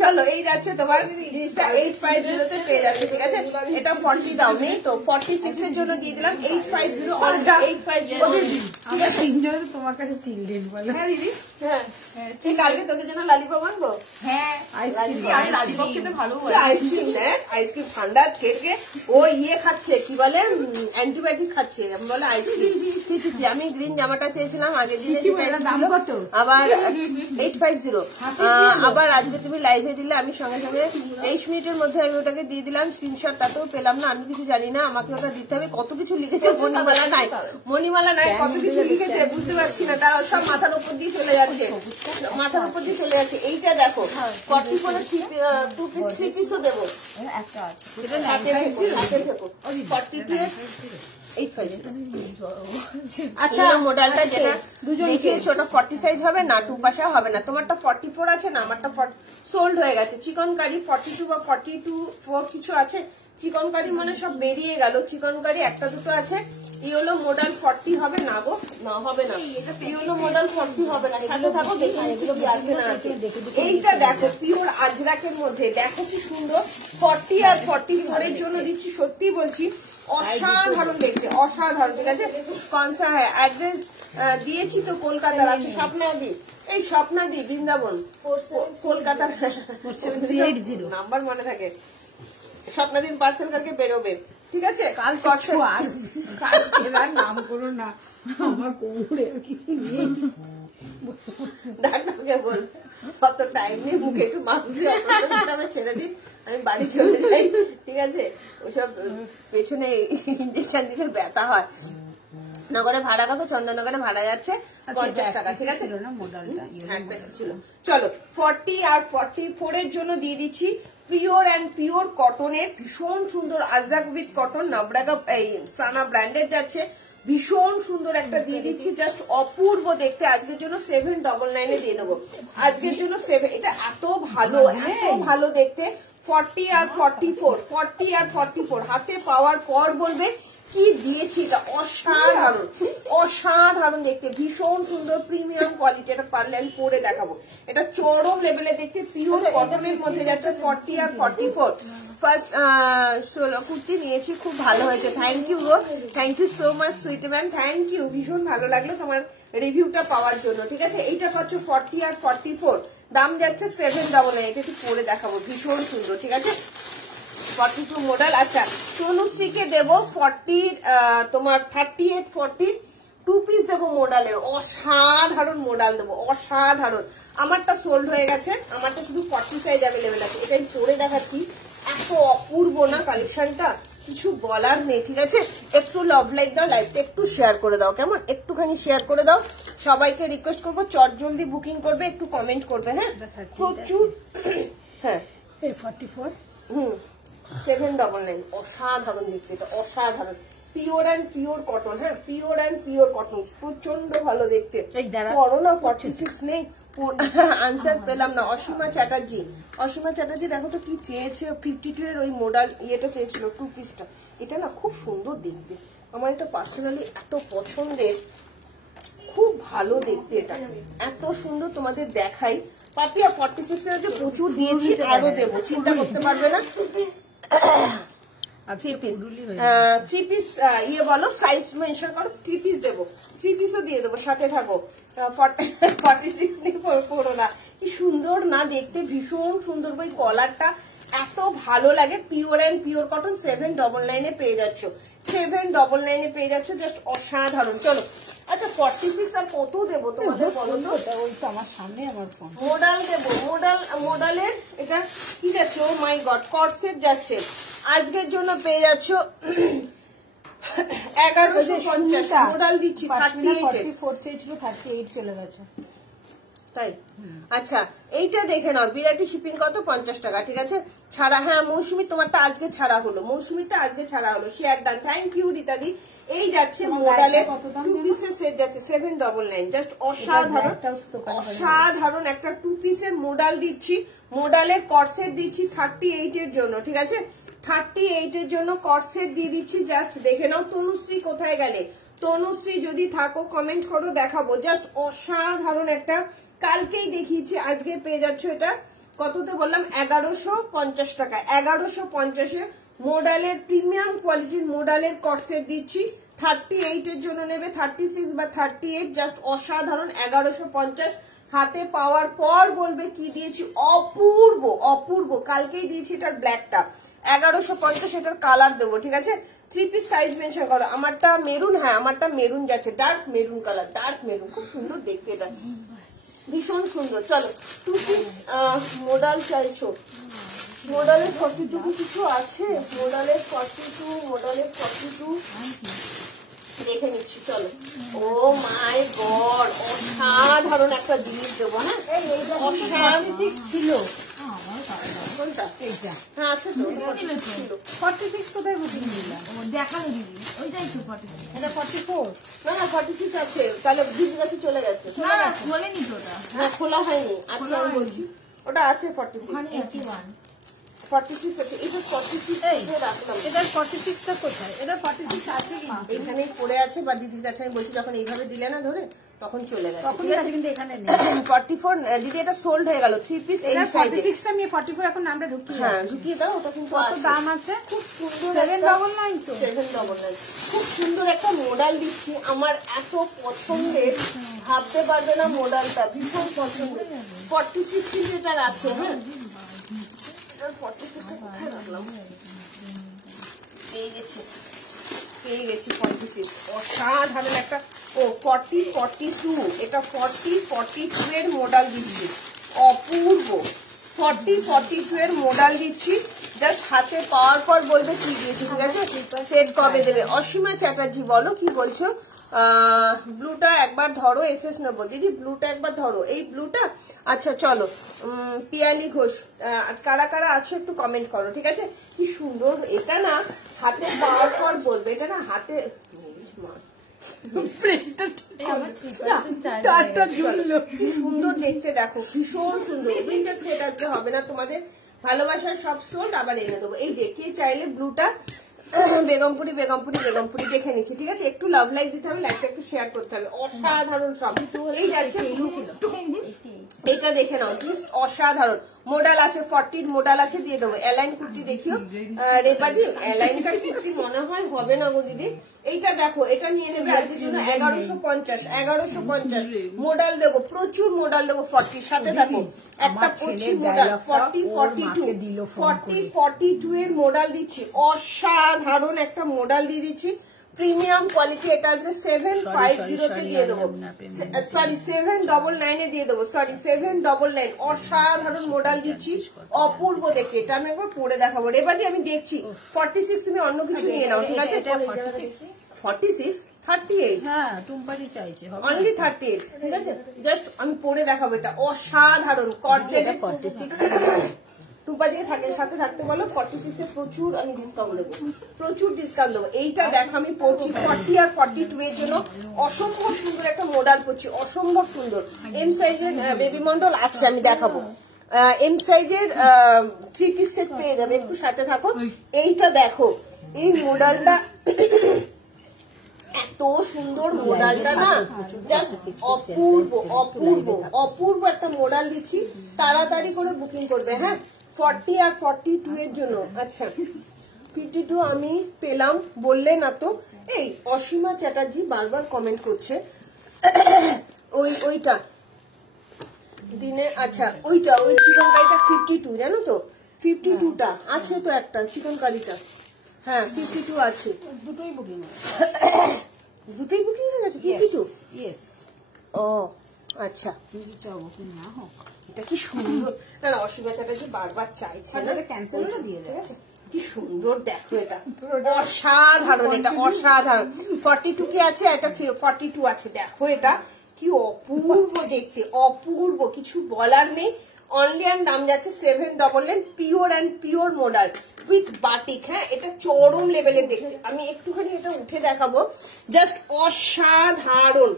চলো, এই যাচ্ছে তোমার জিনিসটা 850 তে পেয়ে যাচ্ছে, ঠিক আছে। এটা 40 দাও, নেই তো 46 এর জন্য দিয়ে দিলাম 850, 850, ঠিক আছে। তোমার কাছে চিলড্রেন বলে। হ্যাঁ দিদি, হ্যাঁ কালকে তোদের জন্য লালিপপ আনবো। হ্যাঁ লালিপপ খেতে ভালো, আইসক্রিম দেখ, আইসক্রিম ঠান্ডা খেয়ে ও ইয়ে খাচ্ছে, কি বলে অ্যান্টিবায়োটিক খাচ্ছে, বলে আইসক্রিম। আমি গ্রিন জামাটা চেয়েছিলাম আগের দিনে, দাম কত? আবার 850। আবার আজকে তুমি লাইভে দিলে, আমি সঙ্গে সঙ্গে 23 মিনিটের মধ্যে আমি ওটাকে দিয়ে দিলাম স্ক্রিনশট, তাতেও পেলাম না। আমি কিছু জানি না, আমাকে ওটা দিতে হবে। কত কিছু লিখেছে, মণিমালা নাই, মণিমালা নাই, কত কিছু লিখেছে বুঝতে পারছি না, তারা সব মাথার উপর দিয়ে চলে যাচ্ছে, মাথার উপর দিয়ে চলে যাচ্ছে। এইটা দেখো 44 2 পিস 3 পিসও দেবো, একটা আছে, এটা হাতে থেকো 42 আচ্ছা। মডেলটা যেটা দেখে ছোট 40 সাইজ হবে না, 2 পাশা হবে না। তোমারটা 44 আছে না, আমারটা সোল্ড হয়ে গেছে। চিকন কারি 42 বা 42 কিছু আছে, চিকন কারি মানে সব বেরিয়ে গেল। চিকন কারি একটা দুটো আছে, ইয়েলো মডেল 40 হবে না গো, না হবে না, ইয়েলো মডেল 40 হবে না। সাথে থাকো দেখে এগুলো কি আছে না আছে। এইটা দেখো পিওর আজরাকের মধ্যে, দেখো কি সুন্দর। 40 আর 44 এর জন্য দিচ্ছি, সত্যি বলছি অসাধারণ দেখতে, অসাধারণ। ঠিক আছে, কনসা হ্যাঁ অ্যাড্রেস দিয়েছি তো, কলকাতার আছে স্বপ্নাদি, এই স্বপ্নাদি বৃন্দাবন কলকাতার নাম্বার মনে থাকে। স্বপ্নাদিন পার্সেল করকে বেরোবে, ঠিক আছে। কাল নাম করো না, আমার কোমরে কিছু নেই। ডাক্তারকে বল কত টাইম নেই, মুখে একটু মাস্ক দিয়ে ছেড়ে দিন, আমি বাড়ি চলে যাই। ঠিক আছে, ওসব পেছনে ইঞ্জেকশন দিলে ব্যথা হয়। নগরে ভাড়া কত? চন্দননগরে ভাড়া যাচ্ছে 50 টাকা। ঠিক আছে, ছিল। চলো 40 আর 44 এর জন্য দিয়ে দিচ্ছি পিওর অ্যান্ড পিওর কটনের ভীষণ সুন্দর আজরাক উইথ কটন, নবরাগা এই সানা ব্র্যান্ডেড যাচ্ছে, ভীষণ সুন্দর একটা দিয়ে দিচ্ছি, জাস্ট অপূর্ব দেখতে। আজকের জন্য 799 এ দিয়ে দেবো, আজকের জন্য 7। এটা এত ভালো, এত ভালো দেখতে। 40 আর 44, 40 আর 44 হাতে পাওয়ার পর বলবে কি দিয়েছি। এটা অসাধারণ, অসাধারণ দেখতে, ভীষণ সুন্দর প্রিমিয়াম কোয়ালিটি। এটা পারলে আমি পরে দেখাবো, এটা চরম লেভেলে দেখতে, পিওর কটনের মধ্যে যাচ্ছে। 40 আর 44 ফার্স্ট কুর্তি নিয়েছি, খুব ভালো হয়েছে। থ্যাংক ইউ গো, thank you so much sweet ma'am, thank you, ভীষণ ভালো লাগলো তোমার রিভিউটা পাওয়ার জন্য। ঠিক আছে, এইটা পাচ্ছ 40 আর 44, দাম যাচ্ছে 799। এটা একটু পরে দেখাবো, ভীষণ সুন্দর। ঠিক আছে, 42 মডেল। আচ্ছা, তনুশ্রীকে দেবো 40 তোমার 38 40 2 পিস দেবো মডেলের, অসাধারণ মডেল দেবো, অসাধারণ। আমারটা সোল্ড হয়ে গেছে, আমারটা শুধু 40 সাইজ অ্যাভেলেবেল আছে। এটাই পরে দেখাচ্ছি, এত অপূর্ব না কালেকশনটা, কিছু বলার নেই। ঠিক আছে, একটু লাভ লাইক দাও, লাইভটা একটু শেয়ার করে দাও, কেমন? একটুখানি শেয়ার করে দাও। সবাইকে রিকোয়েস্ট করবো চট জলদি বুকিং করবে, একটু কমেন্ট করবে। হ্যাঁ, প্রচুর। হ্যাঁ 44 799, অসাধারণ দেখতে, এটা অসাধারণ। পিওর অ্যান্ড পিওর কটন, হ্যাঁ পিওর অ্যান্ড পিওর কটন, প্রচন্ড ভালো দেখতে। বড় না 46 নেই, আনসার পেলাম না। অসীমা চ্যাটার্জি, অসীমা চ্যাটার্জি দেখো তো কি চেয়েছে, 52 এর ওই মডেল ইয়েটা চেয়েছিল 2 পিসটা। এটা না খুব সুন্দর দেখতে, আমার এটা পার্সোনালি এত পছন্দের, খুব ভালো দেখতে। এটা এত সুন্দর, তোমাদের দেখাই। পাপিয়া 46 এর যে প্রচুর দিয়েছি, আরো দেবো, চিন্তা করতে পারবে না। 3 পিস ইয়ে বলো, সাইজ মেনশন করো, 3 পিস দেবো, 3 পিসও দিয়ে দেবো, সাথে থাকো। 46 নিয়ে পড়ো না, কি সুন্দর না দেখতে, ভীষণ সুন্দর। বই কলারটা এত ভালো লাগে, পিওর অ্যান্ড পিওর কটন। 799 এ পেয়ে যাচ্ছ, 799 এ পেয়ে যাচ্ছ, জাস্ট অসাধারণ। চলো, আচ্ছা 46 আর কত দেবো তোমাদের বলো তো? ওই তো আমার সামনে আমার ফোন। মডেল দেবো, মডেলের এটা কি যাচ্ছে? ও মাই গড, কটসেট যাচ্ছে। আজকের জন্য পেয়ে যাচ্ছ 1150, মডেল দিচ্ছি 44 চেয়েছিল, 38 চলে গেছে। তাই? আচ্ছা, এইটা দেখে নাও, বিরাটি শিপিং কত? 50 টাকা। ঠিক আছে, ছাড়া। হ্যাঁ মৌসুমী, তোমারটা আজকে ছাড়া হলো, মৌসুমীটা আজকে ছাড়া হলো। শেয়ার ডান, থ্যাংক ইউ রীতাদি। এই যাচ্ছে মডেলের 2 পিসের সেট যাচ্ছে 799, জাস্ট অসাধারণ, অসাধারণ একটা 2 পিসের মডেল দিচ্ছি। মডেলের কটসেট দিচ্ছি 38 এর জন্য। ঠিক আছে, 38 এর জন্য কটসেট দিয়ে দিচ্ছি, জাস্ট দেখে নাও। তনুশ্রী কোথায় গেলে? তনুশ্রী যদি থাকো কমেন্ট করো, দেখাবো। জাস্ট অসাধারণ একটা, কালকেই দেখিয়েছি, আজকে পেয়ে যাচ্ছ এটা কততে বললাম? 1150 টাকা। 1150 মডেলের প্রিমিয়াম কোয়ালিটির মডেলের কটসেট দিচ্ছি। 38 এর জন্য নেবে, 36 বা 38, জাস্ট অসাধারণ। 1150 হাতে পাওয়ার পর বলবে কি দিয়েছি, অপূর্ব অপূর্ব। কালকেই দিয়েছি এটার ব্ল্যাকটা 1150, এটার কালার দেবো। ঠিক আছে, 3 পিস সাইজ মেনশন করো। আমারটা মেরুন, হ্যাঁ আমারটা মেরুন যাচ্ছে, dark maroon colour, dark maroon, খুব সুন্দর দেখতে, এটা ভীষণ সুন্দর। চলো 2 পিস মডেল চাইছো, মডেলের 42 কিছু আছে, মডেলের 42 দেখে নিচ্ছি। চলো, ও মাই গড, অসাধারণ একটা জিনিস দেবো। হ্যাঁ, ছিল কোনটা? এইটা। হ্যাঁ আছে তো, 46 কোথায় বুকিং দিলাম? দেখালো দিদি, ওইটাই তো 46। এটা 44। না না 46 আছে, তাহলে বিজনেসে চলে গেছে। না খোলেনি তো ওটা। হ্যাঁ খোলা হয়নি, আজকে আমি বলছি ওটা আছে 46। ওখানে 81 46 আছে, এটা 46 রাখলাম। এটার 46টা কোথায়? এটা 46 আছে কিন্তু এইখানেই পড়ে আছে, বা দিদির কাছে আমি বলছি যখন এইভাবে দিলে না ধরে তখন চলে গেছে, তখনই আছে কিন্তু এখানে নেই। 44 দিদি এটা সোল্ড হয়ে গেল 3 পিস। এটা 46 আমি 44 এখন নামটা ঢুকিয়ে হ্যাঁ ঢুকিয়ে দাও, ওটা কিন্তু কত আছে। দাম আছে? খুব সুন্দর 799 তো 799, খুব সুন্দর একটা মডেল দিচ্ছি, আমার এত পছন্দের, ভাবতে পারবে না মডেলটা, ভীষণ পছন্দের। 46 কিন্তু এটার আছে। হ্যাঁ 46 কোথায় রাখলাম, পেয়ে গেছি 46, অসাধারণ একটা। ও 40 42, এটা 40 42 এর মডেল দিচ্ছি, অপূর্ব। 40 42 এর মডেল দিচ্ছি, জাস্ট হাতে পাওয়ার পর বলবে কি দিয়েছি, ঠিক আছে? সেট কবে দেবে? অসীমা চ্যাটার্জি বলো কি বলছো? ব্লুটা একবার ধরো, এসএস নেবো দিদি, ব্লুটা একবার ধরো, এই ব্লুটা। আচ্ছা চলো, পিয়ালি ঘোষ, কারা কারা আছো একটু কমেন্ট করো, ঠিক আছে? কি সুন্দর এটা না, হাতে পাওয়ার পর বলবে, এটা না হাতে কি সুন্দর দেখতে, দেখো ভীষণ সুন্দর। উইন্টার সেট আজকে হবে না তোমাদের, ভালোবাসার সব সোল্ড, আবার এনে দেবো। এই যে কে চাইলে ব্লুটা, বেগমপুরি দেখে নিচ্ছি, ঠিক আছে? একটু লাভ লাইক দিতে হবে, লাইকটা একটু শেয়ার করতে হবে। অসাধারণ সব এই যাচ্ছে, এটা দেখে নাও, প্লিজ। অসাধারণ মডেল আছে, 40 মডেল আছে, দিয়ে দেবো। অ্যালাইন কুর্তি দেখিও রেপাদি, অ্যালাইনকার কুর্তি মনে হয় হবে না গো দিদি। এইটা দেখো, এটা নিয়ে নেবে আজকের জন্য 1150 মডেল দেবো, প্রচুর মডেল দেবো। 40 সাথে থাকো, একটা 25 মডেল 40-42 এর মডেল দিচ্ছি, অসাধারণ একটা মডেল দিয়ে দিচ্ছি, প্রিমিয়াম কোয়ালিটি। এটা আজকে 750 তে দিয়ে দেবো, সরি 799 এ দিয়ে দেবো, সরি 799। অসাধারণ মডেল দিচ্ছি, অপূর্ব দেখতে। এটা আমি একবার পরে দেখাবো। এবারে আমি দেখছি 46, তুমি অন্য কিছু নিয়ে নাও, ঠিক আছে? 46 38, হ্যাঁ টুম্পারি চাইছে, অনলি 38, ঠিক আছে? জাস্ট আমি পরে দেখাবো, এটা অসাধারণ কর্সেট। 46 টুপা দিয়ে থাকে, সাথে থাকতে বলো। 46 এ প্রচুর আমি ডিসকাউন্ট দেবো, প্রচুর ডিসকাউন্ট দেবো। এইটা দেখো আমি পড়ছি 40 আর 42 এর জন্য, অসম্ভব সুন্দর একটা মডেল পড়ছি, অসম্ভব সুন্দর। এম সাইজের বেবি মন্ডল আছে, আমি দেখাবো। এম সাইজের 3 পিস সেট পেয়ে যাবে, একটু সাথে থাকো। এইটা দেখো, এই মডেলটা এত সুন্দর, মডেলটা না জাস্ট অপূর্ব অপূর্ব অপূর্ব একটা মডেল দিচ্ছি, তাড়াতাড়ি করে বুকিং করবে। হ্যাঁ 40 আর 42 এর জন্য। আচ্ছা 52 আমি পেলাম বললে না তো। এই অসীমা চ্যাটার্জি বারবার কমেন্ট করছে, ওইটা দিনে। আচ্ছা ওইটা, ওই চিকেন কারিটা 52, জানো তো? 52টা আছে তো, একটা চিকেন কারিটা, হ্যাঁ 52 আছে। দুটোই বুকিং, দুটোই বুকিং হয়ে গেছে 52? ইয়েস। ও আচ্ছা, তুমি চাও বুকিং না হোক? এটা কি সুন্দর, না অসীমা চ্যাটার্জি বারবার চাইছে, ক্যান্সেল হলে দিয়ে ঠিক আছে? কি সুন্দর দেখো, এটা অসাধারণ, এটা অসাধারণ। 42 কি আছে, এটা 42 আছে, দেখো এটা কি অপূর্ব দেখতে, অপূর্ব, কিছু বলার নেই। অনলি অ্যান্ড দাম যাচ্ছে 799, pure and pure model with batik. হ্যাঁ এটা চরম লেভেলের দেখতে, আমি একটুখানি এটা উঠে দেখাবো, জাস্ট অসাধারণ,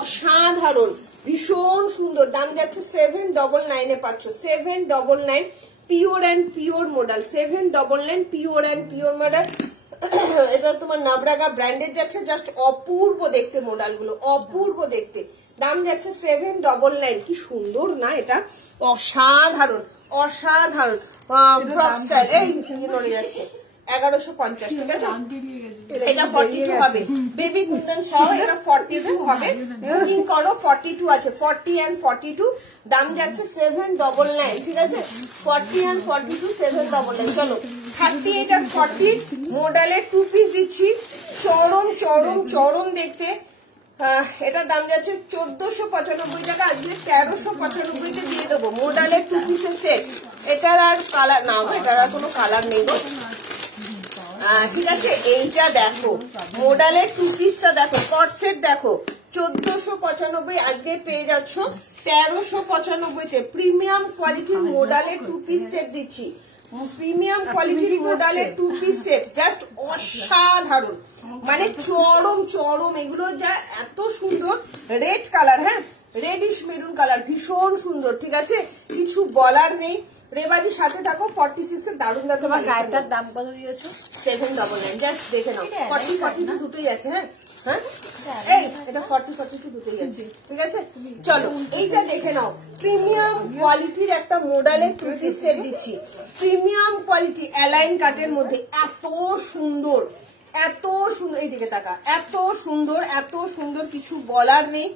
অসাধারণ, ভীষণ সুন্দর। দাম যাচ্ছে 799 এ পাচ্ছ, 799, pure and pure model, 799 pure and pure model. এটা তোমার নাবরাগা ব্র্যান্ডের যাচ্ছে, জাস্ট অপূর্ব দেখতে মডেলগুলো, অপূর্ব দেখতে। দাম যাচ্ছে 799, কি সুন্দর না এটা, অসাধারণ অসাধারণ ফ্রক স্টাইল। এই নড়ে যাচ্ছে 1150, ঠিক আছে? এটা 42 হবে, বেবি কুন্দন সহ এটা 42 হবে। বুকিং করো, 42 আছে, 40 and 42, দাম যাচ্ছে 799, ঠিক আছে? 40 and 42 799। চলো 38 আর 40 মডেলের 2 পিস দিচ্ছি, চরম চরম চরম দেখতে। এটার দাম যাচ্ছে 1495 টাকা, আজকে 1395 তে দিয়ে দেবো। মডেলের 2 পিসের সেট, এটার আর কালার না, এটার আর কোনো কালার নেই গো, ঠিক আছে? এইটা দেখো, মডেলের 2 পিসটা দেখো, কট সেট দেখো, 1495, আজকে পেয়ে যাচ্ছ 1395 তে। প্রিমিয়াম কোয়ালিটির মডেলের 2 পিস সেট দিচ্ছি, প্রিমিয়াম কোয়ালিটির মডেলের 2 পিস সেট, জাস্ট অসাধারণ, মানে চরম চরম। এগুলো যা এত সুন্দর, রেড কালার, হ্যাঁ রেডিশ মেরুন কালার, ভীষণ সুন্দর, ঠিক আছে? কিছু বলার নেই। রেবাদি সাথে থাকো। 46 এর দারুণ দারুণ তোমার গায়েটার দাম কত দিয়েছো? 799। জাস্ট দেখে নাও। 40 42 দুটোই আছে। হ্যাঁ হ্যাঁ, এই এটা 40 42 দুটোই আছে, ঠিক আছে। চলো এইটা দেখে নাও, প্রিমিয়াম কোয়ালিটির একটা মডেলের টু পিস সেট দিচ্ছি, প্রিমিয়াম কোয়ালিটি অ্যালাইন কাটের মধ্যে। এত সুন্দর, এত সুন্দর, এই দিকে তাকা, এত সুন্দর, এত সুন্দর, কিছু বলার নেই।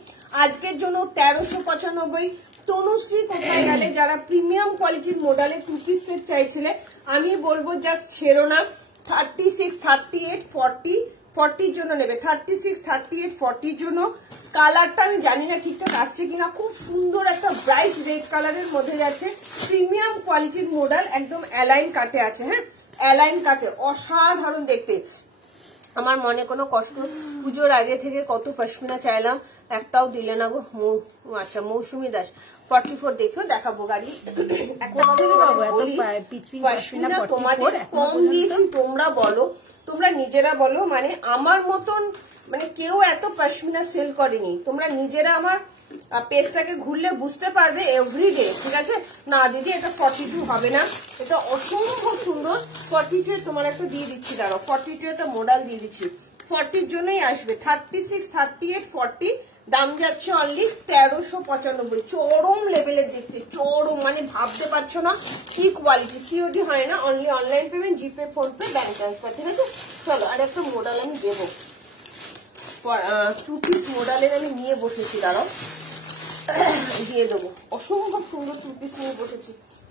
আজকের জন্য 1395। তনুশ্রী কোথায় গেলে? যারা প্রিমিয়াম কোয়ালিটির মডেলের টু পিস সেট চাইছিলে, আমি বলবো জাস্ট ছেড়ো না। 36, 38, 40, 40 জন্য নেবে। 36, 38, 40 জন্য। কালারটা আমি জানি না ঠিকঠাক আসছে কিনা, খুব সুন্দর একটা ব্রাইট রেড কালারের মধ্যে যাচ্ছে। প্রিমিয়াম কোয়ালিটির মডেল, একদম অ্যালাইন কাটে আছে। হ্যাঁ, অ্যালাইন কাটে, অসাধারণ দেখতে। আমার মনে কোনো কষ্ট, পুজোর আগে থেকে কত পশমিনা চাইলাম, একটাও দিলে না গো। আচ্ছা, মৌসুমী দাস 44 দেখেও দেখাবো গাড়ি। তোমাদের কম দিয়েছি, তোমরা বলো, তোমরা নিজেরা বলো, মানে আমার মতন মানে কেউ এত পশমিনা সেল করেনি। তোমরা নিজেরা আমার পেজটাকে ঘুরলে বুঝতে পারবে এভরিডে, ঠিক আছে। না দিদি এটা 42 হবে না, এটা অসম্ভব সুন্দর। 42 তোমার একটা দিয়ে দিচ্ছি, দাঁড়াও, 42 একটা মডেল দিয়ে দিচ্ছি, 40 জন্যই আসবে। 36, 38, 40 দাম যাচ্ছে অনলি 1395। চরম লেভেলের দেখতে, চরম, মানে ভাবতে পারছো না কি কোয়ালিটি। সিওডি হয় না, অনলি অনলাইন পেমেন্ট, জিপে, ফোনপে, ব্যাংক ট্রান্সফার, ঠিক আছে। চলো আর একটা মডেল আমি দেবো, টু পিস মডেলের আমি নিয়ে বসেছি, দাঁড়াও দিয়ে দেবো। অসম্ভব সুন্দর টু পিস নিয়ে বসেছি।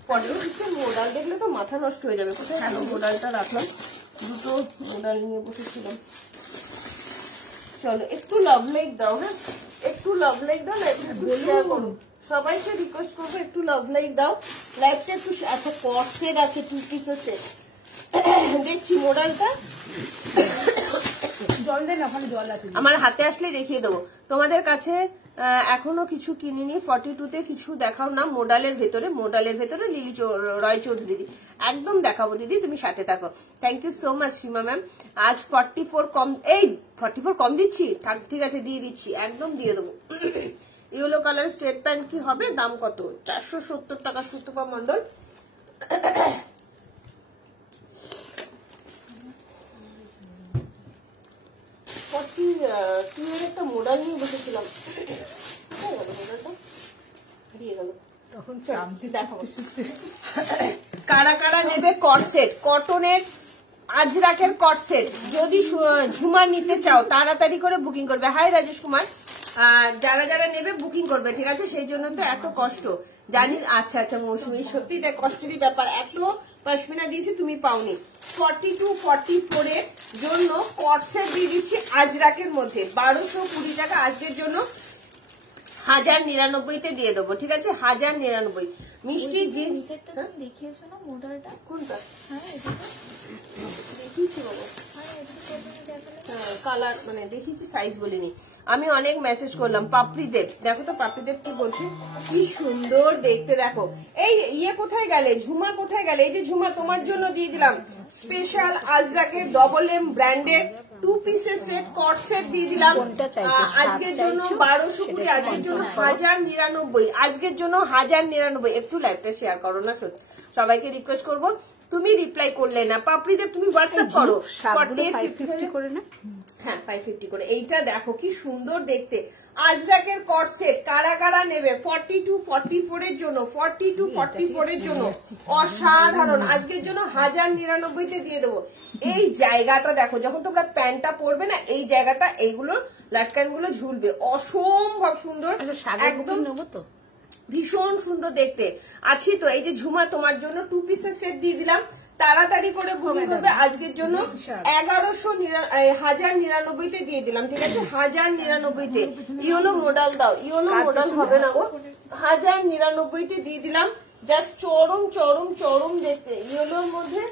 46 মডেল দেখলে তো মাথা নষ্ট হয়ে যাবে। কোথায় মডেলটা রাখলাম? দুটো মডেল নিয়ে বসেছিলাম। চলো একটু লাভ লাইক দাও। হ্যাঁ, একটু লাভ লাইক দাও না, একটু শেয়ার করো। সবাইকে রিকোয়েস্ট করবো একটু লাভ লাইক দাও, লাইভটা একটু। আচ্ছা, কট সেট আছে, টু পিসের সেট দেখছি। মডেলটা জল দেন, ওখানে জল আছে, আমার হাতে আসলে দেখিয়ে দেবো। তোমাদের কাছে এখনো কিছু কিনিনি। 42 কিছু দেখাও না মডেলের ভেতরে লিলি রয় চৌধুরী দি একদম দেখাবো। দিদি তুমি সাথে থাকো। Thank you so much Seema ma'am. আজ 44 কম, এই 44 কম দিচ্ছি, ঠিক আছে দিয়ে দিচ্ছি, একদম দিয়ে দেবো। ইয়েলো কালার স্ট্রেট প্যান্ট কি হবে? দাম কত? 470 টাকা। সুতপা মন্ডল। একটা মডেল নিয়ে বসেছিলাম, কারা কারা নেবে কটসেট, কটনের আজরাকের কটসেট? যদি ঝুমা নিতে চাও তাড়াতাড়ি করে বুকিং করবে। হাই রাজেশ কুমার, যারা যারা নেবে বুকিং করবে, ঠিক আছে। সেই জন্য তো এত কষ্ট জানি। আচ্ছা আচ্ছা মৌসুমী, সত্যি তাই কষ্টেরই ব্যাপার। এত পশমিনা দিয়েছি তুমি পাওনি। 42, 44 এর জন্য কটসেট দিয়ে দিচ্ছি আজরাকের মধ্যে 1220 টাকা। আজকের জন্য 1099-তে দিয়ে দেবো, ঠিক আছে। 1099। মিষ্টি জিন্স দেখিয়েছো না মডেলটা? কোনটা? হ্যাঁ দেখিয়েছি বলো। হ্যাঁ, কালার মানে দেখিয়েছি, সাইজ বলিনি। আমি অনেক মেসেজ করলাম। পাপড়িদেব দেখো তো, পাপড়িদেব কি বলছে, কি সুন্দর দেখতে। দেখো এই ইয়ে কোথায় গেলে, ঝুমা কোথায় গেলে? এই যে ঝুমা, তোমার জন্য দিয়ে দিলাম স্পেশাল আজরাকের ডবল এম ব্র্যান্ডের টু পিসের সেট, কট সেট দিয়ে দিলাম। আজকের জন্য 1220, আজকের জন্য 1099, আজকের জন্য 1099। একটু লাইভটা শেয়ার করো না, সবাইকে রিকোয়েস্ট করবো। তুমি রিপ্লাই করলে না পাপড়িদেব, তুমি হোয়াটসঅ্যাপ করো। 550 করে না? হ্যাঁ 550 করে। এইটা দেখো কি সুন্দর দেখতে, আজরাকের কট সেট। কারা কারা নেবে 42, 44 এর জন্য? 42, 44 এর জন্য অসাধারণ। আজকের জন্য 1099-তে দিয়ে দেবো। এই জায়গাটা দেখো, যখন তোমরা প্যান্টটা পরবে না, এই জায়গাটা, এইগুলো লাটকান গুলো ঝুলবে, অসম্ভব সুন্দর। একদম নেবো তো, ভীষণ সুন্দর দেখতে। আছি তো। এই যে ঝুমা, তোমার জন্য টু পিসের সেট দিয়ে দিলাম, তাড়াতাড়ি করে বুকিং করবে। আজকের জন্য 1099-তে দিয়ে দিলাম, ঠিক আছে। 1099-তে ইয়েলো মডেল দাও, ইয়েলো মডেল হবে না গো। 1099-তে দিয়ে দিলাম। জাস্ট চরম চরম চরম দেখতে, ইয়েলোর মধ্যে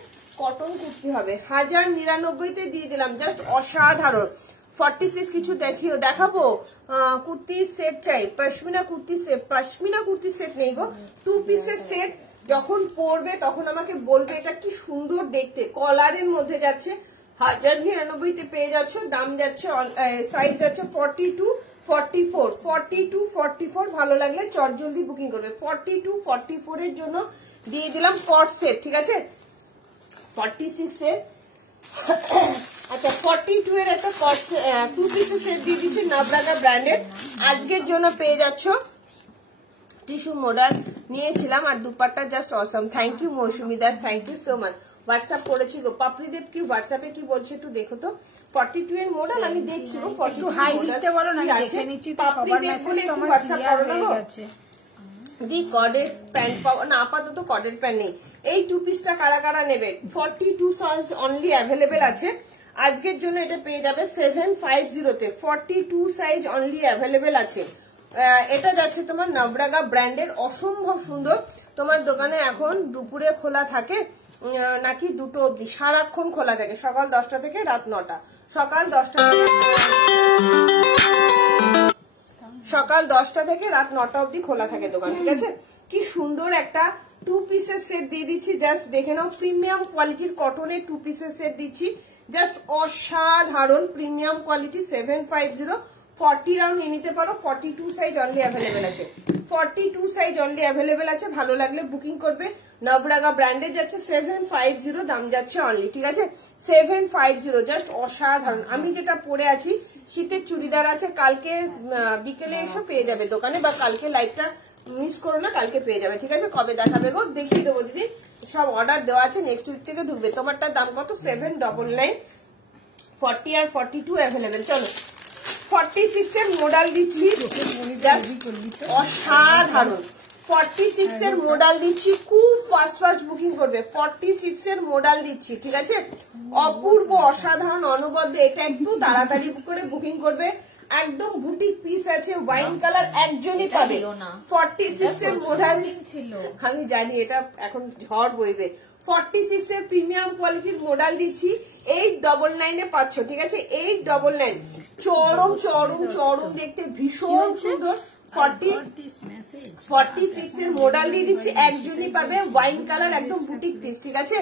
কটন কুর্তি হবে। 1099-তে দিয়ে দিলাম, জাস্ট অসাধারণ। 46 কিছু দেখাবো। কুর্তির সেট চাই, পশমিনা কুর্তি সেট। পশমিনা কুর্তি সেট নেই গো, টু পিসের সেট। যখন পরবে তখন আমাকে বলবে এটা কি সুন্দর দেখতে। কলারের মধ্যে যাচ্ছে, 1099-তে পেয়ে যাচ্ছ। দাম যাচ্ছে, সাইজ যাচ্ছে 42, 44। 42, 44 ভালো লাগলে চটজলদি বুকিং করবে। 42, 44 এর জন্য দিয়ে দিলাম কট সেট, ঠিক আছে 46 এর আচ্ছা 42 এর একটা কট 2 পিসের সেট দিয়ে দিচ্ছি নবরাগা ব্র্যান্ডের। আজকের জন্য পেয়ে যাচ্ছ টিস্যু মডেল নিয়েছিলাম আর dupatta just awesome. Thank you Mousumi Das, thank you so much. WhatsApp করেছি গো পাপড়িদেব, কি হোয়াটসঅ্যাপে কি বলছে একটু দেখো তো। 42 এর মডেল আমি দেখছি গো, 42 হাই দিতে বলো না, দেখে নিচ্ছি তো সবার মেসেজ তো আমার ক্লিয়ার হয়ে গেছে। দি কর্ডের প্যান্ট পাবো না, আপাতত কর্ডের প্যান্ট নেই। এই 2 পিসটা কারা কারা নেবে? 42 সাইজ অনলি অ্যাভেলেবেল আছে আজকের জন্য, এটা পেয়ে যাবে 750 তে। 42 সাইজ অনলি অ্যাভেলেবেল আছে। এটা যাচ্ছে তোমার নবরাগা ব্র্যান্ডের, অসম্ভব সুন্দর। তোমার দোকানে এখন দুপুরে খোলা থাকে নাকি 2টো অবধি? সারাক্ষণ খোলা থাকে, সকাল 10টা থেকে রাত 9টা। সকাল 10টা থেকে রাত 9টা অবধি খোলা থাকে দোকান, ঠিক আছে। কি সুন্দর একটা 2 পিসের সেট দিয়ে দিচ্ছি, জাস্ট দেখে নাও। প্রিমিয়াম কোয়ালিটির কটনের 2 পিসের সেট দিচ্ছি, জাস্ট অসাধারণ প্রিমিয়াম কোয়ালিটি। 750 40 রাউন্ড নিয়ে নিতে পারো। 42 সাইজ অনলি অ্যাভেলেবেল আছে, 42 সাইজ অনলি অ্যাভেলেবেল আছে। ভালো লাগলে বুকিং করবে। নবরাগা ব্র্যান্ডের যাচ্ছে 750, দাম যাচ্ছে অনলি, ঠিক আছে 750, জাস্ট অসাধারণ। আমি যেটা পরে আছি শীতের চুড়িদার আছে, কালকে বিকেলে এসে পেয়ে যাবে দোকানে, বা কালকে লাইভটা মিস করো না, কালকে পেয়ে যাবে, ঠিক আছে। কবে দেখাবে গো দেখিয়ে দেবো দিদি, সব অর্ডার দেওয়া আছে, নেক্সট উইক থেকে ঢুকবে। তোমারটার দাম কত? 799। 40 আর 42 অ্যাভেলেবেল। চলো 46 এর মডেল দিচ্ছি, অসাধারণ। 46 এর মডেল দিচ্ছি, খুব ফাস্ট বুকিং করবে। 46 এর মডেল দিচ্ছি, ঠিক আছে, অপূর্ব অসাধারণ অনবদ্য। এটা একটু তাড়াতাড়ি করে বুকিং করবে। একদম বুটিক পিস আছে, ওয়াইন কালার, একজনই পাবে। 46 এর মডেল ছিল, আমি জানি এটা এখন ঝড় বইবে। 46 এর প্রিমিয়াম কোয়ালিটির মডেল দিচ্ছি, 899 এ পাচ্ছ, ঠিক আছে 899। চরম চরম চরম দেখতে ভীষণ সুন্দর। 46 এর মডেল দিয়ে দিচ্ছি, একজনই পাবে, ওয়াইন কালার, একদম বুটিক পিস, ঠিক আছে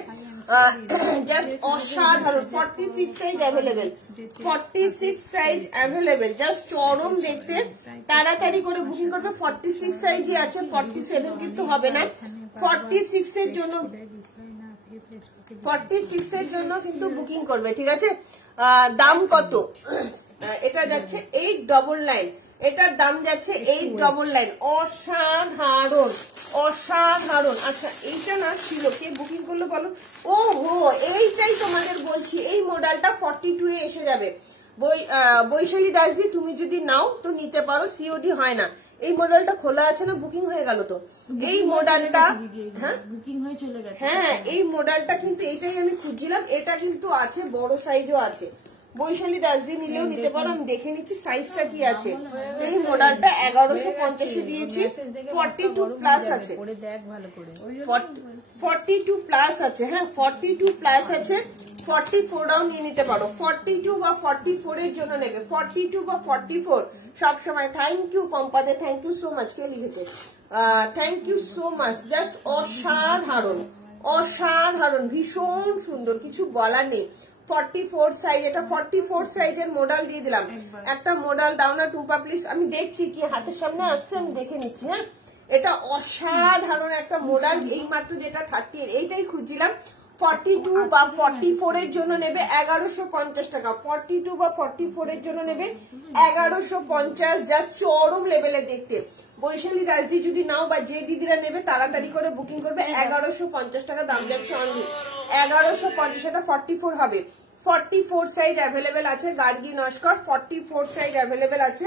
জাস্ট অসাধারণ। 46 size available, 46 size available, just চরম দেখতে। তাড়াতাড়ি করে বুকিং করবে। 46 সাইজই আছে, 47 কিন্তু হবে না। 46 এর জন্য 46 এর জন্য কিন্তু বুকিং করবে, ঠিক আছে। দাম কত? এটা যাচ্ছে 899, এটার দাম যাচ্ছে 899। অসাধারণ অসাধারণ। আচ্ছা এইটা না ছিল, কে বুকিং করলো বলো? ও হো, এইটাই তোমাদের বলছি, এই মডেলটা 42 এ এসে যাবে। বৈশালী দাসদি, তুমি যদি নাও তো নিতে পারো, সিওডি হয় না। এই মডেলটা খোলা আছে না, বুকিং হয়ে গেল তো। এই মডেলটা হ্যাঁ বুকিং হয়ে চলে গেছে। হ্যাঁ এই মডেলটা কিন্তু এইটাই আমি খুঁজছিলাম, এটা কিন্তু আছে, বড় সাইজও আছে। বৈশালী দাসদি নিলেও নিতে পারো, আমি দেখে নিচ্ছি সাইজটা কি আছে। এই মডেলটা 1150 দিয়েছি, 42 প্লাস আছে, 42 প্লাস আছে, হ্যাঁ 42 প্লাস আছে। 44 নিয়ে নিতে পারো, 42 বা 44 এর জন্য নেবে, 42 বা 44 সবসময়। থ্যাংক ইউ পম্পাদে, থ্যাংক ইউ সো মাচ। কে লিখেছে? Thank you so much, just অসাধারণ অসাধারণ, ভীষণ সুন্দর, কিছু বলার নেই। 44 সাইজ, এটা 44 সাইজের মডেল দিয়ে দিলাম। একটা মডেল দাও না টুম্পা প্লিজ, আমি দেখছি কি হাতের সামনে আসছে, আমি দেখে নিচ্ছি। হ্যাঁ এটা অসাধারণ একটা মডেল, এই মাত্র যেটা 30, এইটাই খুঁজছিলাম। 42 বা 44 এর জন্য নেবে 1150 টাকা। 42 বা 44 এর জন্য নেবে 1150, জাস্ট চরম লেভেলের দেখতে। বৈশালী দাসদি যদি নাও বা যে দিদিরা নেবে তাড়াতাড়ি করে বুকিং করবে। 1150 টাকা দাম যাচ্ছে অনলি, 1150। এটা 44 হবে, 44 সাইজ অ্যাভেলেবেল আছে। গার্গী নস্কর 44 সাইজ অ্যাভেলেবেল আছে,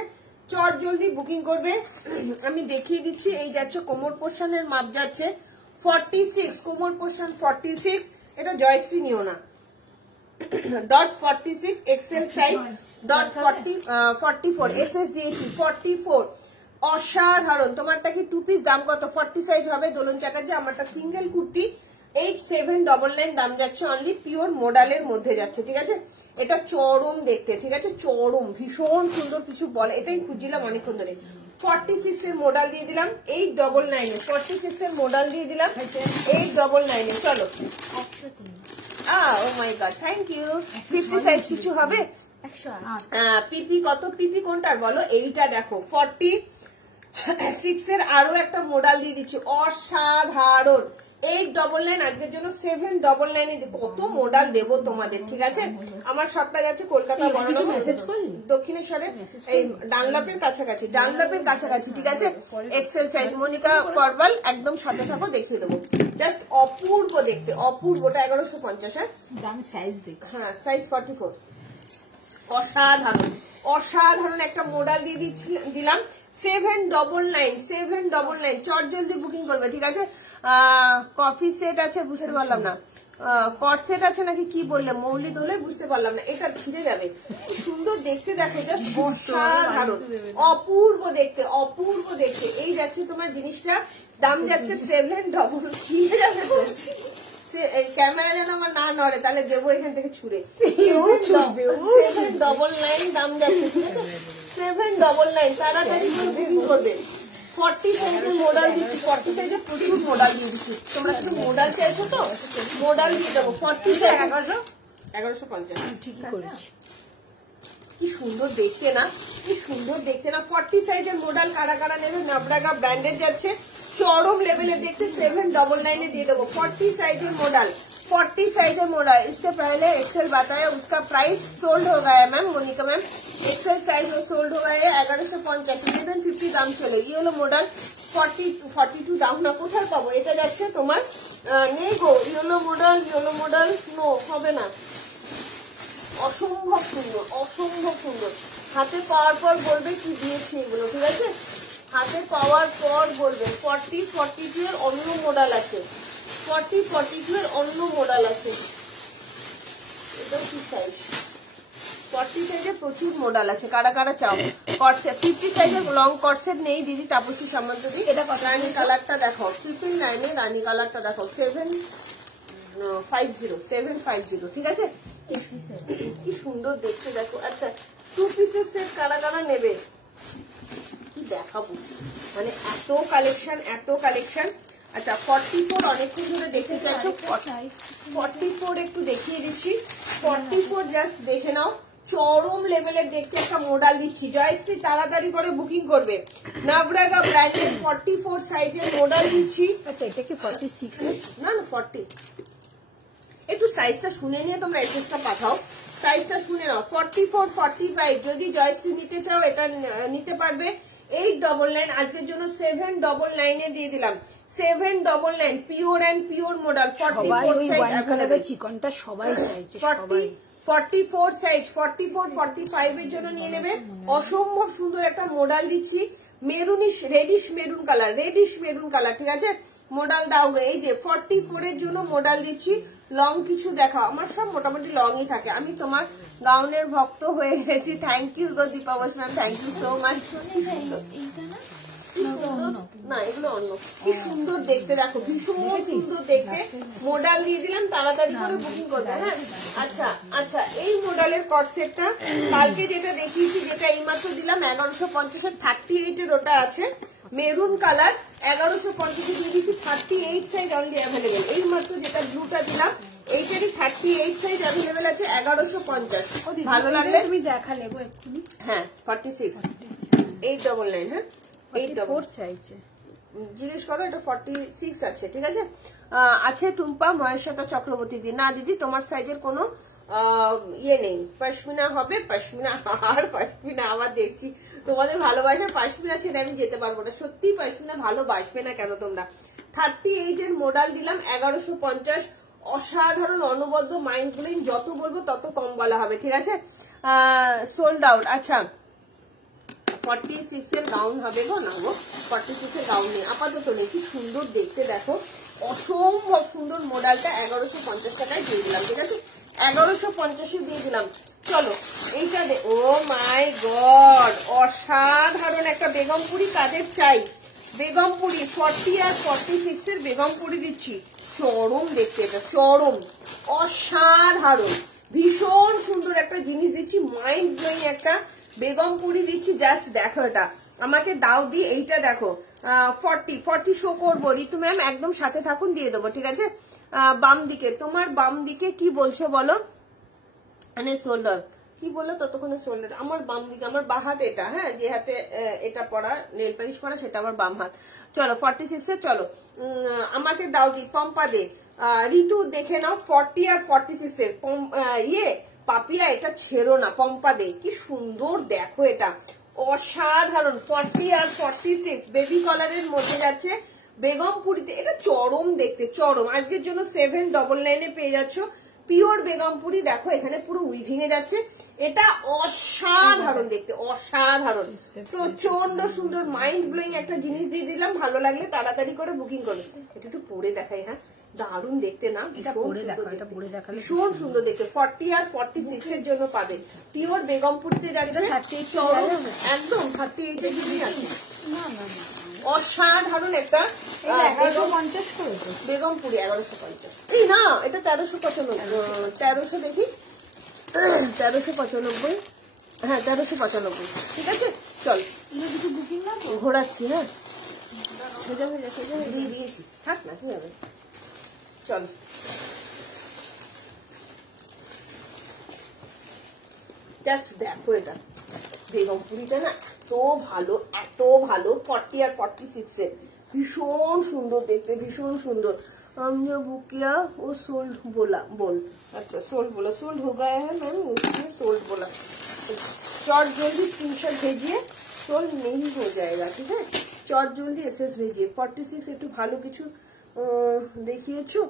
চট জলদি বুকিং করবে। আমি দেখিয়ে দিচ্ছি, এই যাচ্ছে কোমর পোর্শনের মাপ যাচ্ছে 46, কোমর পোর্শন 46। এটা জয়শ্রী নিও না, .46 এক্সেল সাইজ, .44 এসএস দিয়েছি 44। অসাধারণ। তোমারটা কি 2 পিস? দাম কত? 40 সাইজ হবে। দোলন চাকাচ্ছে, আমারটা সিঙ্গেল কুর্তি, 8799 দাম যাচ্ছে অনলি, পিওর মডেলের মধ্যে যাচ্ছে, ঠিক আছে। এটা চরম দেখতে, ঠিক আছে, চরম ভীষণ সুন্দর, কিছু বলে, এটাই খুঁজছিলাম অনেকক্ষণ ধরে। 46 এর মডেল দিয়ে দিলাম 899 এ, 46 এর মডেল দিয়ে দিলাম 899 এ। চলো ও মাই গড, থ্যাংক ইউ। 50 সাইজ কিছু হবে? পিপি কত? পিপি কোনটার বলো? এইটা দেখো 46 এর আরো একটা মডেল দিয়ে দিচ্ছি, অসাধারণ। 899 আজকের জন্য 799 কত মডেল দেব তোমাদের, ঠিক আছে। আমার সবটা যাচ্ছে কলকাতা বড়নগর দক্ষিণেশ্বরে, এই ডানলপের কাছাকাছি, ঠিক আছে। এক্সেল সাইজ মনিকা করবাল, একদম সাথে থাকো, দেখিয়ে দেবো। জাস্ট অপূর্ব দেখতে, অপূর্বটা 1150। দাম সাইজ দেখো, হ্যাঁ সাইজ 44। অসাধারণ অসাধারণ একটা মডেল দিয়ে দিলাম। 799 চট জলদি বুকিং করবে, ঠিক আছে। কফি সেট আছে, বুঝতে পারলাম না, কট সেট আছে নাকি কি বললে, মৌলি দোলে বুঝতে পারলাম না। এটা ছিঁড়ে যাবে, সুন্দর দেখতে দেখো, জাস্ট অসাধারণ, অপূর্ব দেখতে, অপূর্ব দেখতে। এই যাচ্ছে তোমার জিনিসটা, দাম যাচ্ছে 799। ছিঁড়ে যাবে বলছি, ক্যামেরা যেন আমার না নড়ে, তাহলে দেবো এখান থেকে ছুড়ে। 799 দাম যাচ্ছে, ঠিক আছে। 799 তাড়াতাড়ি বুকিং করবে। 40 সাইজের মডেল দিচ্ছি, 40 সাইজের প্রচুর মডেল দিয়ে দিচ্ছি। তোমরা শুধু মডেল চাইছো তো, মডেল দিয়ে দেবো। 40 সাইজ 1150। ঠিক করেছি, কি সুন্দর দেখতে না, কি সুন্দর দেখতে না। 40 সাইজের মডেল কারা কারা নেবে, নাবরাগা ব্র্যান্ডের যাচ্ছে, চরম লেভেলের দেখতে। 799 দিয়ে দেবো। 40 साइज मॉडल, 40 साइज मॉडल। इसके पहले एक्सेल बताया, उसका प्राइस सोल्ड हो गया है ma'am, Monika ma'am. XL size sold हो गया है 1150, 1150 দাম চলে। ये হলো মডেল 42 দাম না কোথায় পাবো, এটা যাচ্ছে তোমার নেই গো। ইয়েলো মডেল নো হবে না, অসম্ভব সুন্দর, অসম্ভব সুন্দর। হাতে পাওয়ার পর বলবে কি দিয়েছে এগুলো, ঠিক আছে। হাতে পাওয়ার পর বলবে। 40-42 এর অন্য মডেল আছে, 40-42 এর অন্য মডেল আছে। এটা কি সাইজ? 40 সাইজের প্রচুর মডেল আছে, কারা কারা চাও। কটসেট 50 সাইজের লং কটসেট নেই দিদি, তাপসী সামন্ত দি। এটা রানী কালারটা দেখো, 999 রানী কালারটা দেখো, 750, ঠিক আছে। কি সুন্দর দেখতে দেখো। আচ্ছা 2 পিসের সেট কারা কারা নেবে কি দেখাবো, মানে এত কালেকশন, এত কালেকশন। আচ্ছা 44 অনেকক্ষণ ধরে দেখতে চাইছো, 44 একটু দেখিয়ে দিচ্ছি। 44 জাস্ট দেখে নাও, চরম লেভেলের দেখতে একটা মডেল দিচ্ছি। জয়শ্রী তাড়াতাড়ি করে বুকিং করবে। নাবরাগা ব্র্যান্ডের 44 সাইজের মডেল দিচ্ছি। আচ্ছা এটা কি 46? না না 40। একটু সাইজটা শুনে নিয়ে তোমরা এসএসটা পাঠাও, সাইজটা শুনে নাও। 44, 45 যদি জয়শ্রী নিতে চাও এটা নিতে পারবে। 899 আজকের জন্য 799 এ দিয়ে দিলাম। 799 pure and pure model. 44 size available, চিকনটা সবাই চাইছে, 44 সাইজ, 44, 45 এর জন্য নিয়ে নেবে। অসম্ভব সুন্দর একটা মডেল দিচ্ছি, মেরুনিশ রেডিশ মেরুন কালার, ঠিক আছে। মডেল দাও গো, এই যে 44 এর জন্য মডেল দিচ্ছি। লং কিছু দেখাও, আমার সব মোটামুটি লংই থাকে। আমি তোমার গাউনের ভক্ত হয়ে গেছি। থ্যাংক ইউ গো Dipa Basran, thank you so much. না এগুলো অন্য, কি সুন্দর দেখতে দেখো, ভীষণ সুন্দর দেখতে। মডেল দিয়ে দিলাম, তাড়াতাড়ি করে বুকিং করবে। হ্যাঁ আচ্ছা আচ্ছা, এই মডেলের কট সেটটা কালকে যেটা দেখিয়েছি, যেটা এইমাত্র দিলাম 1150 38 এর ওটা আছে মেরুন কালার। 1150 দিয়ে দিচ্ছি। 38 সাইজ অনলি অ্যাভেলেবেল। এই মাত্র যেটা ব্লুটা দিলাম এইটারই 38 সাইজ অ্যাভেলেবেল আছে 1150। ভালো লাগলে তুমি দেখালে গো এক্ষুনি। হ্যাঁ 46 899। হ্যাঁ 44 চাইছে, জিজ্ঞেস করো, এটা 46 আছে, ঠিক আছে। আছে টুম্পা মহেশ্বতা চক্রবর্তী দি। না দিদি তোমার সাইজের কোনো ইয়ে নেই, পশমিনা হবে, পশমিনা আর পশমিনা আবার দেখছি তোমাদের ভালোবাসা। পশমিনা ছেড়ে আমি যেতে পারবো না, সত্যি পশমিনা ভালোবাসবে না কেন তোমরা। 38 এর মডেল দিলাম 1150। অসাধারণ অনবদ্য মাইন্ড ব্লোয়িং, যত বলবো তত কম বলা হবে, ঠিক আছে। Sold out. আচ্ছা 46 এর গাউন হবে গো, না গো 46 এর গাউন নেই আপাতত নেই। কি সুন্দর দেখতে দেখো, অসম্ভব সুন্দর মডেলটা 1150 টাকায় দিয়ে দিলাম, ঠিক আছে। 1150 দিয়ে দিলাম। চলো এইটা ও মাই গড, অসাধারণ একটা বেগমপুরি কাদের চাই। বেগমপুরি 40 আর 46 এর বেগমপুরি দিচ্ছি। চরম দেখতে, এটা চরম অসাধারণ, ভীষণ সুন্দর একটা জিনিস দিচ্ছি। মাইন্ড ব্লোয়িং একটা বেগমপুরি দিচ্ছি। জাস্ট দেখো, এটা আমাকে দাও দি, এইটা দেখো 40 শো করবো। ঋতু ম্যাম একদম সাথে থাকুন, দিয়ে দেবো, ঠিক আছে। বাম দিকে, তোমার বাম দিকে কি বলছো বলো, মানে শোল্ডার কি বললো ততক্ষণে শোল্ডার, আমার বাম দিকে, আমার বা হাত এটা, হ্যাঁ যে হাতে এটা পরা নেল পালিশ করা সেটা আমার বাম হাত। চলো 46 এর, চলো আমাকে দাও দি, পম্পা দে, ঋতু দেখে নাও 40 আর 46 এর ইয়ে পাপিয়া, এটা ছেড়ো না, পম্পা দে, কি সুন্দর দেখো, এটা অসাধারণ। 40 আর 46 বেবি কলারের মধ্যে যাচ্ছে বেগমপুরিতে, এটা চরম দেখতে, চরম। আজকের জন্য 799 পেয়ে যাচ্ছ পিওর বেগমপুরি। দেখো এখানে পুরো উইভিং এ যাচ্ছে, এটা অসাধারণ দেখতে, অসাধারণ, প্রচন্ড সুন্দর, মাইন্ড ব্লোয়িং একটা জিনিস দিয়ে দিলাম। ভালো লাগলে তাড়াতাড়ি করে বুকিং করবে। এটা একটু পরে দেখাই, হ্যাঁ দারুণ দেখতে না, ভীষণ সুন্দর দেখতে। 40 আর 46 এর জন্য পাবে, পিওর বেগমপুরিতে যাচ্ছে, একদম 38 এর জন্যই আছে। অসাধারণ একটা বেগমপুরি 1150, এই না এটা 1395, 1300 দেখি 1395, হ্যাঁ 1395, ঠিক আছে। চল কিছু বুকিং না ঘোরাচ্ছি, হ্যাঁ সোজা হয়ে যাচ্ছে, দিয়ে দিয়েছি, থাক না কি হবে। চল জাস্ট দেখো এটা বেগমপুরিটা না এত ভালো, এত ভালো। 40 আর 46 এর ভীষণ সুন্দর দেখতে, ভীষণ সুন্দর। हमने बुक किया वो सोल्ड बोला, बोल अच्छा सोल्ड बोला, सोल्ड हो गया है मैम, उसने सोल्ड बोला। चौट जल्दी स्क्रीनशॉट भेजिए, सोल्ड नहीं हो जाएगा, ठीक है। चौट जल्दी एसएस भेजिए। 46 একটু ভালো কিছু দেখিয়েছো,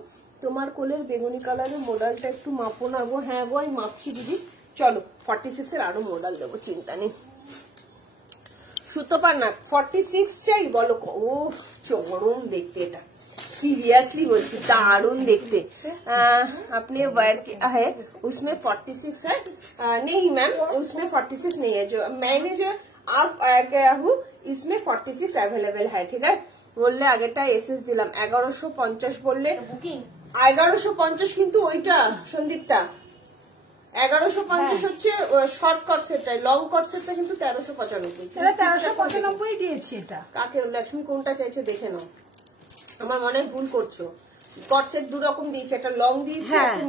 তোমার কোলের বেগুনি কালারের মডেলটা একটু মাপো না গো। হ্যাঁ গো আমি মাপছি দিদি। চলো 46 এর আরো মডেল দেবো, চিন্তা নেই। সুতোপার না 46 চাই বলো, ও চরম দেখতে, এটা सीरियसली बोलती दारुण देखते। अपने वर्क है उसमें 46 है, नहीं मैम उसमें 46 नहीं है, जो मैंने जो आप ऐड किया हूँ इसमें 46 अवेलेबल है, ठीक है। बोलले আগেটা এসএস দিলাম 1150, বললে 1150 কিন্তু ওইটা সন্দীপটা 1150 হচ্ছে শর্ট কট সেটটা, লং কট সেটটা কিন্তু 1395। 1395 দিয়েছি। এটা কাকে লক্ষ্মী কোনটা চাইছে দেখে নাও, আমার মনে হয় ভুল করছো। কট সেট দু রকম দিয়েছে, একটা লং দিয়েছে, একটা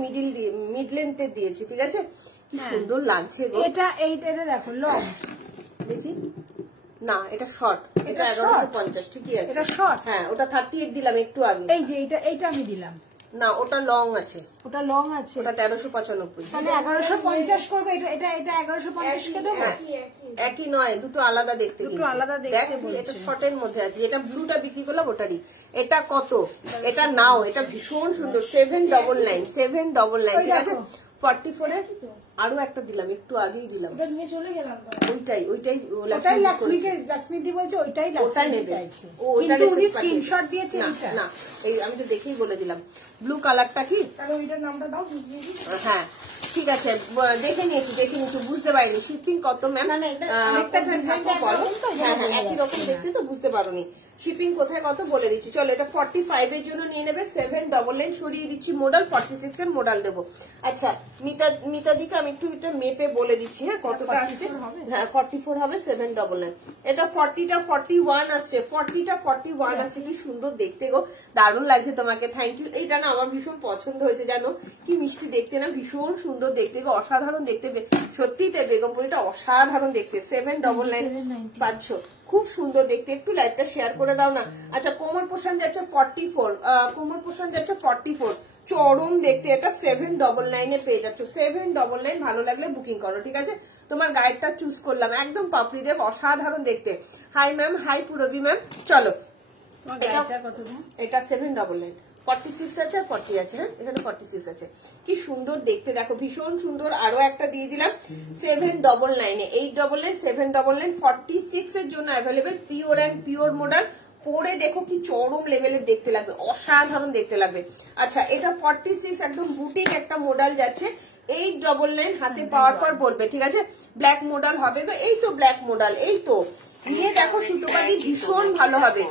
মিড লেন্থের দিয়েছে, ঠিক আছে। কি সুন্দর লাগছে গো এটা, এইটা দেখো লং, দেখি না এটা শর্ট, এটা 1150 ঠিকই আছে, এটা শর্ট, হ্যাঁ ওটা 38 দিলাম একটু আগে। এই যে এইটা আমি দিলাম না, ওটা লং আছে, ওটা লং আছে, ওটা 1395। তাহলে 1150 করবে। এটা 1150 কে দেবো? একই নয়, দুটো আলাদা দেখতে, দুটো আলাদা দেখতে বলছে। এটা শর্টের মধ্যে আছে, এটা ব্লুটা বিক্রি করলাম ওটারই। এটা কত, এটা নাও, এটা ভীষণ সুন্দর 799, 799, ঠিক আছে। 44 এর আরো একটা দিলাম, একটু আগেই দিলাম, ওটা নিয়ে চলে গেলাম তো। ওইটাই লক্ষ্মী দি বলছে ওইটাই চাইছে, ও কিন্তু উনি স্ক্রিনশট দিয়েছে। না এই আমি তো দেখেই বলে দিলাম। ব্লু কালারটা কি, তাহলে ওইটার নামটা দাও। হ্যাঁ ঠিক আছে, দেখে নিয়েছি বুঝতে পারিনি শিপিং কত ম্যাম, হ্যাঁ একই রকম দেখতে তো বুঝতে পারোনি। শিপিং কোথায় কত বলে দিচ্ছি। চলো এটা 45 এর জন্য নিয়ে নেবে, 799 সরিয়ে দিচ্ছি মডেল, 46 এর মডেল দেবো। আচ্ছা মিতাদিকে আমি একটু এটা মেপে বলে দিচ্ছি, হ্যাঁ কতটা আসছে। হ্যাঁ 44 হবে, 799। এটা 40টা 41 আসছে, 40টা 41 আসছে। কি সুন্দর দেখতে গো, দারুণ লাগছে তোমাকে, থ্যাংক ইউ। এইটা না আমার ভীষণ পছন্দ হয়েছে, জানো কি মিষ্টি দেখতে না, ভীষণ সুন্দর দেখতে গো, অসাধারণ দেখতে। সত্যি তাই বেগমপুরিটা অসাধারণ দেখতে। 799 পাচ্ছ, খুব সুন্দর দেখতে। একটু লাইটটা শেয়ার করে দাও না। আচ্ছা কোমর পোষণ যাচ্ছে 44, কোমর পোষণ যাচ্ছে 44, চরম দেখতে। এটা 799 এ পেয়ে যাচ্ছ, 799। ভালো লাগলে বুকিং করো, ঠিক আছে। তোমার গাইডটা চুজ করলাম, একদম পাপড়ি দেব, অসাধারণ দেখতে। Hi ma'am, hi Purabi ma'am. চলো এটা 799, 46 আছে আর 40 আছে, হ্যাঁ এখানে 46 আছে। কি সুন্দর দেখতে দেখো, ভীষণ সুন্দর। আরো একটা দিয়ে দিলাম 799 এ, 899, 799, 46 এর জন্য available. Pure and pure model, পরে দেখো কি চরম লেভেলের দেখতে লাগবে, অসাধারণ দেখতে লাগবে। আচ্ছা এটা 46 একদম বুটিক একটা মডেল যাচ্ছে, 899 হাতে পাওয়ার পর বলবে, ঠিক আছে। ব্ল্যাক মডেল হবে, এই তো ব্ল্যাক মডেল, এই তো নিয়ে দেখো সুতোপাদি ভীষণ ভালো হবে।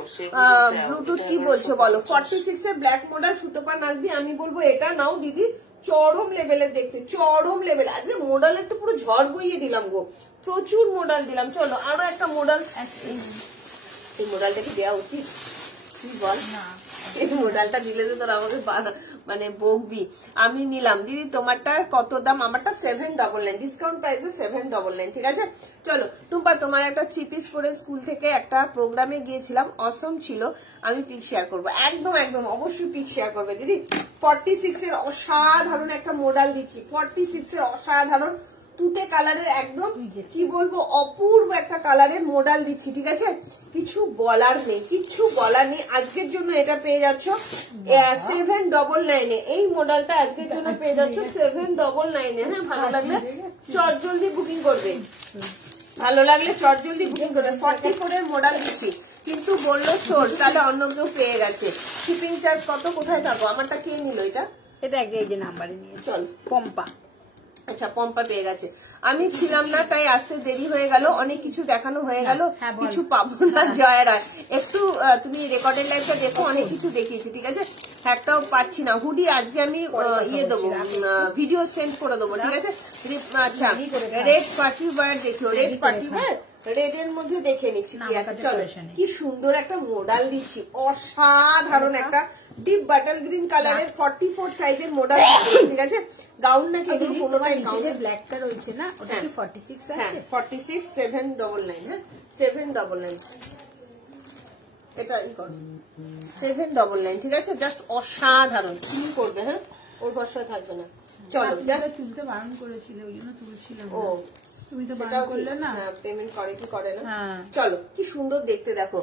ব্লুটুথ কি বলছো বলো। 46 এর ব্ল্যাক মডেল সুতোপা নাক দিয়ে আমি বলবো এটা নাও দিদি, চরম লেভেলের দেখতে, চরম লেভেল। আজকে মডেলের তো পুরো ঝড় বইয়ে দিলাম গো, প্রচুর মডেল দিলাম। চলো আরো একটা মডেল, এই মডেলটা কি দেওয়া উচিত কি বল না, এই মডেলটা দিলে তো তোরা আমাকে মানে বকবি। আমি নিলাম দিদি, তোমারটা কত দাম? আমারটা 799, ডিসকাউন্ট প্রাইসে 799, ঠিক আছে। চলো টুম্পা, তোমার একটা 3 পিস পরে স্কুল থেকে একটা প্রোগ্রামে গিয়েছিলাম, অসম ছিল, আমি পিক শেয়ার করবো। একদম একদম অবশ্যই পিক শেয়ার করবে দিদি। 46 এর অসাধারণ একটা মডেল দিচ্ছি, 46 এর অসাধারণ তুতে কালারের, একদম কি বলবো অপূর্ব একটা কালারের মডেল দিচ্ছি, ঠিক আছে। কিছু বলার নেই, কিছু বলার নেই। আজকের জন্য এটা পেয়ে যাচ্ছ 799 এ। এই মডেলটা আজকের জন্য পেয়ে যাচ্ছ 799 এ। হ্যাঁ, ভালো লাগলে চট জলদি বুকিং করবে, ভালো লাগলে চট জলদি বুকিং করবে। 44 এর মডেল দিচ্ছি, কিন্তু বললো সোল, তাহলে অন্য কেউ পেয়ে গেছে। শিপিং চার্জ কত? কোথায় থাকো? আমারটা কে নিল এটা? এটা এই যে নাম্বারে নিয়ে চল, পম্পা। আচ্ছা, পম্পা পেয়ে গেছে। আমি ছিলাম না, তাই আসতে দেরি হয়ে গেল, অনেক কিছু দেখানো হয়ে গেল, কিছু পাবো না। জয়রা, একটু তুমি রেকর্ডের লাইভটা দেখো, অনেক কিছু দেখিয়েছি, ঠিক আছে। একটাও পাচ্ছি না। হুডি আজকে আমি ইয়ে দেবো, ভিডিও সেন্ড করে দেবো, ঠিক আছে। আচ্ছা, রেড পার্টি ওয়্যার দেখো, রেড পার্টি ওয়্যার রেড এর মধ্যে দেখে নিচ্ছি কি আছে। চলো, কি সুন্দর একটা মডেল দিচ্ছি, অসাধারণ একটা ডিপ বাটার গ্রিন কালারের 44 সাইজের মডেল, ঠিক আছে। গাউন না কেন কোনোটাই গাউন, ব্ল্যাকটা রয়েছে না, ওটা কি 46 আছে? 46 799, হ্যাঁ 799, এটা ই করো 799, ঠিক আছে। জাস্ট অসাধারণ, কি করবে? হ্যাঁ, ওর ভরসা থাকবে না। চলো, জাস্ট তুলতে বারণ করেছিল, ওই জন্য তুলছিলাম। ও তুমি তো বারণ করলে না। পেমেন্ট করে কি করে না। হ্যাঁ। চলো, কি সুন্দর দেখতে, দেখো।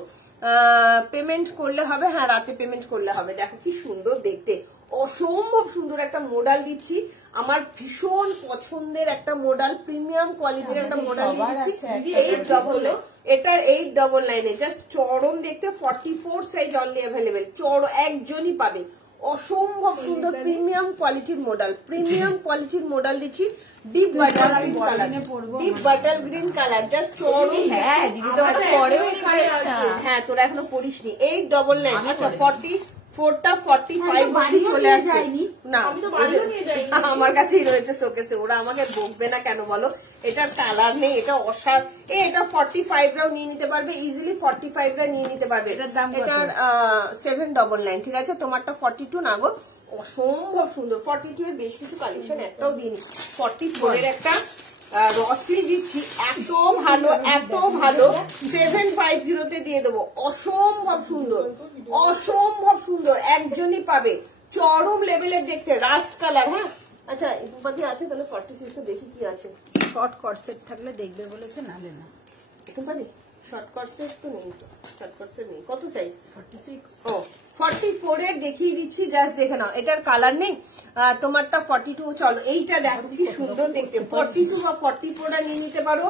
পেমেন্ট করলে হবে, হ্যাঁ রাতে পেমেন্ট করলে হবে। দেখো কি সুন্দর দেখতে, অসম্ভব সুন্দর একটা মডেল দিচ্ছি। আমার ভীষণ পছন্দের একটা মডেল, প্রিমিয়াম কোয়ালিটির একটা মডেল দিচ্ছি। 899, এটার 899 জাস্ট চরম দেখতে, 44 সাইজ অনলি অ্যাভেলেবেল, একজনই পাবে। অসম্ভব সুন্দর প্রিমিয়াম কোয়ালিটির মডেল, প্রিমিয়াম কোয়ালিটির মডেল দিচ্ছি। Deep butter green colour, deep butter green colour, just চরম। হ্যাঁ দিদি, তোমার পরেও হ্যাঁ, তোরা এখনো পড়িসনি। 899, আচ্ছা 44টা 45 অবধি চলে আসছে। না, আমার কাছেই রয়েছে শোকেসে, ওরা আমাকে বকবে না কেন বলো। এটার কালার নেই, এটা এটা 45রাও নিয়ে নিতে পারবে, ইজিলি 45রা নিয়ে নিতে পারবে। এটার 799, ঠিক আছে। তোমারটা 42 না গো, অসম্ভব সুন্দর। 42 এর বেশ কিছু কালেকশন একটাও দিইনি। 44 এর একটা রসি দিচ্ছি, এত ভালো, এত ভালো, 750 তে দিয়ে দেবো। অসম্ভব সুন্দর, অসম্ভব সুন্দর, একজনই পাবে, চরম লেভেলের দেখতে, রাস্ট কালার। হ্যাঁ, আচ্ছা উপাধি আছে, তাহলে 46 এ দেখি কি আছে। শর্ট কর্সেট থাকলে দেখবে বলেছে, নালে না। উপাধি শর্ট কর্সেট তো নেই, তো শর্ট কর্সেট নেই। কত সাইজ? 46। ও 44 এর দেখিয়ে দিচ্ছি, জাস্ট দেখে নাও। এটার কালার নেই, তোমারটা 42। চলো, এইটা দেখো কি সুন্দর দেখতে, 42 বা 44টা নিয়ে নিতে পারো।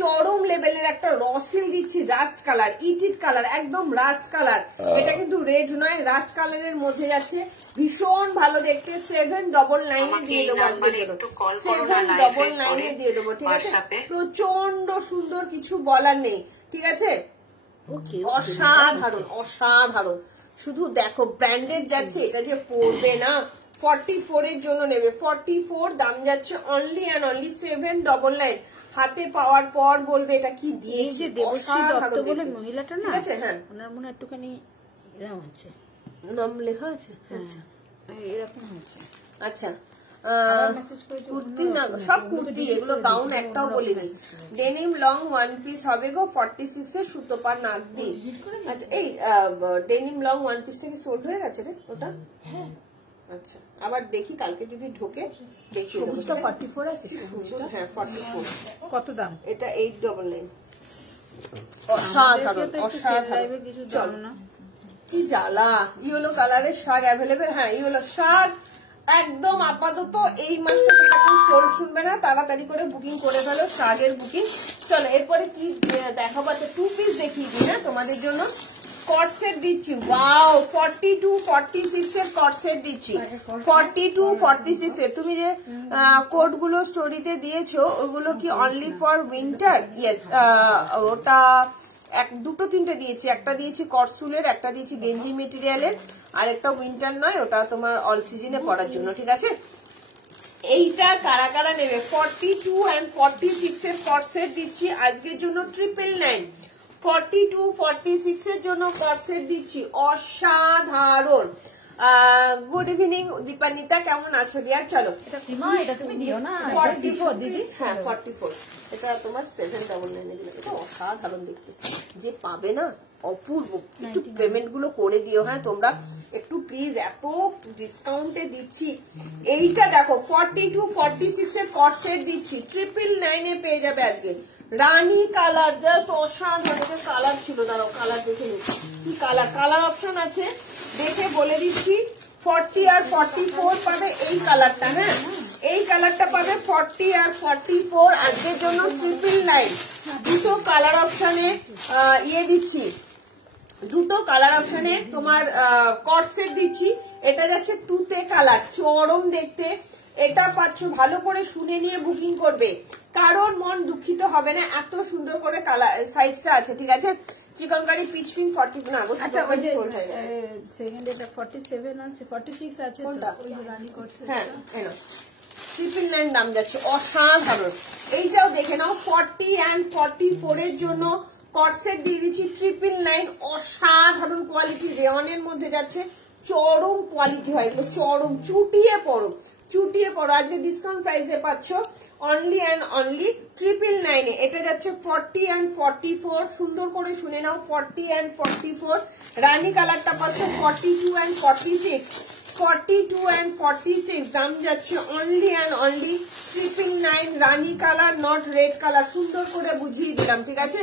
চরম লেভেলের একটা রসিল দিচ্ছি, রাস্ট কালার, ইটিট কালার, একদম রাস্ট কালার। এটা কিন্তু রেড নয়, রাস্ট কালারের মধ্যে যাচ্ছে, ভীষণ ভালো দেখতে। 799 এ দিয়ে দেবো আজকে, 799 এ দিয়ে দেবো, ঠিক আছে। প্রচন্ড সুন্দর, কিছু বলার নেই, ঠিক আছে। অসাধারণ, অসাধারণ, শুধু দেখো ব্র্যান্ডেড যাচ্ছে, এটা যে পড়বে না। 44 এর জন্য নেবে, 44 দাম যাচ্ছে অনলি অ্যান্ড অনলি 799। হাতে পাওয়ার পর বলবে এটা কি দিয়েছে। দেবশ্রী দত্ত বলে মহিলাটা না, ঠিক আছে। হ্যাঁ, ওনার মনে একটুখানি এরকম আছে, নাম লেখা আছে। আচ্ছা এরকম হচ্ছে। আচ্ছা, কুর্তি না, সব কুর্তি, এগুলো গাউন একটাও বলিনি। ডেনিম লং 1 পিস হবে গো, 46 এর সুতোপার নাক দি। আচ্ছা, এই ডেনিম লং 1 পিসটা কি সোল্ড হয়ে গেছে রে ওটা? হ্যাঁ, আচ্ছা, আবার দেখি কালকে যদি ঢোকে দেখি। 44 আছে, হ্যাঁ 44। কত দাম? এটা 899। অসাধারণ, অসাধারণ। চলো না, কি জ্বালা। ইয়েলো কালারের শাক অ্যাভেলেবেল, হ্যাঁ ইয়েলো শাক একদম আপাতত এই মাসটা তো সোল্ড শুনবে না, তাড়াতাড়ি করে বুকিং করে ফেলো, শাকের বুকিং। চলো, এরপরে কি দেখাবো? 2 পিস দেখিয়ে দিই না তোমাদের জন্য। কট সেট দিচ্ছি, ওয়াও, 42 46 এর কট সেট দিচ্ছি, 42 46 এর। তুমি যে কোড গুলো স্টোরিতে দিয়েছো, ওগুলো কি অনলি ফর উইন্টার? ইয়েস, ওটা দুটো তিনটে দিয়েছি, একটা দিয়েছি কটসুলের, একটা দিয়েছি গেঞ্জি মেটেরিয়ালের, আর একটা উইন্টার নয়, ওটা তোমার অল সিজনে পরার জন্য, ঠিক আছে। এইটা কারা কারা নেবে? 42 and 46 এর কট সেট দিচ্ছি আজকের জন্য 999। 42 46 এর জন্য কট সেট দিচ্ছি, অসাধারণ। গুড ইভিনিং দীপান্বিতা, কেমন আছো ডিয়ার? চলো এটা তুমি দিও না, 44 দিদি। হ্যাঁ 44, এটা তোমার 799 দিলাম। এটা অসাধারণ দেখতে, যে পাবে না অপূর্ব। একটু পেমেন্ট গুলো করে দিও হ্যাঁ তোমরা একটু প্লিজ, এত ডিসকাউন্টে দিচ্ছি। এইটা দেখো 42 46 এর কট সেট দিচ্ছি, 999 এ পেয়ে যাবে আজকে। রানী কালার, জাস্ট অসাধারণ কালার ছিল। দাঁড়াও কালার দেখে নিচ্ছি কি কালার, কালার অপশন আছে দেখে বলে দিচ্ছি। 40 আর 44 পাবে এই কালারটা, হ্যাঁ এই কালারটা পাবে 40 আর 44 আজকের জন্য 999। দুটো কালার অপশনে ইয়ে দিচ্ছি, দুটো কালার অপশনে তোমার কট সেট দিচ্ছি। এটা যাচ্ছে তুতে কালার, চরম দেখতে। এটা পাচ্ছ, ভালো করে শুনে নিয়ে বুকিং করবে, কারণ মন দুঃখিত হবে না, এত সুন্দর করে কালার সাইজটা আছে। ঠিক আছে, চিকনকারি পিচ পিঙ্ক 40 না। আচ্ছা ওই যে সেকেন্ড এটা 47 আছে, 46 আছে কোনটা? ওই রানী করছে। হ্যাঁ এনো 999 দাম যাচ্ছে, অসাধারণ। এইটাও দেখে নাও, 40 and 44 এর জন্য কট সেট দিয়ে দিচ্ছি 999, অসাধারণ কোয়ালিটি, রেয়নের মধ্যে যাচ্ছে, চরম কোয়ালিটি হয় এগুলো, চরম। চুটিয়ে পড়ো, চুটিয়ে পড়ো। আজকে ডিসকাউন্ট প্রাইসে পাচ্ছ অনলি অ্যান্ড অনলি 999 এ। এটা যাচ্ছে 40 and 44, সুন্দর করে শুনে নাও, 40 and 44। রানী কালারটা পাচ্ছ 42 and 46, 42 and 46 দাম যাচ্ছে only and only 999। Rani colour, not red colour, সুন্দর করে বুঝিয়ে দিলাম। ঠিক আছে,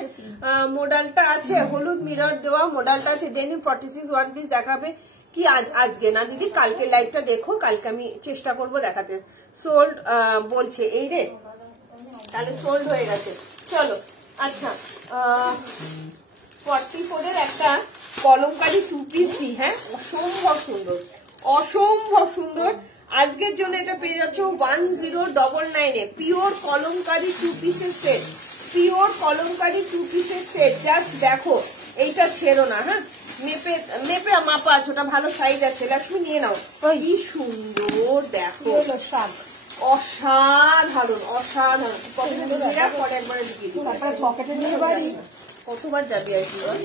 মডেলটা আছে হলুদ মিরর দেওয়া, মডেলটা আছে ডেনিম 46 ওয়ান পিস দেখাবে কি আজকে না দিদি, কালকে লাইভটা দেখো, কালকে আমি চেষ্টা করব দেখাতে। সোল্ড বলছে এই রে, তাহলে সোল্ড হয়ে গেছে। চলো আচ্ছা, 44 এর একটা কলমকারি 2 পিস দিই। হ্যাঁ অসম্ভব সুন্দর, অসম্ভব সুন্দর। আজকের জন্য এটা পেয়ে যাচ্ছ 1099 এ, পিওর কলমকারি 2 পিসের সেট, পিওর কলমকারি 2 পিসের সেট। জাস্ট দেখো, এইটা ছেড়ো না। হ্যাঁ মেপে মেপে মাপা আছে, ওটা ভালো সাইজ আছে। লক্ষ্মী নিয়ে নাও, কি সুন্দর দেখো, শাক অসাধারণ অসাধারণ। পরে একবারে ঢুকিয়ে দিই, পকেটে নিয়ে বাড়ি কতবার যাবি আর কি বল?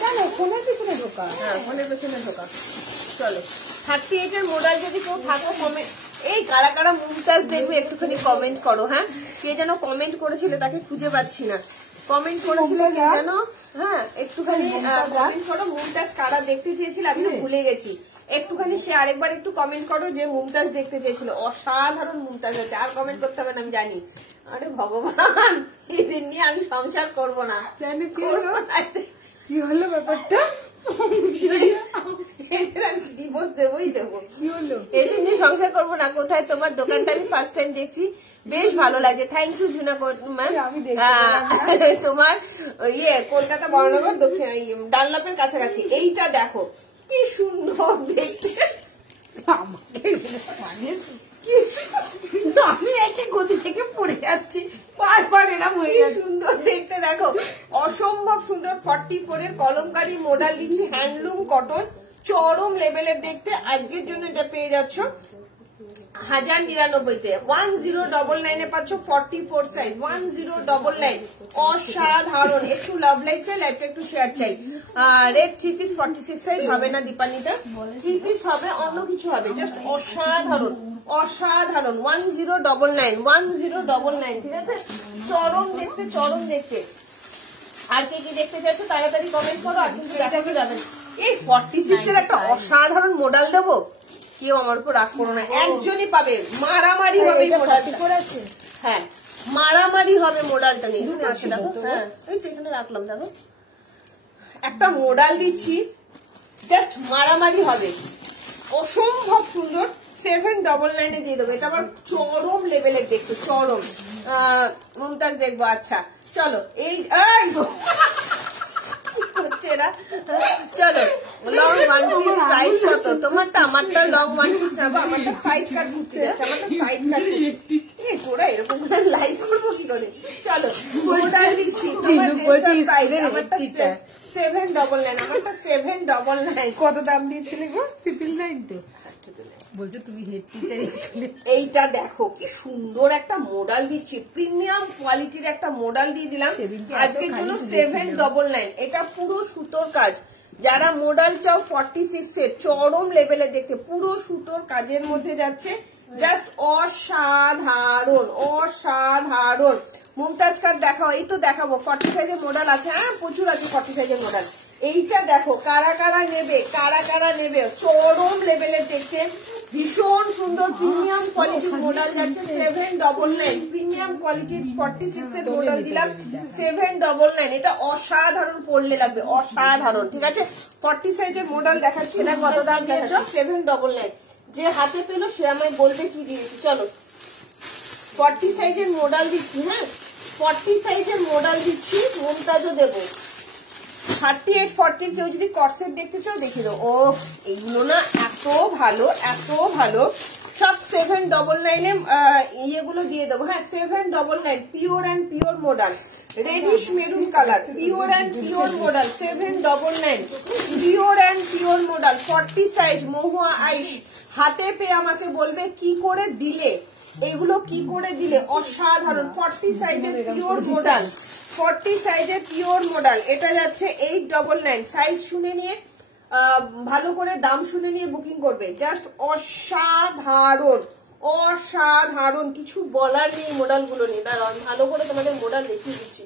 কেন ফোনের পিছনে ঢোকা? হ্যাঁ ফোনের পেছনে ঢোকা। চলো 38 এর মডেল যদি কেউ থাকো কমেন্ট, এই কারা কারা মুমতাজ দেখবে একটুখানি কমেন্ট করো। হ্যাঁ কে যেন কমেন্ট করেছিল, তাকে খুঁজে পাচ্ছি না। কমেন্ট করেছিল কে যেন, হ্যাঁ একটুখানি কমেন্ট করো। মুমতাজ কারা দেখতে চেয়েছিল আমি না ভুলে গেছি, একটুখানি সে আরেকবার একটু কমেন্ট করো যে মুমতাজ দেখতে চেয়েছিল। অসাধারণ মুমতাজ আছে, আর কমেন্ট করতে হবে না আমি জানি। আরে ভগবান, এই দিন নিয়ে আমি সংসার করবো না। কি হলো ব্যাপারটা? ডিভোর্স দেবোই দেবো। কি হলো? এদিন নিয়ে সংসার করবো না। কোথায় তোমার দোকানটা আমি ফার্স্ট টাইম দেখছি, বেশ ভালো লাগে। Thank you Jhuna ma'am. তোমার ইয়ে কলকাতা বড়নগর দক্ষিণ ডানলাপের কাছাকাছি। এইটা দেখো কি সুন্দর দেখতে, আমি একই গতি থেকে পড়ে যাচ্ছি, বারবার এরকম হয়ে যাচ্ছে। সুন্দর দেখতে দেখো, অসম্ভব সুন্দর। 44 এর কলমকারি মডেল দিচ্ছি, হ্যান্ডলুম কটন, চরম লেভেলের দেখতে। আজকের জন্য এটা পেয়ে যাচ্ছ 1099-তে। 1099 এ পাচ্ছ 44 সাইজ, 1099। অসাধারণ। একটু লাভ লাইফে লাইফটা একটু শেয়ার চাই। রেড 3 পিস 46 সাইজ হবে না দীপানিটা, 3 পিস হবে, অন্য কিছু হবে। জাস্ট অসাধারণ অসাধারণ। 1099 1099। ঠিক আছে, চরম দেখতে চরম দেখতে। আর কে কি দেখতে চাইছো তাড়াতাড়ি কমেন্ট করো। আর কিন্তু দেখাতে যাবেন, এই 46 এর একটা অসাধারণ মডেল দেবো, কেউ আমার উপর রাগ করো না, একজনই পাবে। মারামারি হবে মডেলটা, হ্যাঁ মারামারি হবে মডেলটা নিয়ে। দেখো হ্যাঁ এই তো এখানে রাখলাম, দেখো একটা মডেল দিচ্ছি, জাস্ট মারামারি হবে, অসম্ভব সুন্দর। 799 এ দিয়ে দেবো। এটা আমার চরম লেভেলের দেখতে, চরম। মুমতাজ দেখবো, আচ্ছা চলো। এই হচ্ছে না, চলো লং ওয়ান পিস প্রাইস কত তোমারটা? আমারটা লং ওয়ান পিস নেবো, আমারটা সাইজ কাট ঘুরতে যাচ্ছে, আমারটা সাইজ কাট ঘোরা এরকম করে লাইভ করবো কি করে? চলো মডেল দিচ্ছি, আমারটা 799, আমারটা 799। কত দাম দিয়েছিলে গো? 999 তো বলছো তুমি হেড টিচার স্কুলে। এইটা দেখো কি সুন্দর একটা মডেল দিচ্ছি, প্রিমিয়াম কোয়ালিটির একটা মডেল দিয়ে দিলাম আজকের জন্য 799। এটা পুরো সুতোর কাজ, যারা মডেল চাও 46 এর চরম লেভেলে দেখতে পুরো সুতোর কাজের মধ্যে যাচ্ছে, জাস্ট অসাধারণ অসাধারণ। মুমতাজ কাট দেখাও, এই তো দেখাবো 40 সাইজের মডেল আছে, হ্যাঁ প্রচুর আছে 40 সাইজের মডেল। এইটা দেখো কারা কারা নেবে, কারা কারা নেবে, চরম লেভেলের দেখতে ভীষণ সুন্দর প্রিমিয়াম কোয়ালিটির মডেল যাচ্ছে 799। প্রিমিয়াম কোয়ালিটির 46 এর মডেল দিলাম 799। এটা অসাধারণ পড়লে লাগবে, অসাধারণ। ঠিক আছে 40 সাইজের মডেল দেখাচ্ছি, এটা কত দাম দিয়েছো? 799। যে হাতে পেলো সে আমায় বলবে কি দিয়েছি। চলো 40 সাইজের মডেল দিচ্ছি, হ্যাঁ 40 সাইজের মডেল দিচ্ছি, মুমতাজও দেবো। 38 40 কেউ যদি কটসেট দেখতে চাও দেখিয়ে দাও। ও এইগুলো না এত ভালো এত ভালো, সব 799 ইয়েগুলো দিয়ে দেবো, হ্যাঁ 799। Pure and pure model, reddish maroon colour, pure and pure model 799। Pure and pure model 40 size, Mahua Aich. হাতে পেয়ে আমাকে বলবে কি করে দিলে, এইগুলো কি করে দিলে, অসাধারণ। 40 সাইজের পিওর মডেল, 40 সাইজের পিওর মডেল, এটা যাচ্ছে 899। সাইজ শুনে নিয়ে ভালো করে দাম শুনে নিয়ে বুকিং করবে, জাস্ট অসাধারণ অসাধারণ, কিছু বলার নেই মডেলগুলো নিয়ে। দাঁড়াও ভালো করে তোমাদের মডেল দেখিয়ে দিচ্ছি।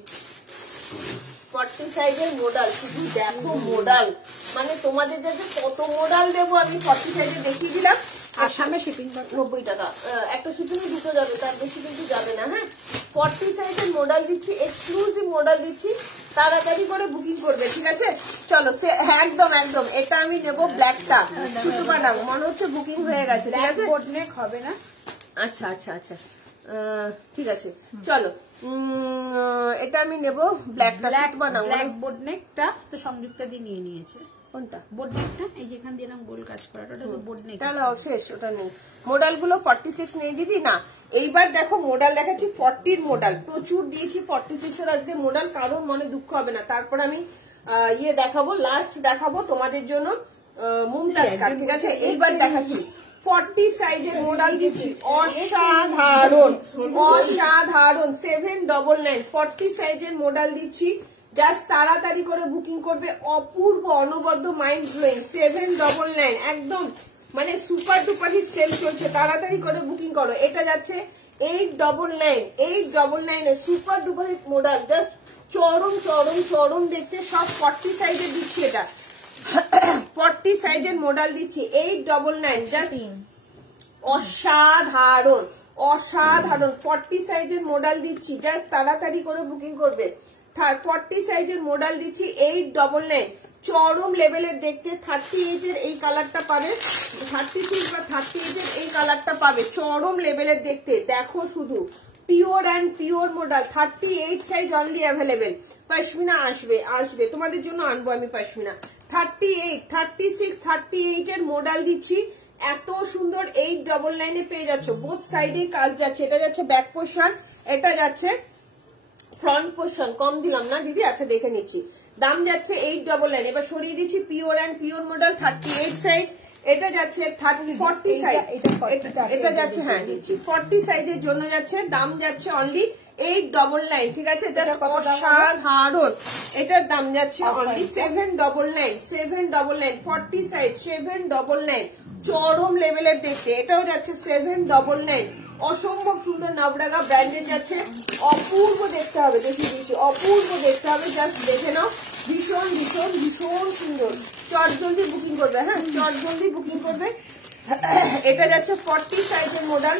40 সাইজের মডেল, শুধু দেখো মডেল, মানে তোমাদের যে কত মডেল দেবো আমি 40 সাইজে দেখিয়ে দিলাম। আসামে শিপিং 90 টাকা, একটা শিপিং দুটো যাবে, তার বেশি কিন্তু যাবে না। হ্যাঁ 40 সাইজের মডেল দিচ্ছি, এক্সক্লুসিভ মডেল দিচ্ছি, তাড়াতাড়ি করে বুকিং করবে। ঠিক আছে চলো একদম একদম। এটা আমি নেবো ব্ল্যাকটা, শুধু বানাবো, মনে হচ্ছে বুকিং হয়ে গেছে। ঠিক আছে বোটনেক হবে না? আচ্ছা আচ্ছা আচ্ছা ঠিক আছে চলো এটা আমি নেবো ব্ল্যাকটা, ব্ল্যাক বানাবো। ব্ল্যাক বোটনেকটা তো সংযুক্তা দিয়ে নিয়ে নিয়েছে। কোনটা বোটনেকটা? এই যেখান দিয়ে এরকম গোল কাজ করা, ওটা তো বোটনেক। তাহলে শেষ, ওটা নেই। মডেল গুলো 46 নেই দিদি না। এইবার দেখো মডেল দেখাচ্ছি 40 মডেল, প্রচুর দিয়েছি 46 এর আজকে মডেল, কারোর মনে দুঃখ হবে না। তারপর আমি ইয়ে দেখাবো, লাস্ট দেখাবো তোমাদের জন্য মুমতাজ কাট। ঠিক আছে এইবার দেখাচ্ছি 40 সাইজের মডেল দিচ্ছি, অসাধারণ অসাধারণ 799। 40 সাইজের মডেল দিচ্ছি, জাস্ট তাড়াতাড়ি করে বুকিং করবে, অপূর্ব অনবদ্য মাইন্ড ব্লোয়িং 799। একদম মানে সুপার ডুপার হিট সেল চলছে, তাড়াতাড়ি করে বুকিং করো। এটা যাচ্ছে 899, 899 এর super duper hit model, just চরম চরম চরম দেখতে, সব 40 সাইজের দিচ্ছি। এটা 40 সাইজের মডেল দিচ্ছি 899, জাস্ট অসাধারণ অসাধারণ। 40 সাইজের মডেল দিচ্ছি, জাস্ট তাড়াতাড়ি করে বুকিং করবে। 40 সাইজের মডেল দিচ্ছি 899, চরম লেভেলের দেখতে। 38 এর এই কালারটা পাবে, 36 বা 38 এর এই কালারটা পাবে, চরম লেভেলের দেখতে। দেখো শুধু pure and pure model, 38 size only available. Pashmina আসবে আসবে তোমাদের জন্য আনবো আমি পশমিনা। 38 36 38 এর মডেল দিচ্ছি, এত সুন্দর 899 এ পেয়ে যাচ্ছ। বোথ সাইডে কাজ যাচ্ছে, এটা যাচ্ছে ব্যাক পোর্শন, এটা যাচ্ছে ফ্রন্ট পোর্শন। কম দিলাম না দিদি? আচ্ছা দেখে নিচ্ছি, দাম যাচ্ছে 899। এবার সরিয়ে দিচ্ছি pure and pure model 38 size, এটা যাচ্ছে 40 সাইজ, এটা যাচ্ছে হ্যাঁ দিচ্ছি 40 সাইজের জন্য যাচ্ছে, দাম যাচ্ছে অনলি 899। ঠিক আছে জাস্ট অসাধারণ, এটার দাম যাচ্ছে অনলি 799 799। 40 সাইজ 799, চরম লেভেলের দেখতে। এটাও যাচ্ছে 799, অসম্ভব সুন্দর নবডাঙ্গা ব্র্যান্ডের যাচ্ছে, অপূর্ব দেখতে হবে, দেখিয়ে দিচ্ছি অপূর্ব দেখতে হবে, জাস্ট দেখে নাও, ভীষণ ভীষণ ভীষণ সুন্দর। চট জলদি বুকিং করবে, হ্যাঁ চট জলদি বুকিং করবে। এটা যাচ্ছে 40 সাইজের মডেল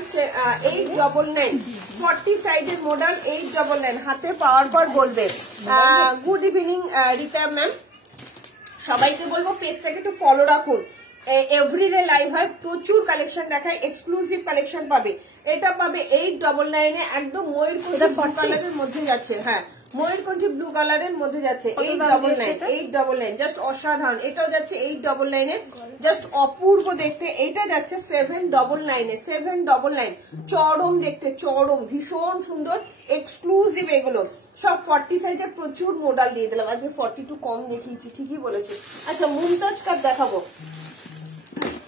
899, 40 সাইজের মডেল 899। হাতে পাওয়ার পর বলবে। গুড ইভিনিং রিতা ম্যাম, সবাইকে বলবো পেজটাকে একটু ফলো রাখুন, এভরিডে লাইভ হয়, প্রচুর কালেকশন দেখায়, এক্সক্লুসিভ কালেকশন পাবে। এটা পাবে 899 এ, একদম ময়ূরকণ্ঠী ব্লু কালারের মধ্যে যাচ্ছে, হ্যাঁ ময়ূরকণ্ঠী ব্লু কালারের মধ্যে যাচ্ছে 899 899, জাস্ট অসাধারণ। এটাও যাচ্ছে 899 এ, জাস্ট অপূর্ব দেখতে। এটা যাচ্ছে 799 এ, 799, চরম দেখতে, চরম ভীষণ সুন্দর এক্সক্লুসিভ। এগুলো সব 40 সাইজের প্রচুর মডেল দিয়ে দিলাম, আজকে 42 কম দেখিয়েছি, ঠিকই বলেছি। আচ্ছা মুমতাজ কাট দেখাবো,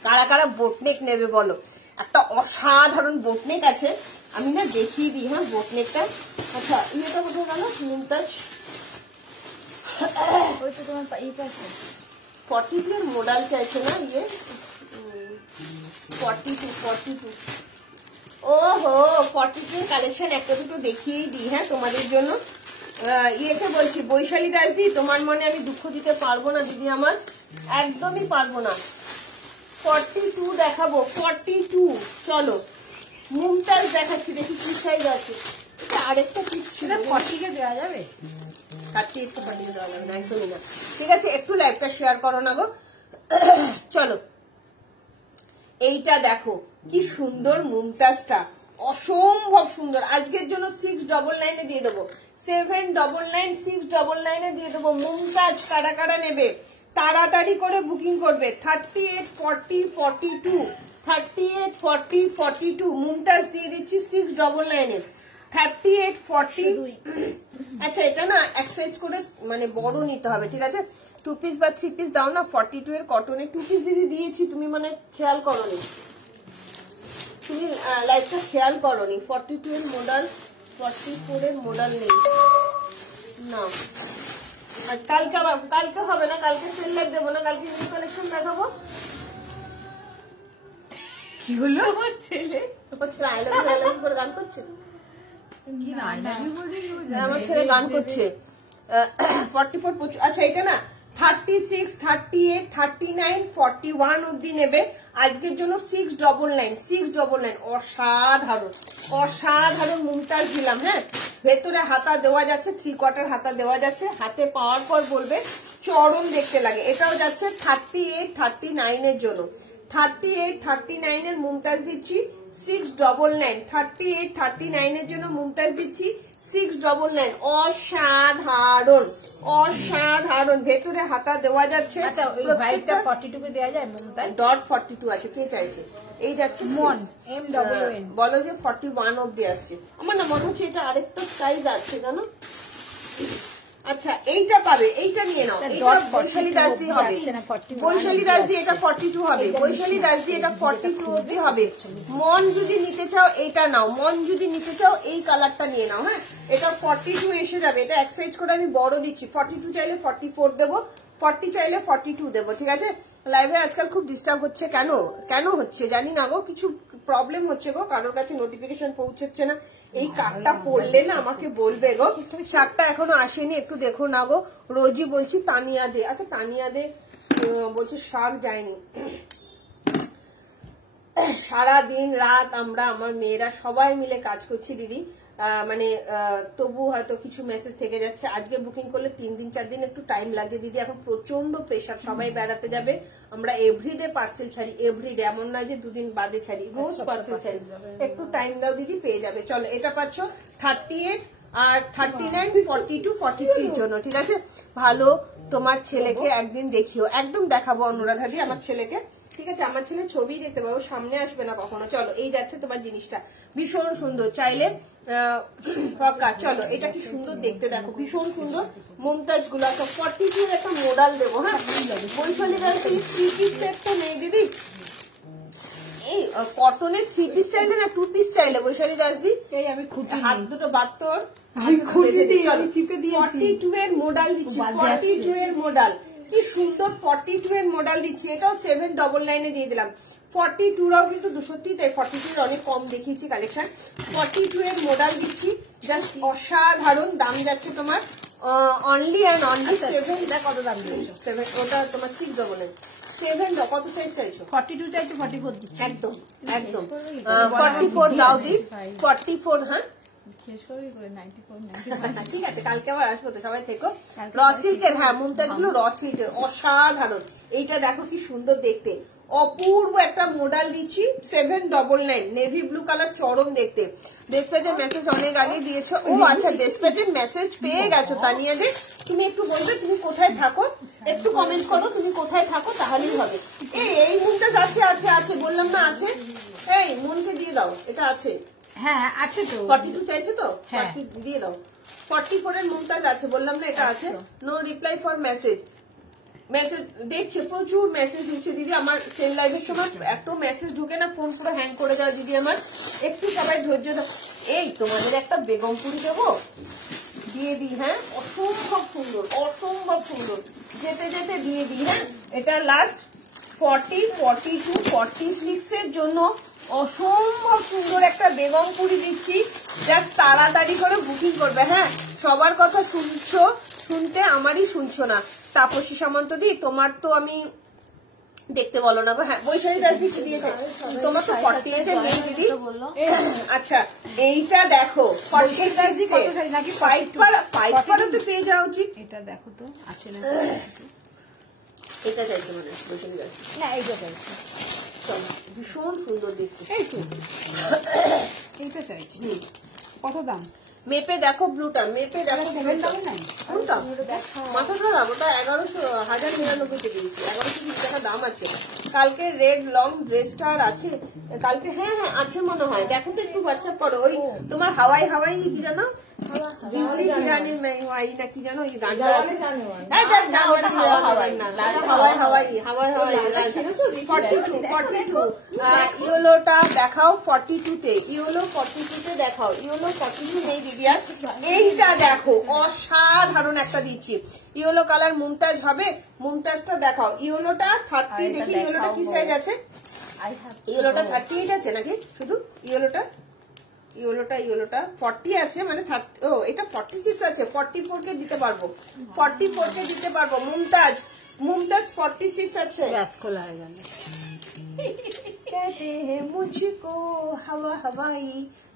কারা কারা বোটনেক নেবে বলো? একটা অসাধারণ বোটনেক আছে, আমি না দেখিয়ে দিই। হ্যাঁ বোটনেকটা, আচ্ছা ইয়েটা কোথায় গেল? মুমতাজ ওই তো তোমার এই পাশে 42 এর মডেল চাইছে না? ইয়ে 42 ওহো 42 এর কালেকশন একটা দুটো দেখিয়েই দিই হ্যাঁ তোমাদের জন্য। ইয়েকে বলছি বৈশালী দাসদি, তোমার মনে আমি দুঃখ দিতে পারবো না দিদি, আমার একদমই পারবো না। 42 দেখাবো, 42। চলো মুমতাজ দেখাচ্ছি, দেখি কি সাইজ আছে। এটা আরেকটা পিস ছিল, 40 কে দেওয়া যাবে? 30 একটু পাঠিয়ে দেওয়া যাবে না, একদমই না। ঠিক আছে একটু লাইভটা শেয়ার করো না গো। চলো এইটা দেখো কি সুন্দর, মুমতাজটা অসম্ভব সুন্দর। আজকের জন্য 699 এ দিয়ে দেবো, 799 699 এ দিয়ে দেবো। মুমতাজ কারা কারা নেবে তাড়াতাড়ি করে বুকিং করবে। 38 40 42 38 40 42 মুমতাজ দিয়ে দিচ্ছি 699 এ 38 40। আচ্ছা এটা না এক সাইজ করে মানে বড় নিতে হবে, ঠিক আছে? 2 পিস বা 3 পিস দাও না। 42 এর কটনে 2 পিস দিদি দিয়েছি, তুমি মানে খেয়াল করোনি, তুমি লাইফটা খেয়াল করোনি। 42 এর মডেল, 44 এর মডেল নেই না। আর কালকে আবার, কালকে হবে না, কালকে সেল লাইভ দেবো না, কালকে নিউ কালেকশন দেখাবো। কি হলো? আমার ছেলে আই লাভ ইউ করে গান করছে, কি না আই লাভ ইউ বলছি? আমার ছেলে গান করছে। 44। আচ্ছা এটা না 36 38 39 41 অব্দি নেবে। আজকের জন্য 699 699। অসাধারণ অসাধারণ মুমতাজ দিলাম। হ্যাঁ ভেতরে হাতা দেওয়া যাচ্ছে, 3/4 হাতা দেওয়া যাচ্ছে। হাতে পাওয়ার পর বলবে চরম দেখতে লাগে। এটাও যাচ্ছে 38 39 এর জন্য। 38 39 এর মুমতাজ দিচ্ছি 699। 38 39 এর জন্য মুমতাজ দিচ্ছি 699। অসাধারণ অসাধারণ, ভেতরে হাতা দেওয়া যাচ্ছে। আচ্ছা ওই হোয়াইটটা 42 কে দেওয়া যায় মুমতাজ? ডট 42 আছে, কে চাইছে? এই যাচ্ছে মন MWN, বলো যে 41 অব্দি আসছে। আমার না মনে হচ্ছে এটা আরেকটা সাইজ আছে জানো। আচ্ছা এইটা পাবে, এইটা নিয়ে নাও। এটা বৈশালী দাস দিয়ে হবে, বৈশালী দাস দিয়ে এটা 42 হবে, বৈশালী দাস দিয়ে এটা 42 অব্দি হবে। মন যদি নিতে চাও এটা নাও, মন যদি নিতে চাও এই কালারটা নিয়ে নাও। হ্যাঁ এটা 42 এসে যাবে। এটা এক সাইজ করে আমি বড় দিচ্ছি। 42 চাইলে 44 দেবো, 40 চাইলে 42 দেবো, ঠিক আছে? লাইভে আজকাল খুব ডিস্টার্ব হচ্ছে, কেন কেন হচ্ছে জানি না গো, কিছু প্রবলেম হচ্ছে গো, কারোর কাছে নোটিফিকেশন পৌঁছচ্ছে না। এই কার্ডটা পড়লে না আমাকে বলবে গো। শার্টটা এখনো আসেনি, একটু দেখো না গো। রোজই বলছি তানিয়া দে, আচ্ছা তানিয়া দে বলছে শাক যায়নি। সারা দিন রাত আমরা আমার মেয়েরা সবাই মিলে কাজ করছি দিদি, মানে তবু হয়তো কিছু মেসেজ থেকে যাচ্ছে। আজকে বুকিং করলে 3 দিন 4 দিন একটু টাইম লাগে দিদি, এখন প্রচন্ড প্রেশার। সবাই বেড়াতে যাবে, আমরা এভরিডে পার্সেল ছাড়ি, এভরিডে, এমন নয় যে 2 দিন বাদে ছাড়ি, রোজ পার্সেল ছাড়ি। একটু টাইম দাও দিদি, পেয়ে যাবে। চলো এটা পাচ্ছ 38 আর 39 42 43 জন্য, ঠিক আছে? ভালো তোমার ছেলেকে একদিন দেখিও, একদম দেখাবো অনুরাধা দি আমার ছেলেকে, ঠিক আছে? আমার ছেলে ছবি দেখতে পাবো, সামনে আসবে না কখনো। চলো এই যাচ্ছে তোমার জিনিসটা, ভীষণ সুন্দর, চাইলে পক্কা। চলো এটা কি সুন্দর দেখতে, দেখো ভীষণ সুন্দর মুমতাজ গুলো। 42 একটা মডেল দেবো। হ্যাঁ বৈশালী দাস 3 পিস সেট তো নেই দিদি, এই কটনের 3 পিস চাইলে না 2 পিস চাইলে বৈশালী দাস দি, এই আমি খুঁটি হাত দুটো বাদ তোর, আমি খুঁটি দিয়ে আমি চিপে দিয়েছি। 42 এর মডেল দিচ্ছি, 42 এর মডেল কি সুন্দর। 42 এর মডেল দিচ্ছি, এটাও 799 এ দিয়ে দিলাম। 42 রাও কিন্তু 230, তাই 42 এর অনেক কম দেখিয়েছি কালেকশন। 42 এর মডেল দিচ্ছি, জাস্ট অসাধারণ। দাম যাচ্ছে তোমার অনলি অ্যান্ড অনলি 7। এটা কত দাম দিয়েছো? 7, ওটা তোমার 699। 7 দাও, কত সাইজ চাইছো? 42 চাইছো, 44 দিচ্ছি। একদম একদম 44 দাও দি, 44। হ্যাঁ ঠিক আছে, কালকে আবার আসবো তো, সবাই থেকো। র সিল্কের, হ্যাঁ মুমতাজ গুলো র সিল্কের, অসাধারণ। এইটা দেখো কি সুন্দর দেখতে, অপূর্ব একটা মডেল দিচ্ছি 799, নেভি ব্লু কালার, চরম দেখতে। ডেসপ্যাচের মেসেজ অনেক আগে দিয়েছো। ও আচ্ছা ডেসপ্যাচের মেসেজ পেয়ে গেছো তানিয়া দে। তুমি একটু বলবে তুমি কোথায় থাকো, একটু কমেন্ট করো তুমি কোথায় থাকো, তাহলেই হবে। এই মুমতাজ আছে আছে আছে, বললাম না আছে। এই মনকে দিয়ে দাও, এটা আছে। হ্যাঁ আছে তো। 42 চাইছো তো? হ্যাঁ 40 দিয়ে দাও। 44 এর মুমতাজ আছে, বললাম না এটা আছে। No reply for message. Message দেখছে, প্রচুর মেসেজ ঢুকছে দিদি আমার সেল লাইভের সময়, এত মেসেজ ঢুকে না ফোন পুরো হ্যাং করে যায় দিদি আমার, একটু সবাই ধৈর্য দাও। এই তোমাদের একটা বেগমপুরি দেবো, দিয়ে দিই, হ্যাঁ অসম্ভব সুন্দর, অসম্ভব সুন্দর, যেতে যেতে দিয়ে দিই, হ্যাঁ এটা লাস্ট 40, 42, 46 এর জন্য অসম্ভব সুন্দর একটা বেগমপুরি দিচ্ছি, জাস্ট তাড়াতাড়ি করে বুকিং করবে। হ্যাঁ সবার কথা শুনছো, শুনতে আমারই শুনছো না। তাপসী সামন্ত দি তোমার তো আমি দেখতে বলো না গো। হ্যাঁ বৈশাখী দাস দিচ্ছি দিয়েছে, তোমার তো 48 এর নেই দিদি। আচ্ছা এইটা দেখো 48 দাস দিচ্ছে নাকি পাইপ পাড়া তো পেয়ে যাওয়া উচিত। এটা দেখো তো আছে না, এটা চাইছে মানে বৈশাখী দাস না এইটা চাইছি, ভীষণ সুন্দর দেখতে। এই তো এইটা চাইছি। কত দাম? মেপে দেখো ব্লুটা, মেপে দেখো ব্লুটা। কোনটা মাথা খারাপ, ওটা 11,099 দিয়েছি, 1120 টাকা দাম আছে। কালকে রেড লং ড্রেসটার আছে কালকে, হ্যাঁ হ্যাঁ আছে মনে হয়, দেখো তো একটু হোয়াটসঅ্যাপ করো। ওই তোমার হাওয়াই হাওয়াই কি জানো, বিজলি কিরানি হাওয়াই না কি জানো, ওই গানটা আছে। হ্যাঁ দেখ না ওটা হাওয়াই না, হাওয়াই হাওয়াই হাওয়াই হাওয়াই 42 ইয়েলোটা দেখাও 42 তে, ইয়েলো 42 তে দেখাও, ইয়েলো 42 নেই দিদি আর। এইটা দেখো অসাধারণ একটা দিচ্ছি, ইয়েলো কালার মুমতাজ হবে, মুমতাজটা দেখাও। ইয়েলোটা 30 দেখি, ইয়েলোটা কি সাইজ আছে? ইয়েলোটা 38 আছে নাকি শুধু ইয়েলোটা? ইয়েলোটা 40 আছে মানে 30, ও এটা 46 আছে, 44 কে দিতে পারবো, 44 কে দিতে পারবো। মুমতাজ 46 আছে। গ্যাস খোলা হয়ে গেল। कहते हैं मुझको हवा हवाई,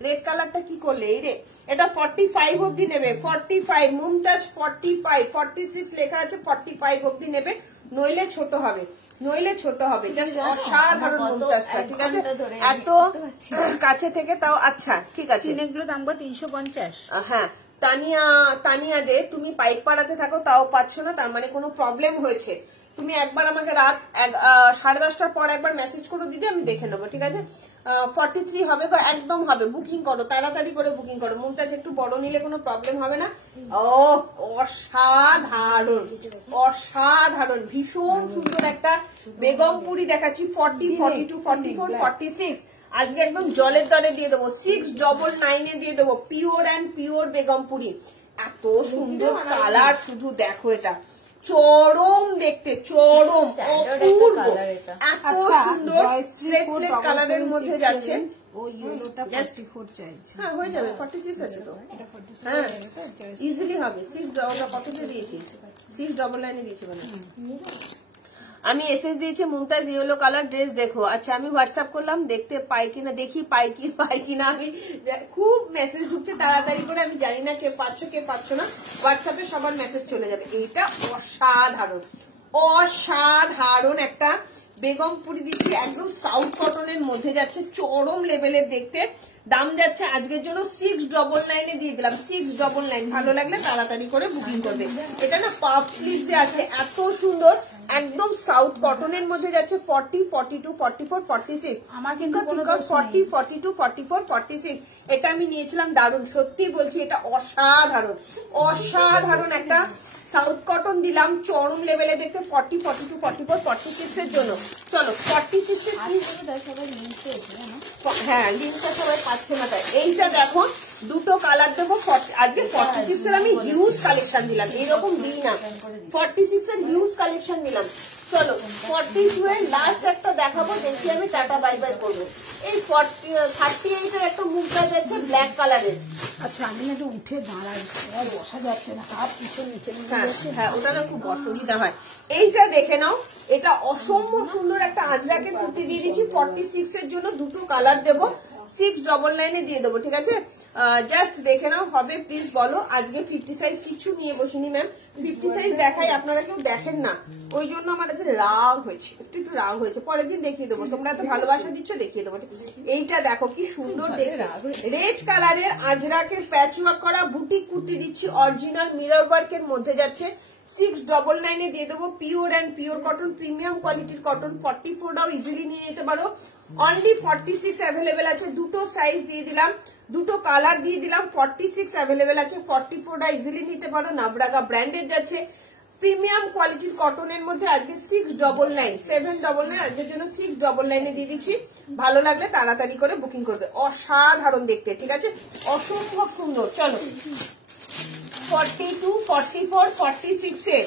রেড কালারটা কি করলে এই রে, এটা 45 অবধি নেবে, 45 মুমতাজ 45, 46 লেখা আছে, 45 অবধি নেবে, নইলে ছোট হবে, নইলে ছোট হবে। জাস্ট অসাধারণ মুমতাজটা, ঠিক আছে এত কাছে থেকে তাও। আচ্ছা ঠিক আছে, এগুলো দাম 350। হ্যাঁ তানিয়া দে, তুমি পাইক পাড়াতে থাকো তাও পাচ্ছ না, তার মানে কোনো প্রবলেম হয়েছে। তুমি একবার আমাকে রাত 10:30টার পর একবার মেসেজ করো দিদি, আমি দেখে নেবো, ঠিক আছে। 43 হবে গো, একদম হবে, বুকিং করো তাড়াতাড়ি করে বুকিং করো। মুমতাজ একটু বড় নিলে কোনো প্রবলেম হবে না। ও অসাধারণ, অসাধারণ ভীষণ সুন্দর একটা বেগমপুরি দেখাচ্ছি। 40, 42, 44, 46 আজকে একদম জলের দরে দিয়ে দেবো, 699 দিয়ে দেবো, পিওর অ্যান্ড পিওর বেগমপুরি। এত সুন্দর কালার, শুধু দেখো এটা চরম দেখতে, চরম অপূর্ব, এত সুন্দর স্লেট কালারের মধ্যে যাচ্ছে। ওই ইয়েলোটা 44 চাইছে। হ্যাঁ হয়ে যাবে, 46 আছে তো, হ্যাঁ ইজিলি হবে। 6 কততে দিয়েছি, 699 দিয়েছি মানে। আমি এসএস দিয়েছি মুমতাজ ইয়েলো কালার ড্রেস দেখো। আচ্ছা আমি হোয়াটসঅ্যাপ করলাম, দেখতে পাই কিনা দেখি, পাই কিনা। আমি খুব মেসেজ ঢুকছে তাড়াতাড়ি করে, আমি জানি না কে পাচ্ছ কে পাচ্ছ না, হোয়াটসঅ্যাপে সবার মেসেজ চলে যাবে। এইটা অসাধারণ, অসাধারণ একটা বেগমপুরি দিচ্ছি, একদম সাউথ কটনের মধ্যে যাচ্ছে, চরম লেভেলের দেখতে। দাম যাচ্ছে আজকের জন্য 699 দিয়ে দিলাম, 699। ভালো লাগলে তাড়াতাড়ি করে বুকিং করবে। এটা না পাফ স্লিভস আছে, এত সুন্দর, একদম সাউথ কটনের মধ্যে যাচ্ছে। 40, 42, 44, 46 আমার কিন্তু 40, 42, 44, 46 এটা আমি নিয়েছিলাম, দারুণ সত্যি বলছি, এটা অসাধারণ, অসাধারণ একটা সাউথ কটন দিলাম, চরম লেভেলে দেখতে। 40, 42, 44, 46 এর জন্য। চলো 46 এর হ্যাঁ লিঙ্কটা সবাই পাচ্ছে না, তাই এইটা দেখো দুটো কালার দেবো। আজকে 46 এর আমি হিউজ কালেকশন দিলাম, এইরকম দিই না, 46 এর হিউজ কালেকশন দিলাম। চলো 42 এর লাস্ট একটা দেখাবো, দেখি আমি টাটা বাই বাই করবো। এই 38 এর একটা মুমতাজ আছে ব্ল্যাক কালারের। আচ্ছা আমি একটু উঠে দাঁড়াই, বসা যাচ্ছে না, হাত পিছনে নিচে। হ্যাঁ ওটা না খুব অসুবিধা হয়। এইটা দেখে নাও, এটা অসম্ভব সুন্দর একটা আজরাকের কুর্তি দিয়ে দিচ্ছি। 46 এর জন্য দুটো কালার দেবো, 699 দিয়ে দেবো, ঠিক আছে। জাস্ট দেখে নাও, হবে প্লিজ বলো। আজকে 50 সাইজ কিচ্ছু নিয়ে বসিনি ম্যাম, 50 সাইজ দেখাই, আপনারা কেউ দেখেন না, ওই জন্য আমার কাছে রাগ হয়েছে, একটু রাগ হয়েছে। পরের দিন দেখিয়ে দেবো, তোমরা এত ভালোবাসা দিচ্ছ, দেখিয়ে দেবো। এইটা দেখো কি সুন্দর দেখতে, রেড কালারের আজরাকের প্যাচ ওয়ার্ক করা বুটিক কুর্তি দিচ্ছি, অরিজিনাল মিরর ওয়ার্কের মধ্যে যাচ্ছে। 699 দিয়ে দেবো, pure and pure cotton, premium কোয়ালিটির কটন। 44টাও ইজিলি নিয়ে যেতে পারো, অনলি 46 অ্যাভেলেবেল আছে। দুটো সাইজ দিয়ে দিলাম, দুটো কালার দিয়ে দিলাম, 46 অ্যাভেলেবেল আছে। 44টা ইজিলি নিতে পারো, নাবরাগা ব্র্যান্ডের যাচ্ছে। প্রিমিয়াম কোয়ালিটির কটনের মধ্যে আজকে 699 799 আজকের জন্য 699 দিয়ে দিচ্ছি। ভালো লাগলে তাড়াতাড়ি করে বুকিং করবে। অসাধারণ দেখতে, ঠিক আছে, অসম্ভব সুন্দর। চলো 42 44 46 এর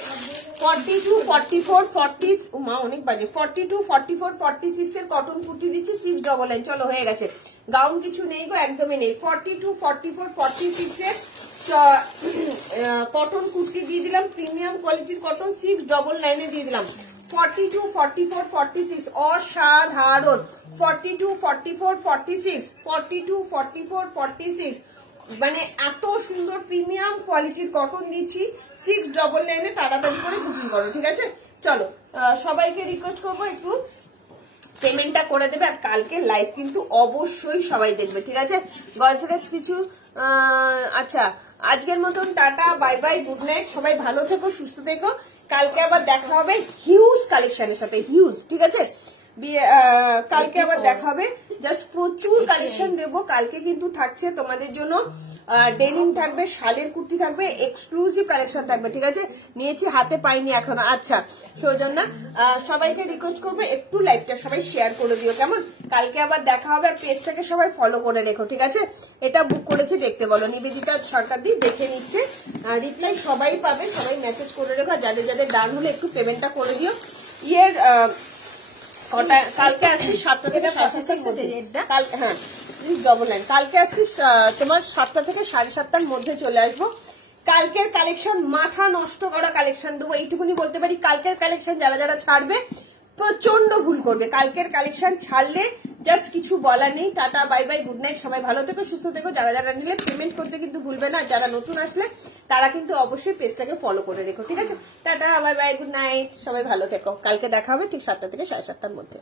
42 44 40 মা অনেক বাজে 42 44 46 এর কটন কুর্তি দিচ্ছি 699। চলো হয়ে গেছে, গাউন কিছু নেই গো, একদমই নেই। 42 44 46 এর কটন কুর্তি দিয়ে দিলাম, প্রিমিয়াম কোয়ালিটির কটন 699 দিয়ে দিলাম। 42 44 46 অসাধারণ। 42 44 46 42 44 46 মানে এত সুন্দর প্রিমিয়াম কোয়ালিটির কটন দিচ্ছি 699 তাড়াতাড়ি করে বুকিং করো, ঠিক আছে। চলো সবাইকে রিকোয়েস্ট করবো একটু পেমেন্টটা করে দেবে, আর কালকে লাইভ কিন্তু অবশ্যই সবাই দেখবে, ঠিক আছে। গর্জিয়াস কিছু আচ্ছা আজকের মতন tata, bye bye, good night, সবাই ভালো থেকো, সুস্থ থেকো। কালকে আবার দেখা হবে হিউজ কালেকশনের সাথে, হিউজ, ঠিক আছে। কালকে আবার দেখা হবে, জাস্ট প্রচুর কালেকশন দেবো কালকে। কিন্তু থাকছে তোমাদের জন্য ডেনিম থাকবে, শালের কুর্তি থাকবে, এক্সক্লুসিভ কালেকশন থাকবে, ঠিক আছে। নিয়েছি, হাতে পাইনি এখনো। আচ্ছা সৌজন্যা, সবাইকে রিকোয়েস্ট করবো একটু লাইভটা সবাই শেয়ার করে দিও, কেমন। কালকে আবার দেখা হবে, আর পেজটাকে সবাই ফলো করে রেখো, ঠিক আছে। এটা বুক করেছে দেখতে বলো, নিবেদিতা সরকার দিয়ে দেখে নিচ্ছে, রিপ্লাই সবাই পাবে, সবাই মেসেজ করে রেখো। যাদের যাদের ডান হলে একটু পেমেন্টটা করে দিও। ইয়ের কালকে আসছি 7টা থেকে 7:30, হ্যাঁ 699। কালকে আসছি তোমার 7টা থেকে 7:30টার মধ্যে চলে আসবো। কালকের কালেকশন মাথা নষ্ট করা কালেকশন দেবো, এইটুকুনি বলতে পারি। কালকের কালেকশন যারা যারা ছাড়বে প্রচন্ড ভুল করবে। কালকের কালেকশন ছাড়লে জাস্ট কিছু বলার নেই। Tata, bye bye, good night, সবাই ভালো থেকো, সুস্থ থেকো। যারা যারা নিলে পেমেন্ট করতে কিন্তু ভুলবে না। যারা নতুন আসলে তারা কিন্তু অবশ্যই পেজটাকে ফলো করে রেখো, ঠিক আছে। Tata, bye bye, good night, সবাই ভালো থেকো। কালকে দেখা হবে ঠিক 7টা থেকে 7:30টার মধ্যে।